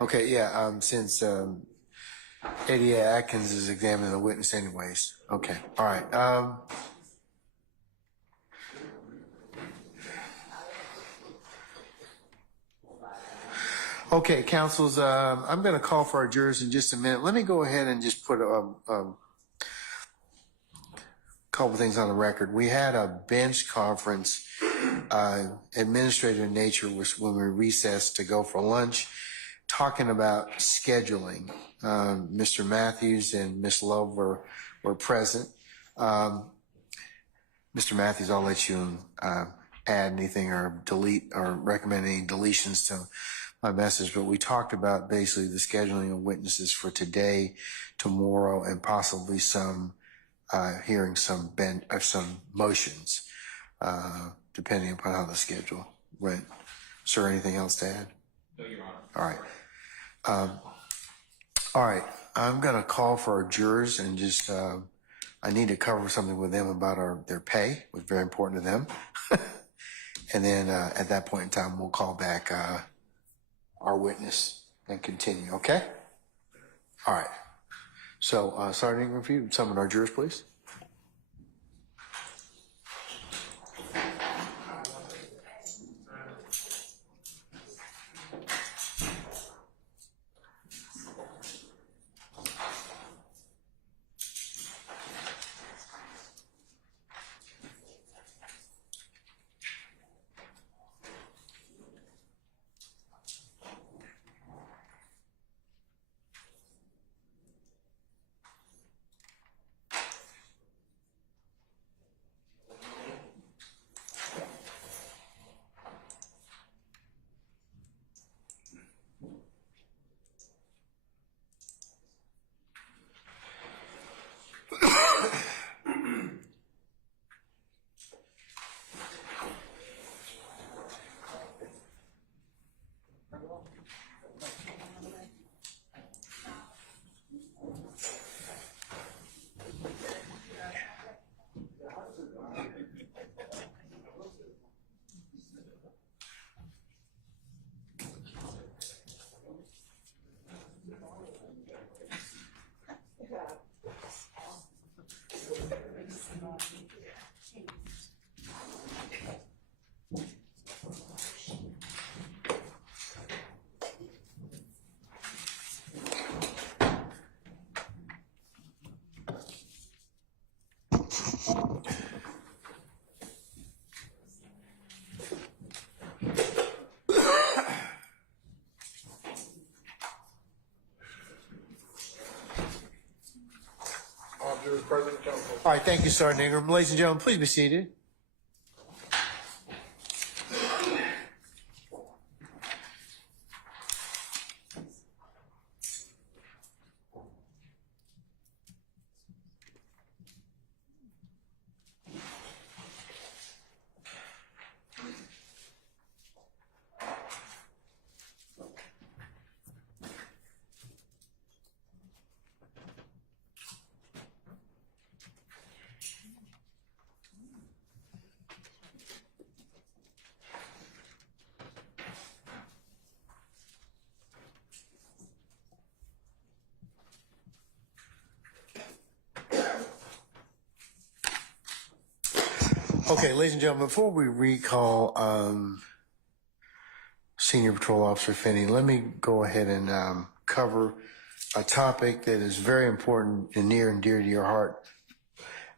Okay, yeah, since Eddie Atkins is examining the witness anyways. Okay, all right. Okay, counsels, I'm going to call for our jurors in just a minute. Let me go ahead and just put a couple things on the record. We had a bench conference, administrative in nature, was when we recessed to go for lunch, talking about scheduling. Mr. Matthews and Miss Love were present. Mr. Matthews, I'll let you add anything or delete or recommend any deletions to my message, but we talked about basically the scheduling of witnesses for today, tomorrow, and possibly some hearing some motions, depending upon how the schedule went. Sir, anything else to add? No, Your Honor. All right. I'm going to call for our jurors and just, I need to cover something with them about their pay, which is very important to them. And then at that point in time, we'll call back our witness and continue, okay? All right. So, Sergeant Ingram, if you summon our jurors, please. All right, thank you, Sergeant Ingram. Ladies and gentlemen, please be seated. Okay, ladies and gentlemen, before we recall Senior Patrol Officer Finny, let me go ahead and cover a topic that is very important and near and dear to your heart,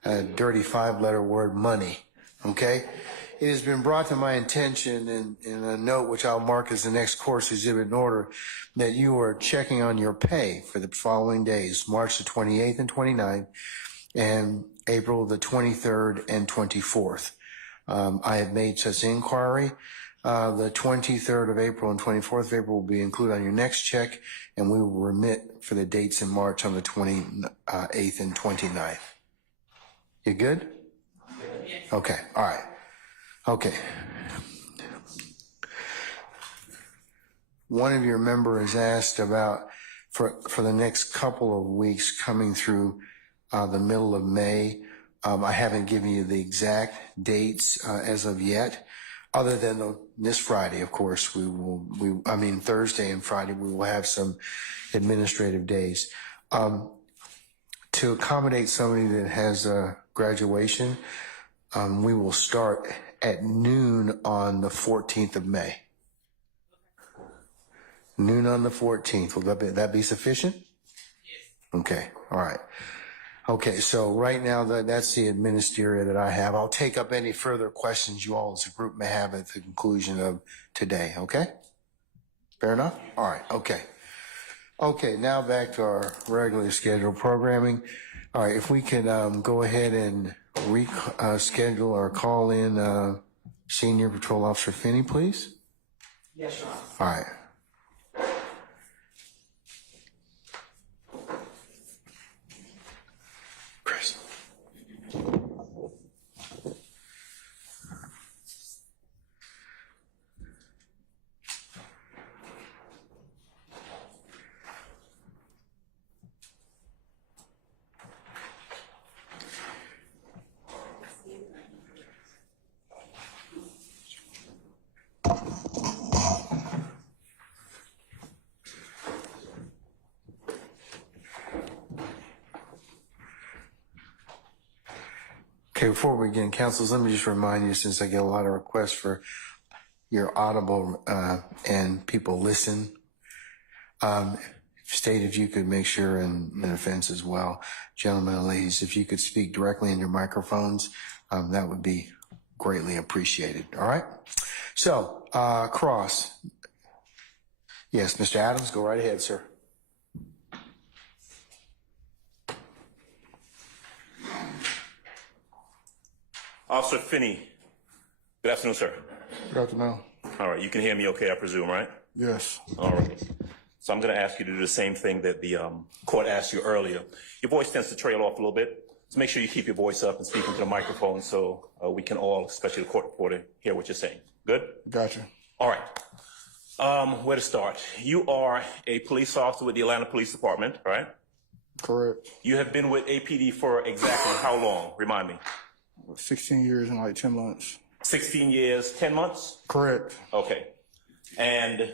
a dirty five-letter word, money, okay? It has been brought to my attention in a note, which I'll mark as the next course exhibit in order, that you are checking on your pay for the following days, March the 28th and 29th, and April the 23rd and 24th. I have made such inquiry. The 23rd of April and 24th of April will be included on your next check, and we will remit for the dates in March on the 28th and 29th. You good? Okay, all right. Okay. One of your members asked about, for the next couple of weeks coming through the middle of May, I haven't given you the exact dates as of yet, other than this Friday, of course. Thursday and Friday, we will have some administrative days. To accommodate somebody that has a graduation, we will start at noon on the 14th of May. Noon on the 14th. Will that be sufficient? Yes. Okay. All right. Okay. So right now that's the administrator that I have. I'll take up any further questions you all as a group may have at the conclusion of today. Okay. Fair enough? All right. Okay. Okay. Now back to our regularly scheduled programming. All right. If we can go ahead and reschedule or call in Senior Patrol Officer Finny, please. Yes, Your Honor. All right. Chris. Okay, before we begin, councils, let me just remind you, since I get a lot of requests for your audible and people listen, State, if you could make sure, and offense as well, gentlemen and ladies, if you could speak directly in your microphones, that would be greatly appreciated. All right? So, Cross. Yes, Mr. Adams, go right ahead, sir. Officer Finny, good afternoon, sir. Good afternoon. All right, you can hear me okay, I presume, right? Yes. All right. So I'm going to ask you to do the same thing that the court asked you earlier. Your voice tends to trail off a little bit, so make sure you keep your voice up and speak into the microphone so we can all, especially the court reporter, hear what you're saying. Good? Gotcha. All right. Where to start? You are a police officer with the Atlanta Police Department, right? Correct. You have been with APD for exactly how long? Remind me. 16 years and like 10 months. 16 years, 10 months? Correct. Okay. And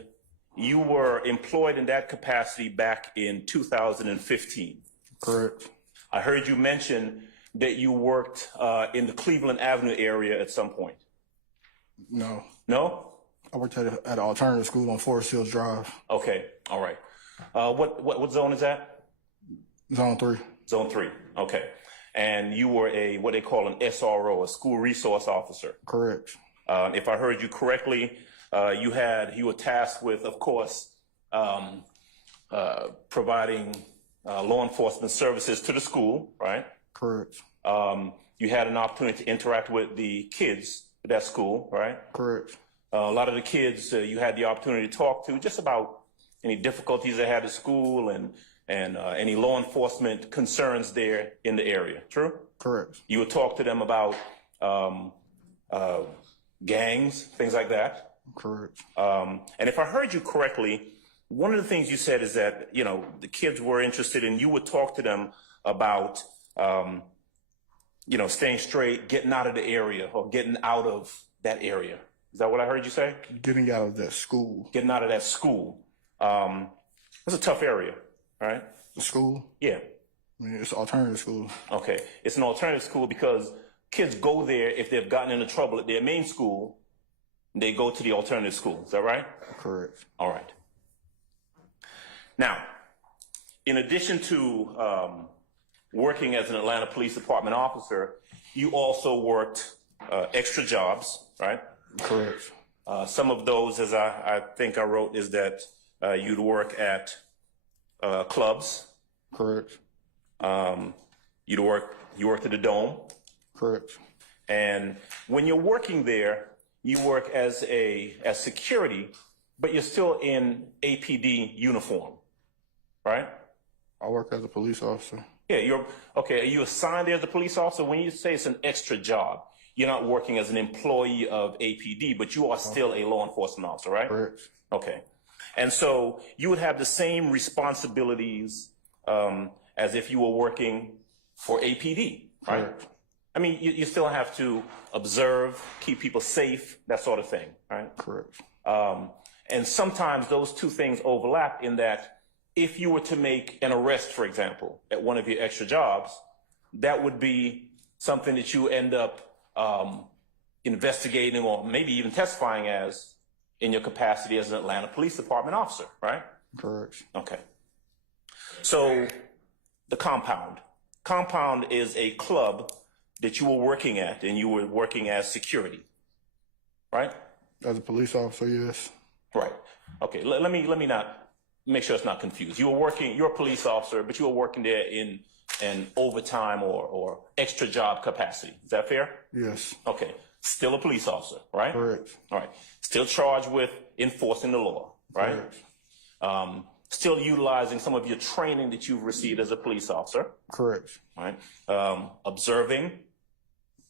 you were employed in that capacity back in 2015. Correct. I heard you mention that you worked in the Cleveland Avenue area at some point. No. No? I worked at an alternative school on Forest Hills Drive. Okay. All right. What zone is that? Zone 3. Zone 3. Okay. And you were what they call an SRO, a school resource officer. Correct. If I heard you correctly, you were tasked with, of course, providing law enforcement services to the school, right? Correct. You had an opportunity to interact with the kids at that school, right? Correct. A lot of the kids you had the opportunity to talk to just about any difficulties they had at school and any law enforcement concerns there in the area. True? Correct. You would talk to them about gangs, things like that. Correct. And if I heard you correctly, one of the things you said is that, the kids were interested and you would talk to them about, staying straight, getting out of the area or getting out of that area. Is that what I heard you say? Getting out of that school. Getting out of that school. It's a tough area, right? The school? Yeah. I mean, it's an alternative school. Okay. It's an alternative school because kids go there if they've gotten into trouble at their main school, they go to the alternative school. Is that right? Correct. All right. Now, in addition to working as an Atlanta Police Department officer, you also worked extra jobs, right? Correct. Some of those, as I think I wrote, is that you'd work at clubs. Correct. You worked at the Dome. Correct. And when you're working there, you work as security, but you're still in APD uniform, right? I work as a police officer. Yeah, okay. Are you assigned there as a police officer? When you say it's an extra job, you're not working as an employee of APD, but you are still a law enforcement officer, right? Correct. Okay. And so you would have the same responsibilities as if you were working for APD, right? Correct. I mean, you still have to observe, keep people safe, that sort of thing, right? Correct. And sometimes those two things overlap in that if you were to make an arrest, for example, at one of your extra jobs, that would be something that you end up investigating or maybe even testifying as in your capacity as an Atlanta Police Department officer, right? Correct. Okay. So the compound. Compound is a club that you were working at and you were working as security, right? As a police officer, yes. Right. Okay. Let me not make sure it's not confused. You're a police officer, but you were working there in an overtime or extra job capacity. Is that fair? Yes. Okay. Still a police officer, right? Correct. All right. Still charged with enforcing the law, right? Correct. Still utilizing some of your training that you've received as a police officer, Correct. right? Observing,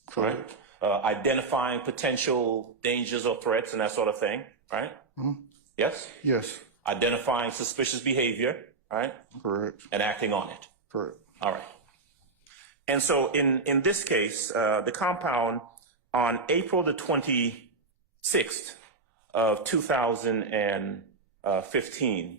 Correct. right? Identifying potential dangers or threats and that sort of thing, right? Mhm. Yes? Yes. Identifying suspicious behavior, right? Correct. And acting on it. Correct. All right. And so in this case, the compound on April the 26th of 2015,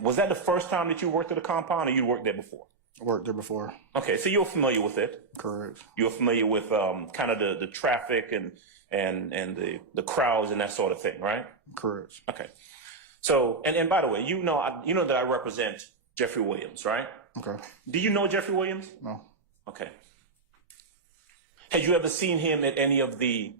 was that the first time that you worked at a compound or you worked there before? I worked there before. Okay, so you're familiar with it. Correct. You're familiar with kind of the traffic and the crowds and that sort of thing, right? Correct. Okay. So, and by the way, you know that I represent Jeffery Williams, right? Okay. Do you know Jeffery Williams? No. Okay. Had you ever seen him at any of the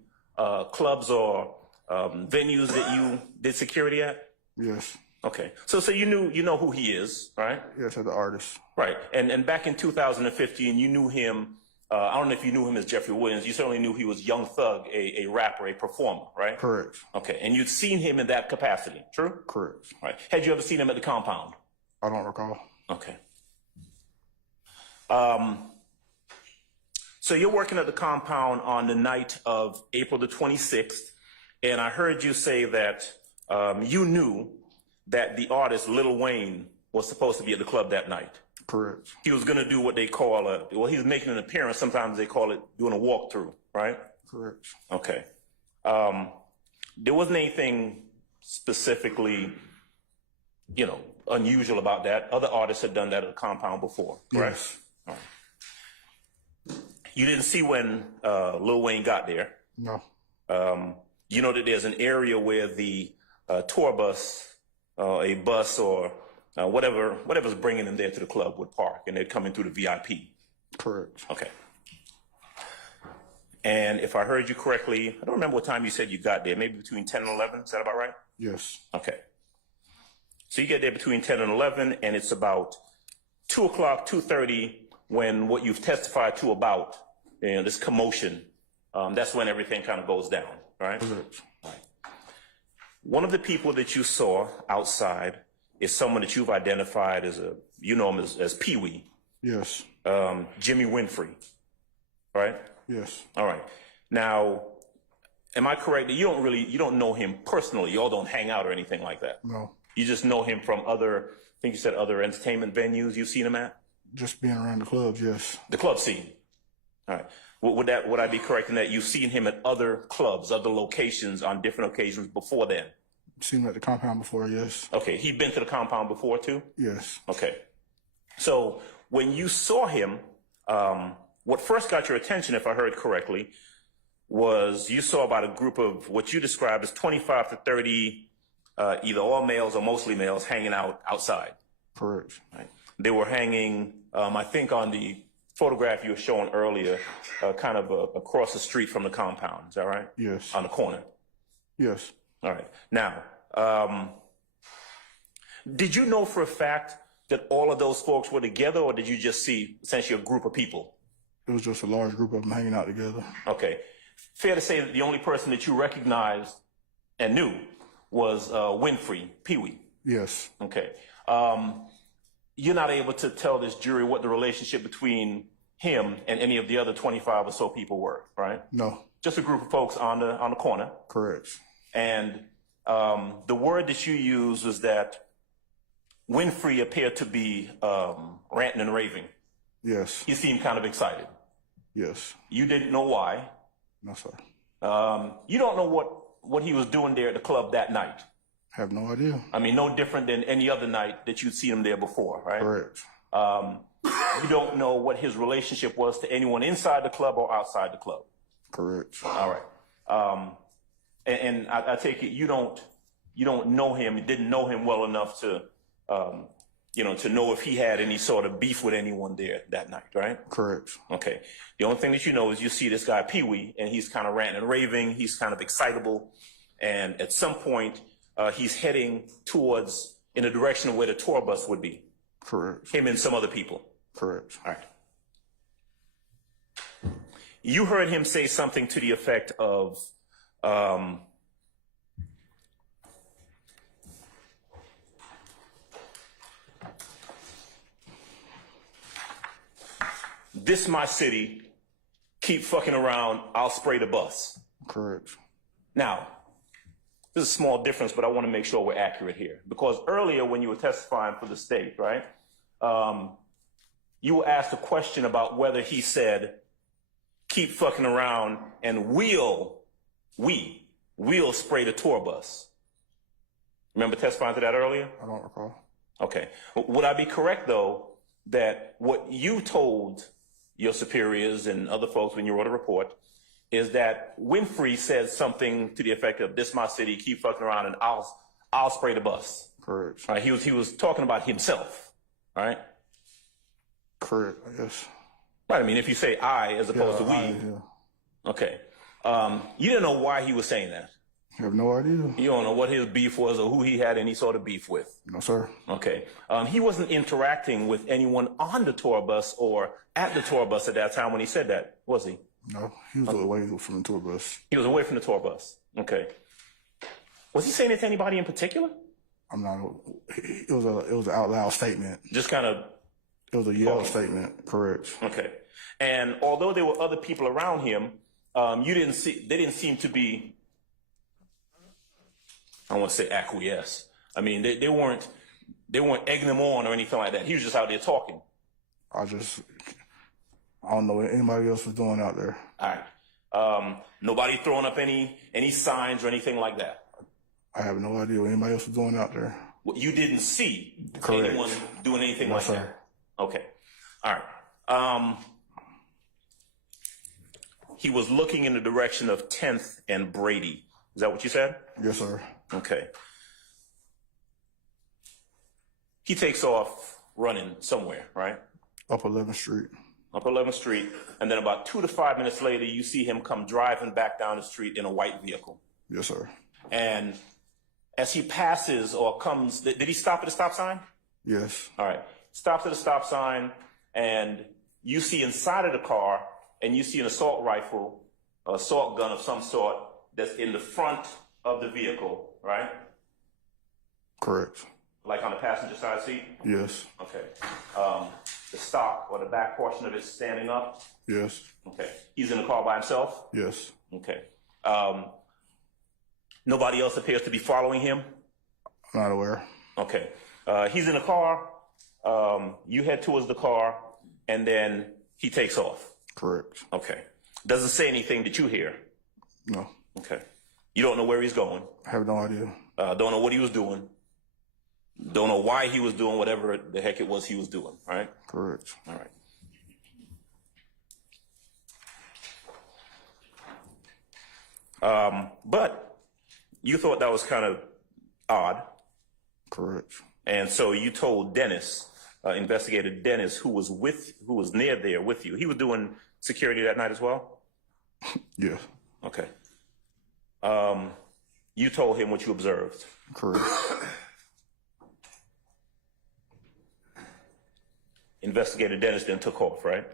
clubs or venues that you did security at? Yes. Okay. So you know who he is, right? Yes, as an artist. Right. And back in 2015, you knew him. I don't know if you knew him as Jeffery Williams. You certainly knew he was Young Thug, a rapper, a performer, right? Correct. Okay. And you'd seen him in that capacity, true? Correct. Right. Had you ever seen him at the compound? I don't recall. Okay. So you're working at the compound on the night of April the 26th, and I heard you say that you knew that the artist Lil Wayne was supposed to be at the club that night. Correct. He was going to do what they call he was making an appearance. Sometimes they call it doing a walkthrough, right? Correct. Okay. There wasn't anything specifically, unusual about that. Other artists had done that at the compound before, correct? Yes. All right. You didn't see when Lil Wayne got there. No. You know that there's an area where the tour bus, a bus or whatever's bringing them there to the club would park, and they'd come in through the VIP. Correct. Okay. And if I heard you correctly, I don't remember what time you said you got there, maybe between 10 and 11, is that about right? Yes. Okay. So you get there between 10 and 11, and it's about 2 o'clock, 2:30, when what you've testified to about, this commotion, that's when everything kind of goes down, right? Correct. One of the people that you saw outside is someone that you've identified as you know him as Pee Wee. Yes. Jimmy Winfrey, right? Yes. All right. Now, am I correct that you don't know him personally? Y'all don't hang out or anything like that? No. You just know him from I think you said other entertainment venues you've seen him at? Just being around the clubs, yes. The club scene. All right. Would I be correct in that you've seen him at other clubs, other locations on different occasions before then? Seen him at the compound before, yes. Okay. He'd been to the compound before too? Yes. Okay. So when you saw him, what first got your attention, if I heard correctly, was you saw about a group of what you described as 25 to 30, either all males or mostly males, hanging out outside. Correct. Right. They were hanging, I think on the photograph you were showing earlier, kind of across the street from the compound. Is that right? Yes. On the corner. Yes. All right. Now, did you know for a fact that all of those folks were together, or did you just see essentially a group of people? It was just a large group of them hanging out together. Okay. Fair to say that the only person that you recognized and knew was Winfrey, Pee Wee. Yes. Okay. You're not able to tell this jury what the relationship between him and any of the other 25 or so people were, right? No. Just a group of folks on the corner. Correct. And the word that you used was that Winfrey appeared to be ranting and raving. Yes. He seemed kind of excited. Yes. You didn't know why. No, sir. You don't know what he was doing there at the club that night. Have no idea. I mean, no different than any other night that you'd seen him there before, right? Correct. You don't know what his relationship was to anyone inside the club or outside the club. Correct. All right. And I take it you don't know him. You didn't know him well enough to, to know if he had any sort of beef with anyone there that night, right? Correct. Okay. The only thing that you know is you see this guy Pee Wee, and he's kind of ranting and raving. He's kind of excitable, and at some point, he's heading towards in the direction of where the tour bus would be. Correct. Him and some other people. Correct. All right. You heard him say something to the effect of, "This my city. Keep fucking around. I'll spray the bus." Correct. Now, there's a small difference, but I want to make sure we're accurate here. Because earlier when you were testifying for the state, right, you were asked a question about whether he said, "Keep fucking around and we'll spray the tour bus." Remember testifying to that earlier? I don't recall. Okay. Would I be correct, though, that what you told your superiors and other folks when you wrote a report is that Winfrey said something to the effect of, "This my city, keep fucking around and I'll spray the bus"? Correct. All right, he was talking about himself, all right? Correct, yes. Right, I mean, if you say "I" as opposed to "we." Yeah. Okay. You didn't know why he was saying that. I have no idea. You don't know what his beef was or who he had any sort of beef with. No, sir. Okay. He wasn't interacting with anyone on the tour bus or at the tour bus at that time when he said that, was he? No, he was away from the tour bus. He was away from the tour bus. Okay. Was he saying it to anybody in particular? I'm not. It was an out loud statement. Just kind of. It was a yell statement. Correct. Okay. And although there were other people around him, they didn't seem to be, I don't want to say acquiesce. I mean, they weren't egging him on or anything like that. He was just out there talking. I don't know what anybody else was doing out there. All right. Nobody throwing up any signs or anything like that. I have no idea what anybody else was doing out there. Well, you didn't see Correct. anyone doing anything No, like sir. that. Okay. All right. He was looking in the direction of 10th and Brady. Is that what you said? Yes, sir. Okay. He takes off running somewhere, right? Up 11th Street. Up 11th Street. And then about 2 to 5 minutes later, you see him come driving back down the street in a white vehicle. Yes, sir. And as he passes or comes, did he stop at the stop sign? Yes. All right. Stops at the stop sign, and you see inside of the car, and you see an assault rifle, an assault gun of some sort that's in the front of the vehicle, right? Correct. Like on the passenger side seat? Yes. Okay. The stock or the back portion of it standing up? Yes. Okay. He's in the car by himself? Yes. Okay. Nobody else appears to be following him? I'm not aware. Okay. He's in the car. You head towards the car, and then he takes off. Correct. Okay. Doesn't say anything that you hear. No. Okay. You don't know where he's going. I have no idea. Don't know what he was doing. Don't know why he was doing whatever the heck it was he was doing, right? Correct. All right. But you thought that was kind of odd. Correct. And so you told Dennis, Investigator Dennis, who was near there with you. He was doing security that night as well? Yeah. Okay. You told him what you observed. Correct. Investigator Dennis then took off, right?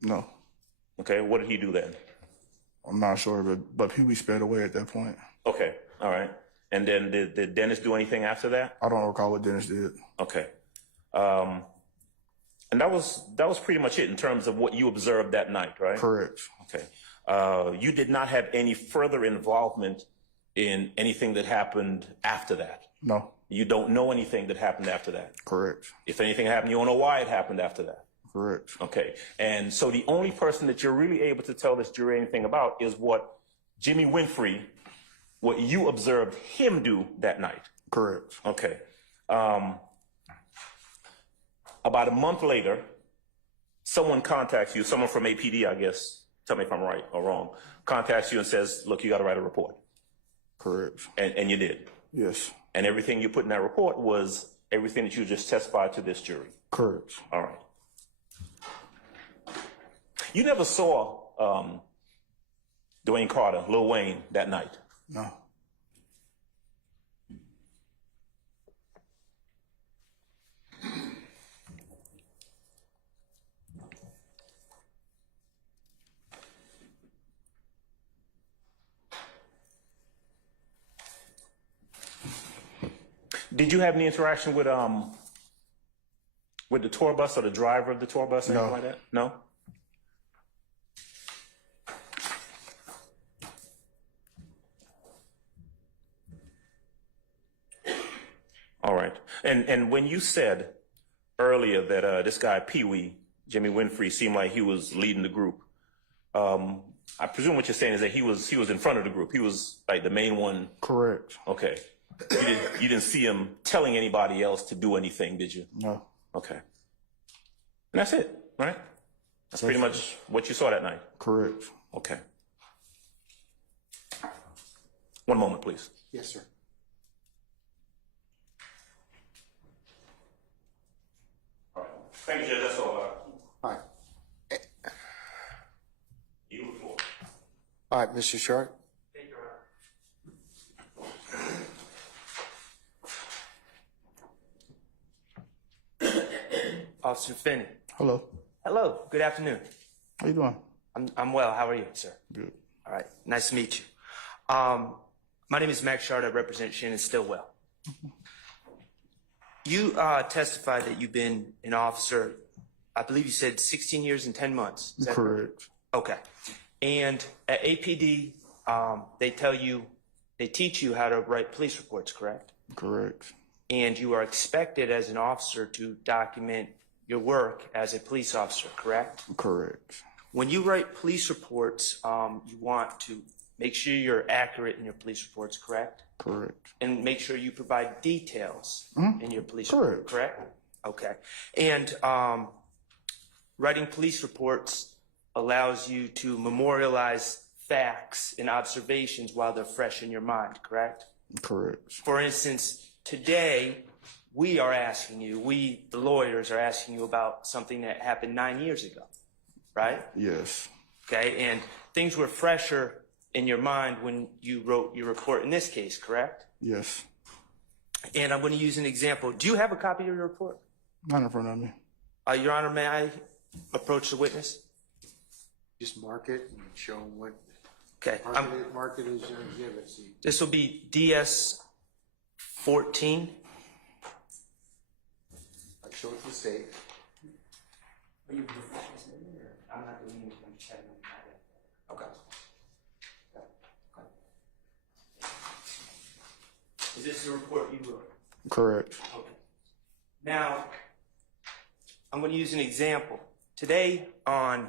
No. Okay. What did he do then? I'm not sure, but Pee Wee sped away at that point. Okay. All right. And then did Dennis do anything after that? I don't recall what Dennis did. Okay. And that was pretty much it in terms of what you observed that night, right? Correct. Okay. You did not have any further involvement in anything that happened after that? No. You don't know anything that happened after that? Correct. If anything happened, you don't know why it happened after that? Correct. Okay. And so the only person that you're really able to tell this jury anything about is what Jimmy Winfrey, what you observed him do that night? Correct. Okay. About a month later, someone contacts you, someone from APD, I guess, tell me if I'm right or wrong, contacts you and says, look, you got to write a report. Correct. And you did. Yes. And everything you put in that report was everything that you just testified to this jury. Correct. All right. You never saw Dwayne Carter, Lil Wayne, that night? No. Did you have any interaction with the tour bus or the driver of the tour bus or anything No. like that? No? All right. And when you said earlier that this guy Pee Wee, Jimmy Winfrey, seemed like he was leading the group, I presume what you're saying is that he was in front of the group. He was like the main one. Correct. Okay. You didn't see him telling anybody else to do anything, did you? No. Okay. And that's it, right? That's pretty much what you saw that night. Correct. Okay. One moment, please. Yes, sir. All right. Thank you, Judge. That's all. All right. You the floor. All right, Mr. Sharp. Thank you, Your Honor. Officer Finny. Hello. Hello. Good afternoon. How you doing? I'm well. How are you, sir? Good. All right. Nice to meet you. My name is Max Shard. I represent Shannon Stillwell. You testified that you've been an officer, I believe you said 16 years and 10 months. Is that Correct. Okay. And at APD, they teach you how to write police reports, correct? Correct. And you are expected as an officer to document your work as a police officer, correct? Correct. When you write police reports, you want to make sure you're accurate in your police reports, correct? Correct. And make sure you provide details in your police Correct. report, correct? Okay. And writing police reports allows you to memorialize facts and observations while they're fresh in your mind, correct? Correct. For instance, today, we, the lawyers, are asking you about something that happened 9 years ago, right? Yes. Okay, and things were fresher in your mind when you wrote your report in this case, correct? Yes. And I'm going to use an example. Do you have a copy of your report? Not in front of me. Your Honor, may I approach the witness? Just mark it and show them what. Okay. Mark it as your exhibit. See. This will be DS 14. Show it to the state. Are you I'm not doing anything. I'm just having okay. Is this the report you wrote? Correct. Okay. Now, I'm going to use an example. Today on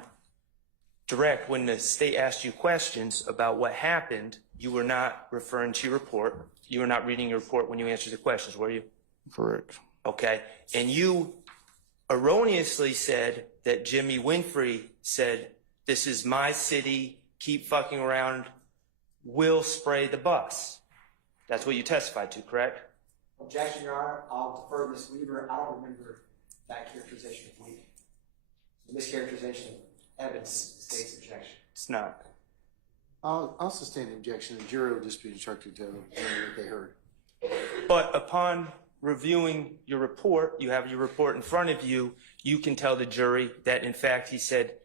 direct, when the state asked you questions about what happened, you were not referring to your report. You were not reading your report when you answered the questions, were you? Correct. Okay. And you erroneously said that Jimmy Winfrey said, "This is my city, keep fucking around, we'll spray the bus." That's what you testified to, correct? Objection, Your Honor. I'll defer to Ms. Weaver. I don't remember that characterization of Weaver. The mischaracterization of evidence is the state's objection. It's not. I'll sustain the objection. The jury will just be instructed to hear what they heard. But upon reviewing your report, you have your report in front of you, you can tell the jury that, in fact, he said,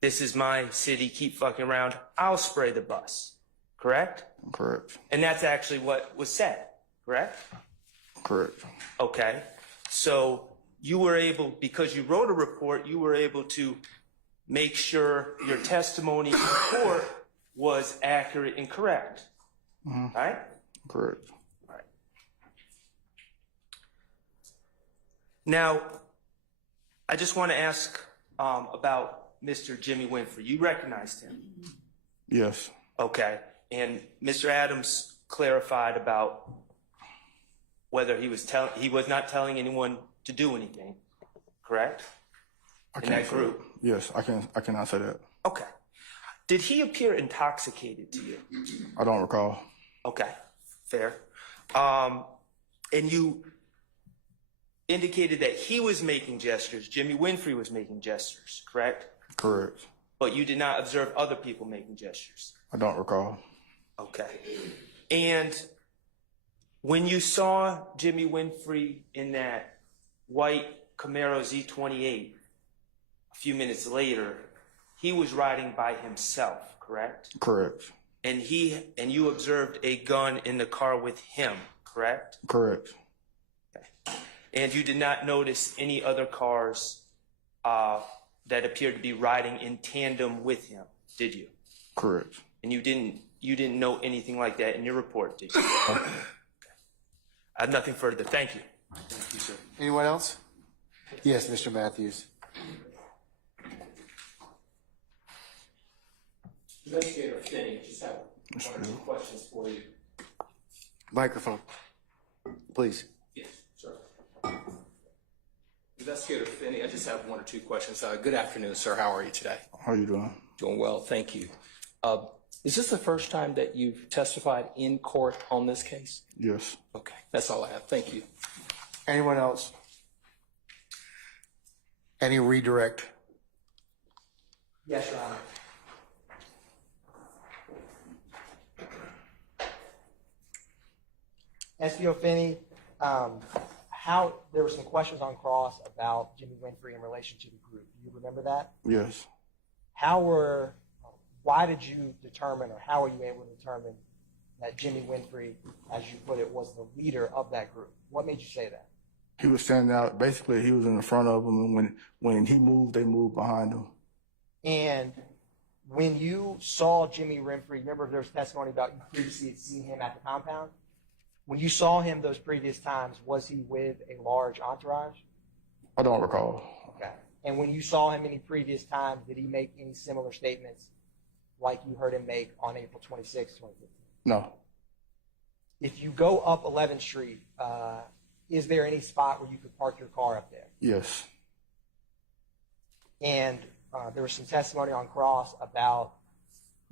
"This is my city, keep fucking around, I'll spray the bus." Correct? Correct. And that's actually what was said, correct? Correct. Okay. So you were able, because you wrote a report, you were able to make sure your testimony in court was accurate and correct. Mhm. All right? Correct. Now, I just want to ask about Mr. Jimmy Winfrey. You recognized him? Yes. Okay. And Mr. Adams clarified about whether he was not telling anyone to do anything, correct? I In can't that say group? that. Yes, I cannot say that. Okay. Did he appear intoxicated to you? I don't recall. Okay, fair. And you indicated that he was making gestures, Jimmy Winfrey was making gestures, correct? Correct. But you did not observe other people making gestures. I don't recall. Okay. And when you saw Jimmy Winfrey in that white Camaro Z28 a few minutes later, he was riding by himself, correct? Correct. And you observed a gun in the car with him, correct? Correct. Okay. And you did not notice any other cars that appeared to be riding in tandem with him, did you? Correct. And you didn't know anything like that in your report, did you? Okay. I have nothing further. Thank you. Thank you, sir. Anyone else? Yes, Mr. Matthews. Investigator Finny, just have one or two questions for you. Microphone, please. Yes, sir. Investigator Finny, I just have one or two questions. Good afternoon, sir. How are you today? How are you doing? Doing well, thank you. Is this the first time that you've testified in court on this case? Yes. Okay, that's all I have. Thank you. Anyone else? Any redirect? Yes, Your Honor. SPO Finney, how there were some questions on cross about Jimmy Winfrey in relation to the group. Do you remember that? Yes. Why did you determine, or how were you able to determine that Jimmy Winfrey, as you put it, was the leader of that group? What made you say that? He was standing out. Basically, he was in the front of them, and when he moved, they moved behind him. And when you saw Jimmy Winfrey, remember there was testimony about you previously had seen him at the compound? When you saw him those previous times, was he with a large entourage? I don't recall. Okay. And when you saw him any previous times, did he make any similar statements like you heard him make on April 26, 2015? No. If you go up 11th Street, is there any spot where you could park your car up there? Yes. And there was some testimony on cross about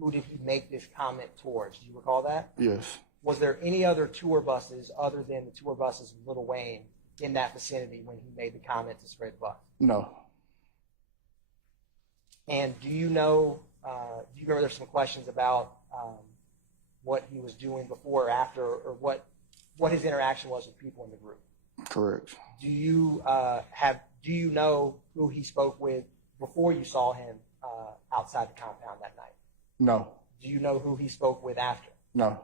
who did he make this comment towards. Do you recall that? Yes. Was there any other tour buses other than the tour buses of Little Wayne in that vicinity when he made the comment to spread bus? No. And do you know, do you remember there's some questions about what he was doing before or after, or what his interaction was with people in the group? Correct. Do you know who he spoke with before you saw him outside the compound that night? No. Do you know who he spoke with after? No.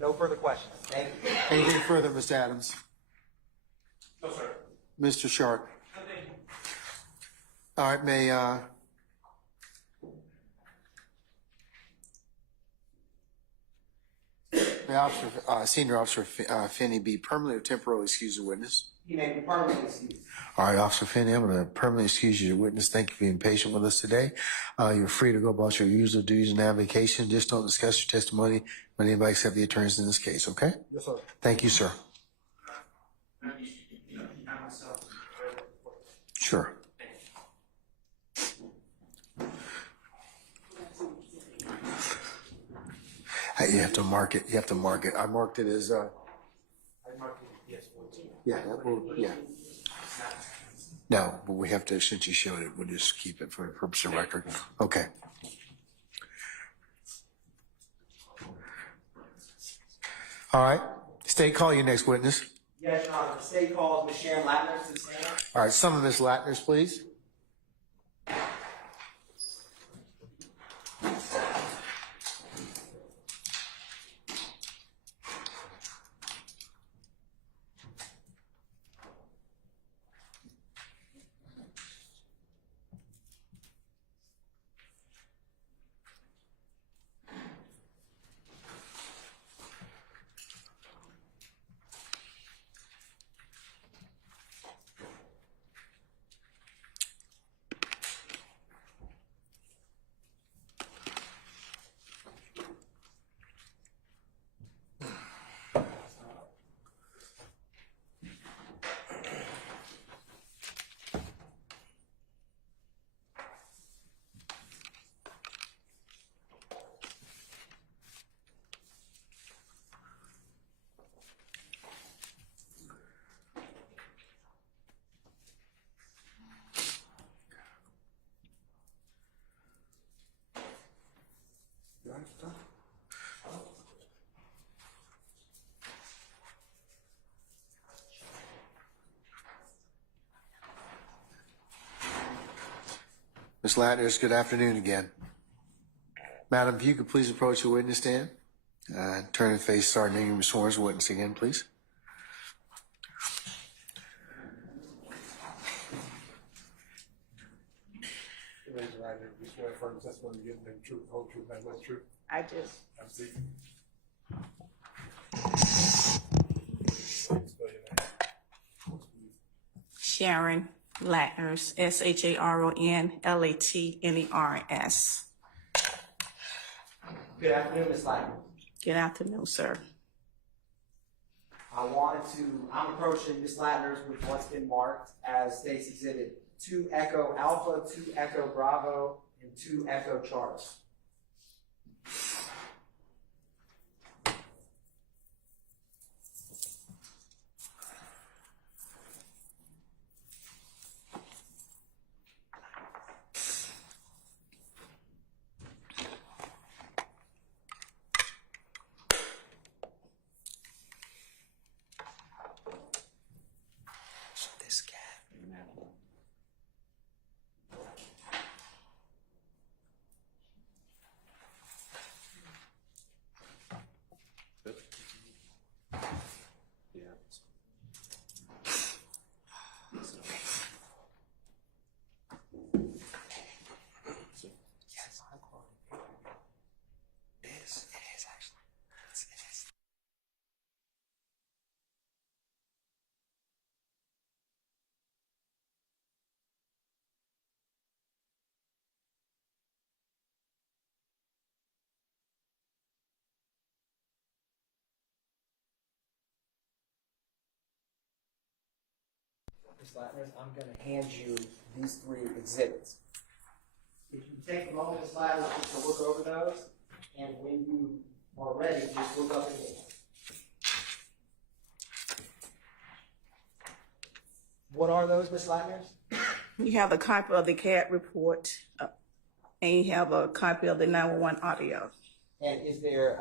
No further questions. Thank you. Anything further, Mr. Adams? No, sir. Mr. Sharp? All right, may Senior Officer Finney be permanently or temporarily excused as a witness? He may be permanently excused. All right, Officer Finney, I'm going to permanently excuse you as a witness. Thank you for being patient with us today. You're free to go about your usual duties and navigation. Just don't discuss your testimony with anybody except the attorneys in this case, okay? Yes, sir. Thank you, sir. Sure. You have to mark it. You have to mark it. I marked it as, yeah, that will, yeah. No, but we have to, since you showed it, we'll just keep it for the purpose of record. Okay. All right. State, call your next witness. Yes, Your Honor. The state calls Ms. Sharon Latner to the stand. All right, some of Ms. Latner's, please. Ms. Latners, good afternoon again. Madam, if you could please approach the witness stand. Turn and face Sergeant Ingram sworn as witness again, please. Raise your right hand. You swear firm testimony you give the truth, the whole truth, and nothing but the truth. I just. I'm seeking. Spell your name. Sharon Latners, SharonLatners. Good afternoon, Ms. Latner. Good afternoon, sir. I'm approaching Ms. Latner's with what's been marked as State's Exhibit 2 Echo Alpha, 2 Echo Bravo, and 2 Echo Charlie. Ms. Latner, I'm going to hand you these 3 exhibits. If you take a moment, Ms. Latner, just to look over those, and when you are ready, just look up again. What are those, Ms. Latner? You have a copy of the CAD report, and you have a copy of the 911 audio. And is there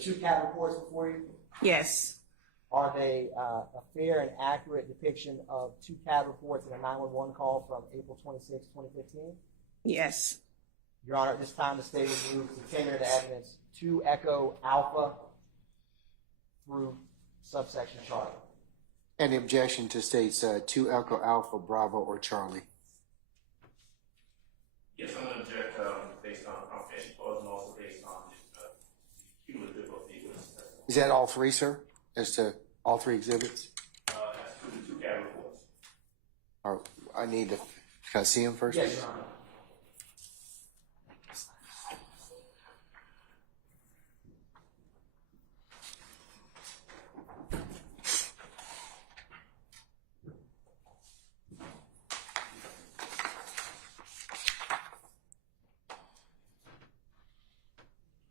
2 CAD reports before you? Yes, Are they a fair and accurate depiction of 2 CAD reports and a 911 call from April 26, 2015? yes, Your Honor, at this time, the state has moved to tenure the evidence 2 Echo Alpha through subsection Charlie. Any objection to states 2 Echo Alpha, Bravo, or Charlie? Yes, I'm going to object based on confidential clause and also based on cumulative of the witness testimony. Is that all 3, sir? As to all 3 exhibits? As to the 2 CAD reports. Or I need to, can I see them first? Yes, Your Honor.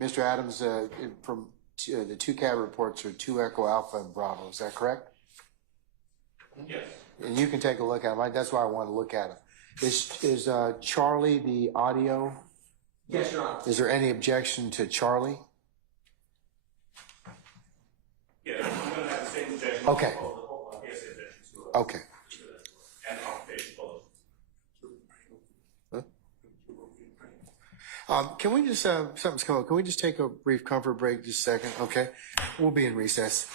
Mr. Adams, from the 2 CAD reports are 2 Echo Alpha and Bravo. Is that correct? Yes. And you can take a look at them. That's why I want to look at them. Is Charlie the audio? Yes, Your Honor. Is there any objection to Charlie? Yeah, I'm going to have the same objection. Okay. Okay. And confidential clause. Can we just, something's come up. Can we just take a brief comfort break just a second? Okay. We'll be in recess.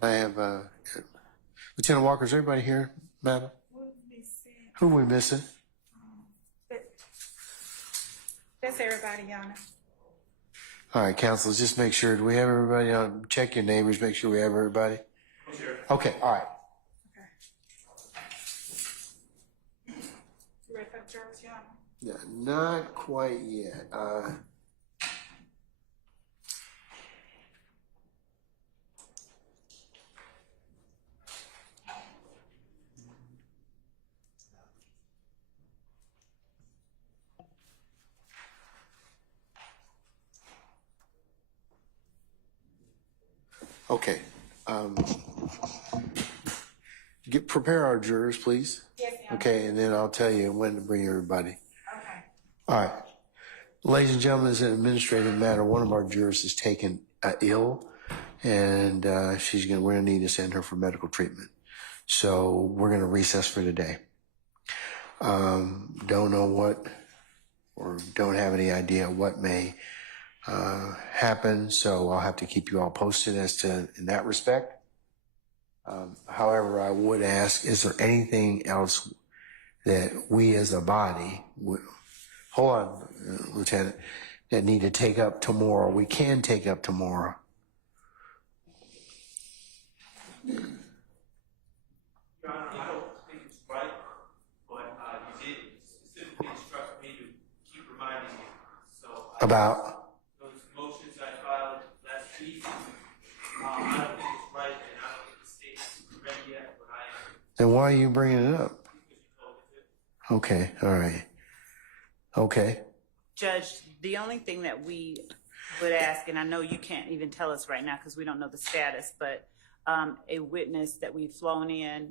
I have, Lieutenant Walker, is everybody here, madam? Who are we missing? That's everybody, Your Honor. All right, councilors, just make sure, do we have everybody on? Check your neighbors, make sure we have everybody. Okay, all right. You ready for the jurors, Your Honor? Yeah, not quite yet. Okay. Prepare our jurors, please. Yes, Your Honor. Okay, and then I'll tell you when to bring everybody. Okay. All right. Ladies and gentlemen, as an administrative matter, one of our jurors is taken ill, and we're going to need to send her for medical treatment. So we're going to recess for today. Don't know what, or don't have any idea what may happen, so I'll have to keep you all posted as to in that respect. However, I would ask, is there anything else that we as a body, hold on, Lieutenant, that need to take up tomorrow? We can take up tomorrow. Your Honor, I don't think it's right, but you did specifically instruct me to keep reminding you. So About? those motions I filed last week, I don't think it's right, and I don't think the state's ready yet, but I am. Then why are you bringing it up? Because you told me to. Okay, all right. Okay. Judge, the only thing that we would ask, and I know you can't even tell us right now because we don't know the status, but a witness that we've flown in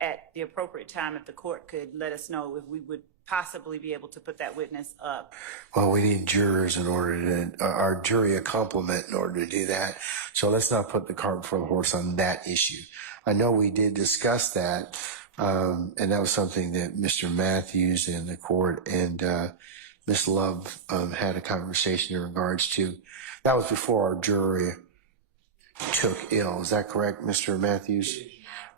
at the appropriate time, if the court could let us know if we would possibly be able to put that witness up. Well, we need jurors in order to, our jury a complement in order to do that. So let's not put the cart before the horse on that issue. I know we did discuss that, and that was something that Mr. Matthews and the court and Ms. Love had a conversation in regards to. That was before our jury took ill. Is that correct, Mr. Matthews?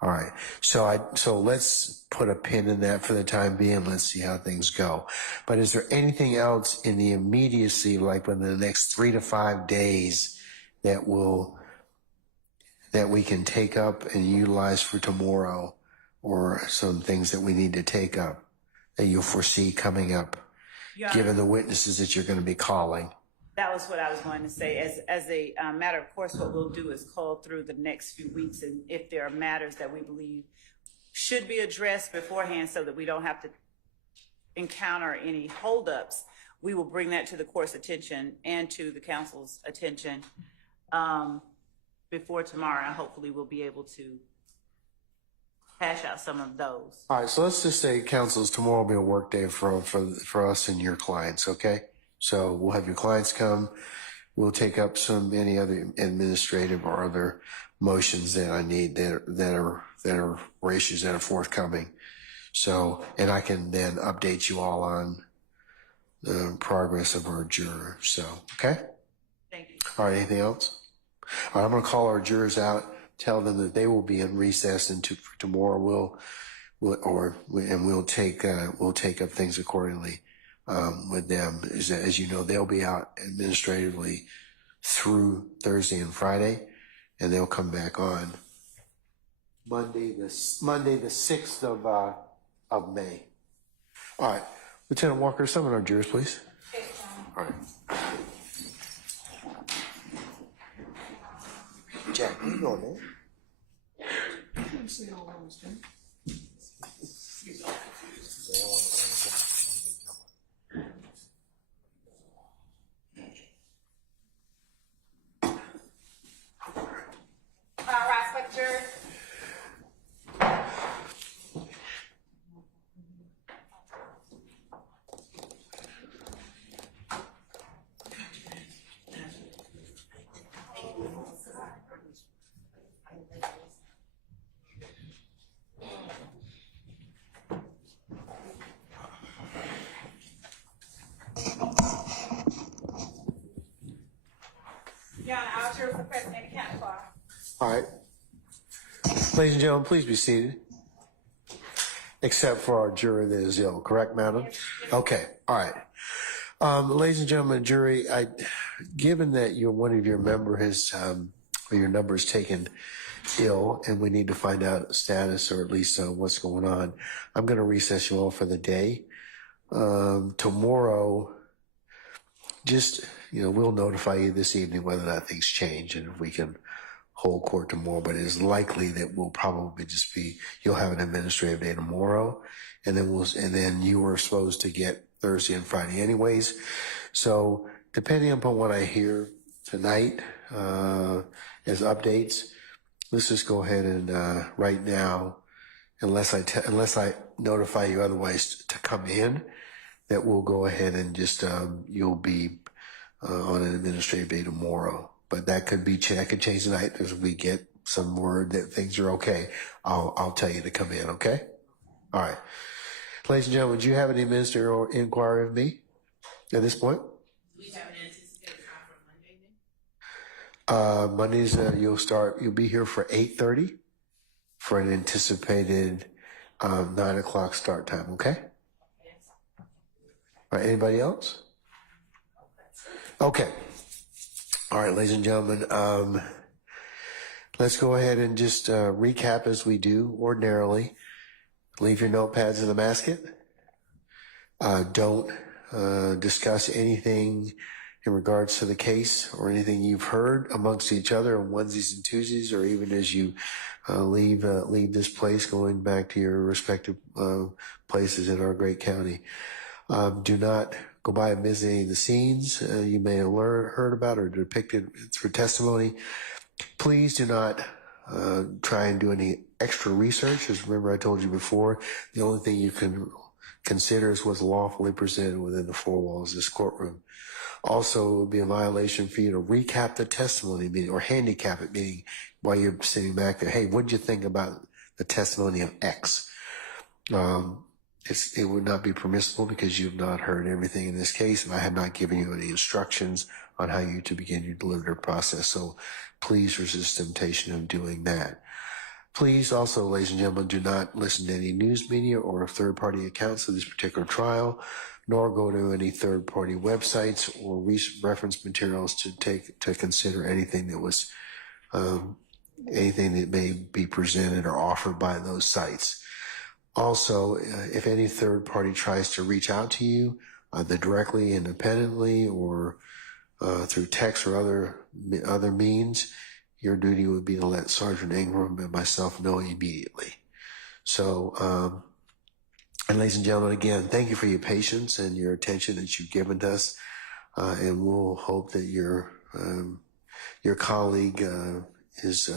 All right. So let's put a pin in that for the time being. Let's see how things go. But is there anything else in the immediacy, like within the next 3 to 5 days, that we can take up and utilize for tomorrow, or some things that we need to take up that you'll foresee coming up, given the witnesses that you're going to be calling? That was what I was going to say. As a matter of course, what we'll do is call through the next few weeks, and if there are matters that we believe should be addressed beforehand so that we don't have to encounter any holdups, we will bring that to the court's attention and to the council's attention before tomorrow. And hopefully we'll be able to hash out some of those. All right, so let's just say, councils, tomorrow will be a work day for us and your clients, okay? So we'll have your clients come. We'll take up any other administrative or other motions that I need that are issues that are forthcoming. So, and I can then update you all on the progress of our juror. So, okay? Thank you. All right, anything else? All right, I'm going to call our jurors out, tell them that they will be in recess, and for tomorrow we'll take up things accordingly. With them, as you know, they'll be out administratively through Thursday and Friday, and they'll come back on Monday the 6th of May. All right, Lieutenant Walker, summon our jurors, please. All right. Jack, where you going, man? All right. Ladies and gentlemen, please be seated. Except for our jury that is ill, correct, madam? Okay, all right. Ladies and gentlemen, jury, given that one of your member has, or your number is taken ill, and we need to find out status or at least what's going on, I'm going to recess you all for the day. Tomorrow, we'll notify you this evening whether or not things change and if we can hold court tomorrow, but it is likely that we'll probably you'll have an administrative day tomorrow, and then you were supposed to get Thursday and Friday anyways. So depending upon what I hear tonight, as updates, let's just go ahead and, right now, unless I notify you otherwise to come in, that we'll go ahead and just, you'll be, on an administrative day tomorrow. But that could change tonight as we get some word that things are okay. I'll tell you to come in, okay? All right. Ladies and gentlemen, do you have any ministerial inquiry of me at this point? Do we have an anticipated time for Monday then? Mondays, you'll be here for 8:30 for an anticipated 9 o'clock start time, okay? Yes. All right, anybody else? Okay. All right, ladies and gentlemen, let's go ahead and just recap as we do ordinarily. Leave your notepads in the basket. Don't discuss anything in regards to the case or anything you've heard amongst each other on onesies and twosies, or even as you leave this place going back to your respective places in our great county. Do not go by and visit any of the scenes you may have heard about or depicted through testimony. Please do not try and do any extra research. As remember I told you before, the only thing you can consider is what's lawfully presented within the four walls of this courtroom. Also, it would be a violation for you to recap the testimony, meaning, or handicap it, meaning while you're sitting back there, hey, what did you think about the testimony of X? It would not be permissible because you've not heard everything in this case, and I have not given you any instructions on how you to begin your deliberative process. So please resist temptation of doing that. Please also, ladies and gentlemen, do not listen to any news media or third-party accounts of this particular trial, nor go to any third-party websites or reference materials to consider anything that was anything that may be presented or offered by those sites. Also, if any third party tries to reach out to you, either directly, independently, or through text or other means, your duty would be to let Sergeant Ingram and myself know immediately. So, and ladies and gentlemen, again, thank you for your patience and your attention that you've given to us, and we'll hope that your colleague is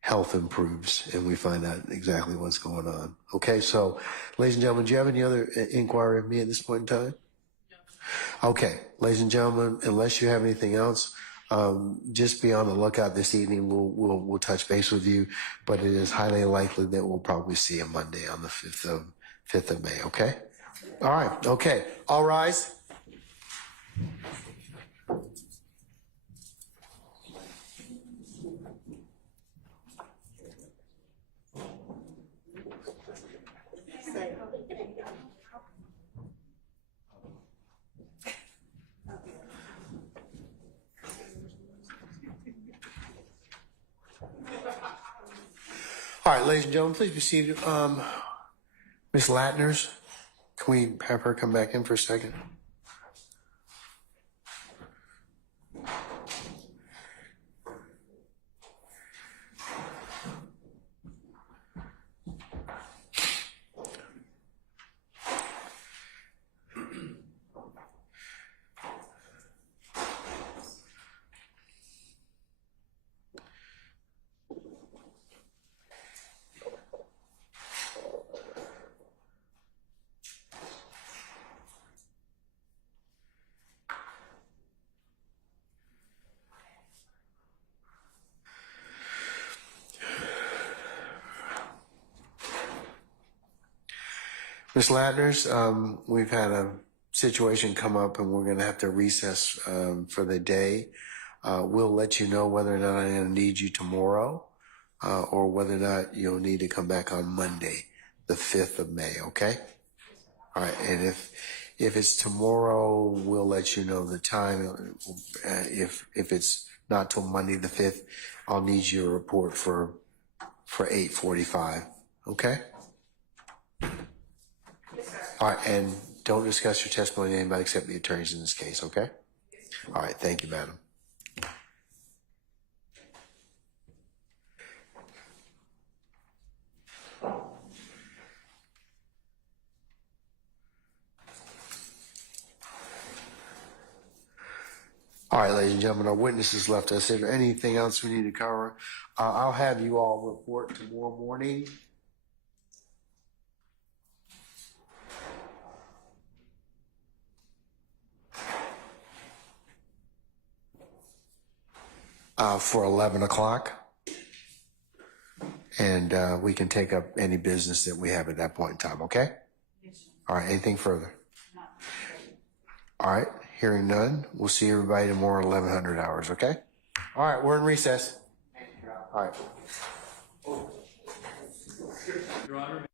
health improves and we find out exactly what's going on. Okay, so ladies and gentlemen, do you have any other inquiry of me at this point in time? No. Okay, ladies and gentlemen, unless you have anything else, just be on the lookout this evening. We'll touch base with you, but it is highly likely that we'll probably see you Monday on the 5th of May, okay? All right, okay, all rise. All right, ladies and gentlemen, please be seated. Ms. Latners, can we have her come back in for a second? Ms. Latners, we've had a situation come up and we're going to have to recess for the day. We'll let you know whether or not I'm going to need you tomorrow, or whether or not you'll need to come back on Monday, the 5th of May, okay? All right, and if it's tomorrow, we'll let you know the time. If it's not till Monday the 5th, I'll need your report for 8:45, okay? All right, and don't discuss your testimony to anybody except the attorneys in this case, okay? All right, thank you, madam. All right, ladies and gentlemen, our witnesses left us. Is there anything else we need to cover? I'll have you all report tomorrow morning. For 11 o'clock. And we can take up any business that we have at that point in time, okay? All right, anything further? All right, hearing none, we'll see everybody tomorrow at 1100 hours, okay? All right, we're in recess. All right. Your Honor.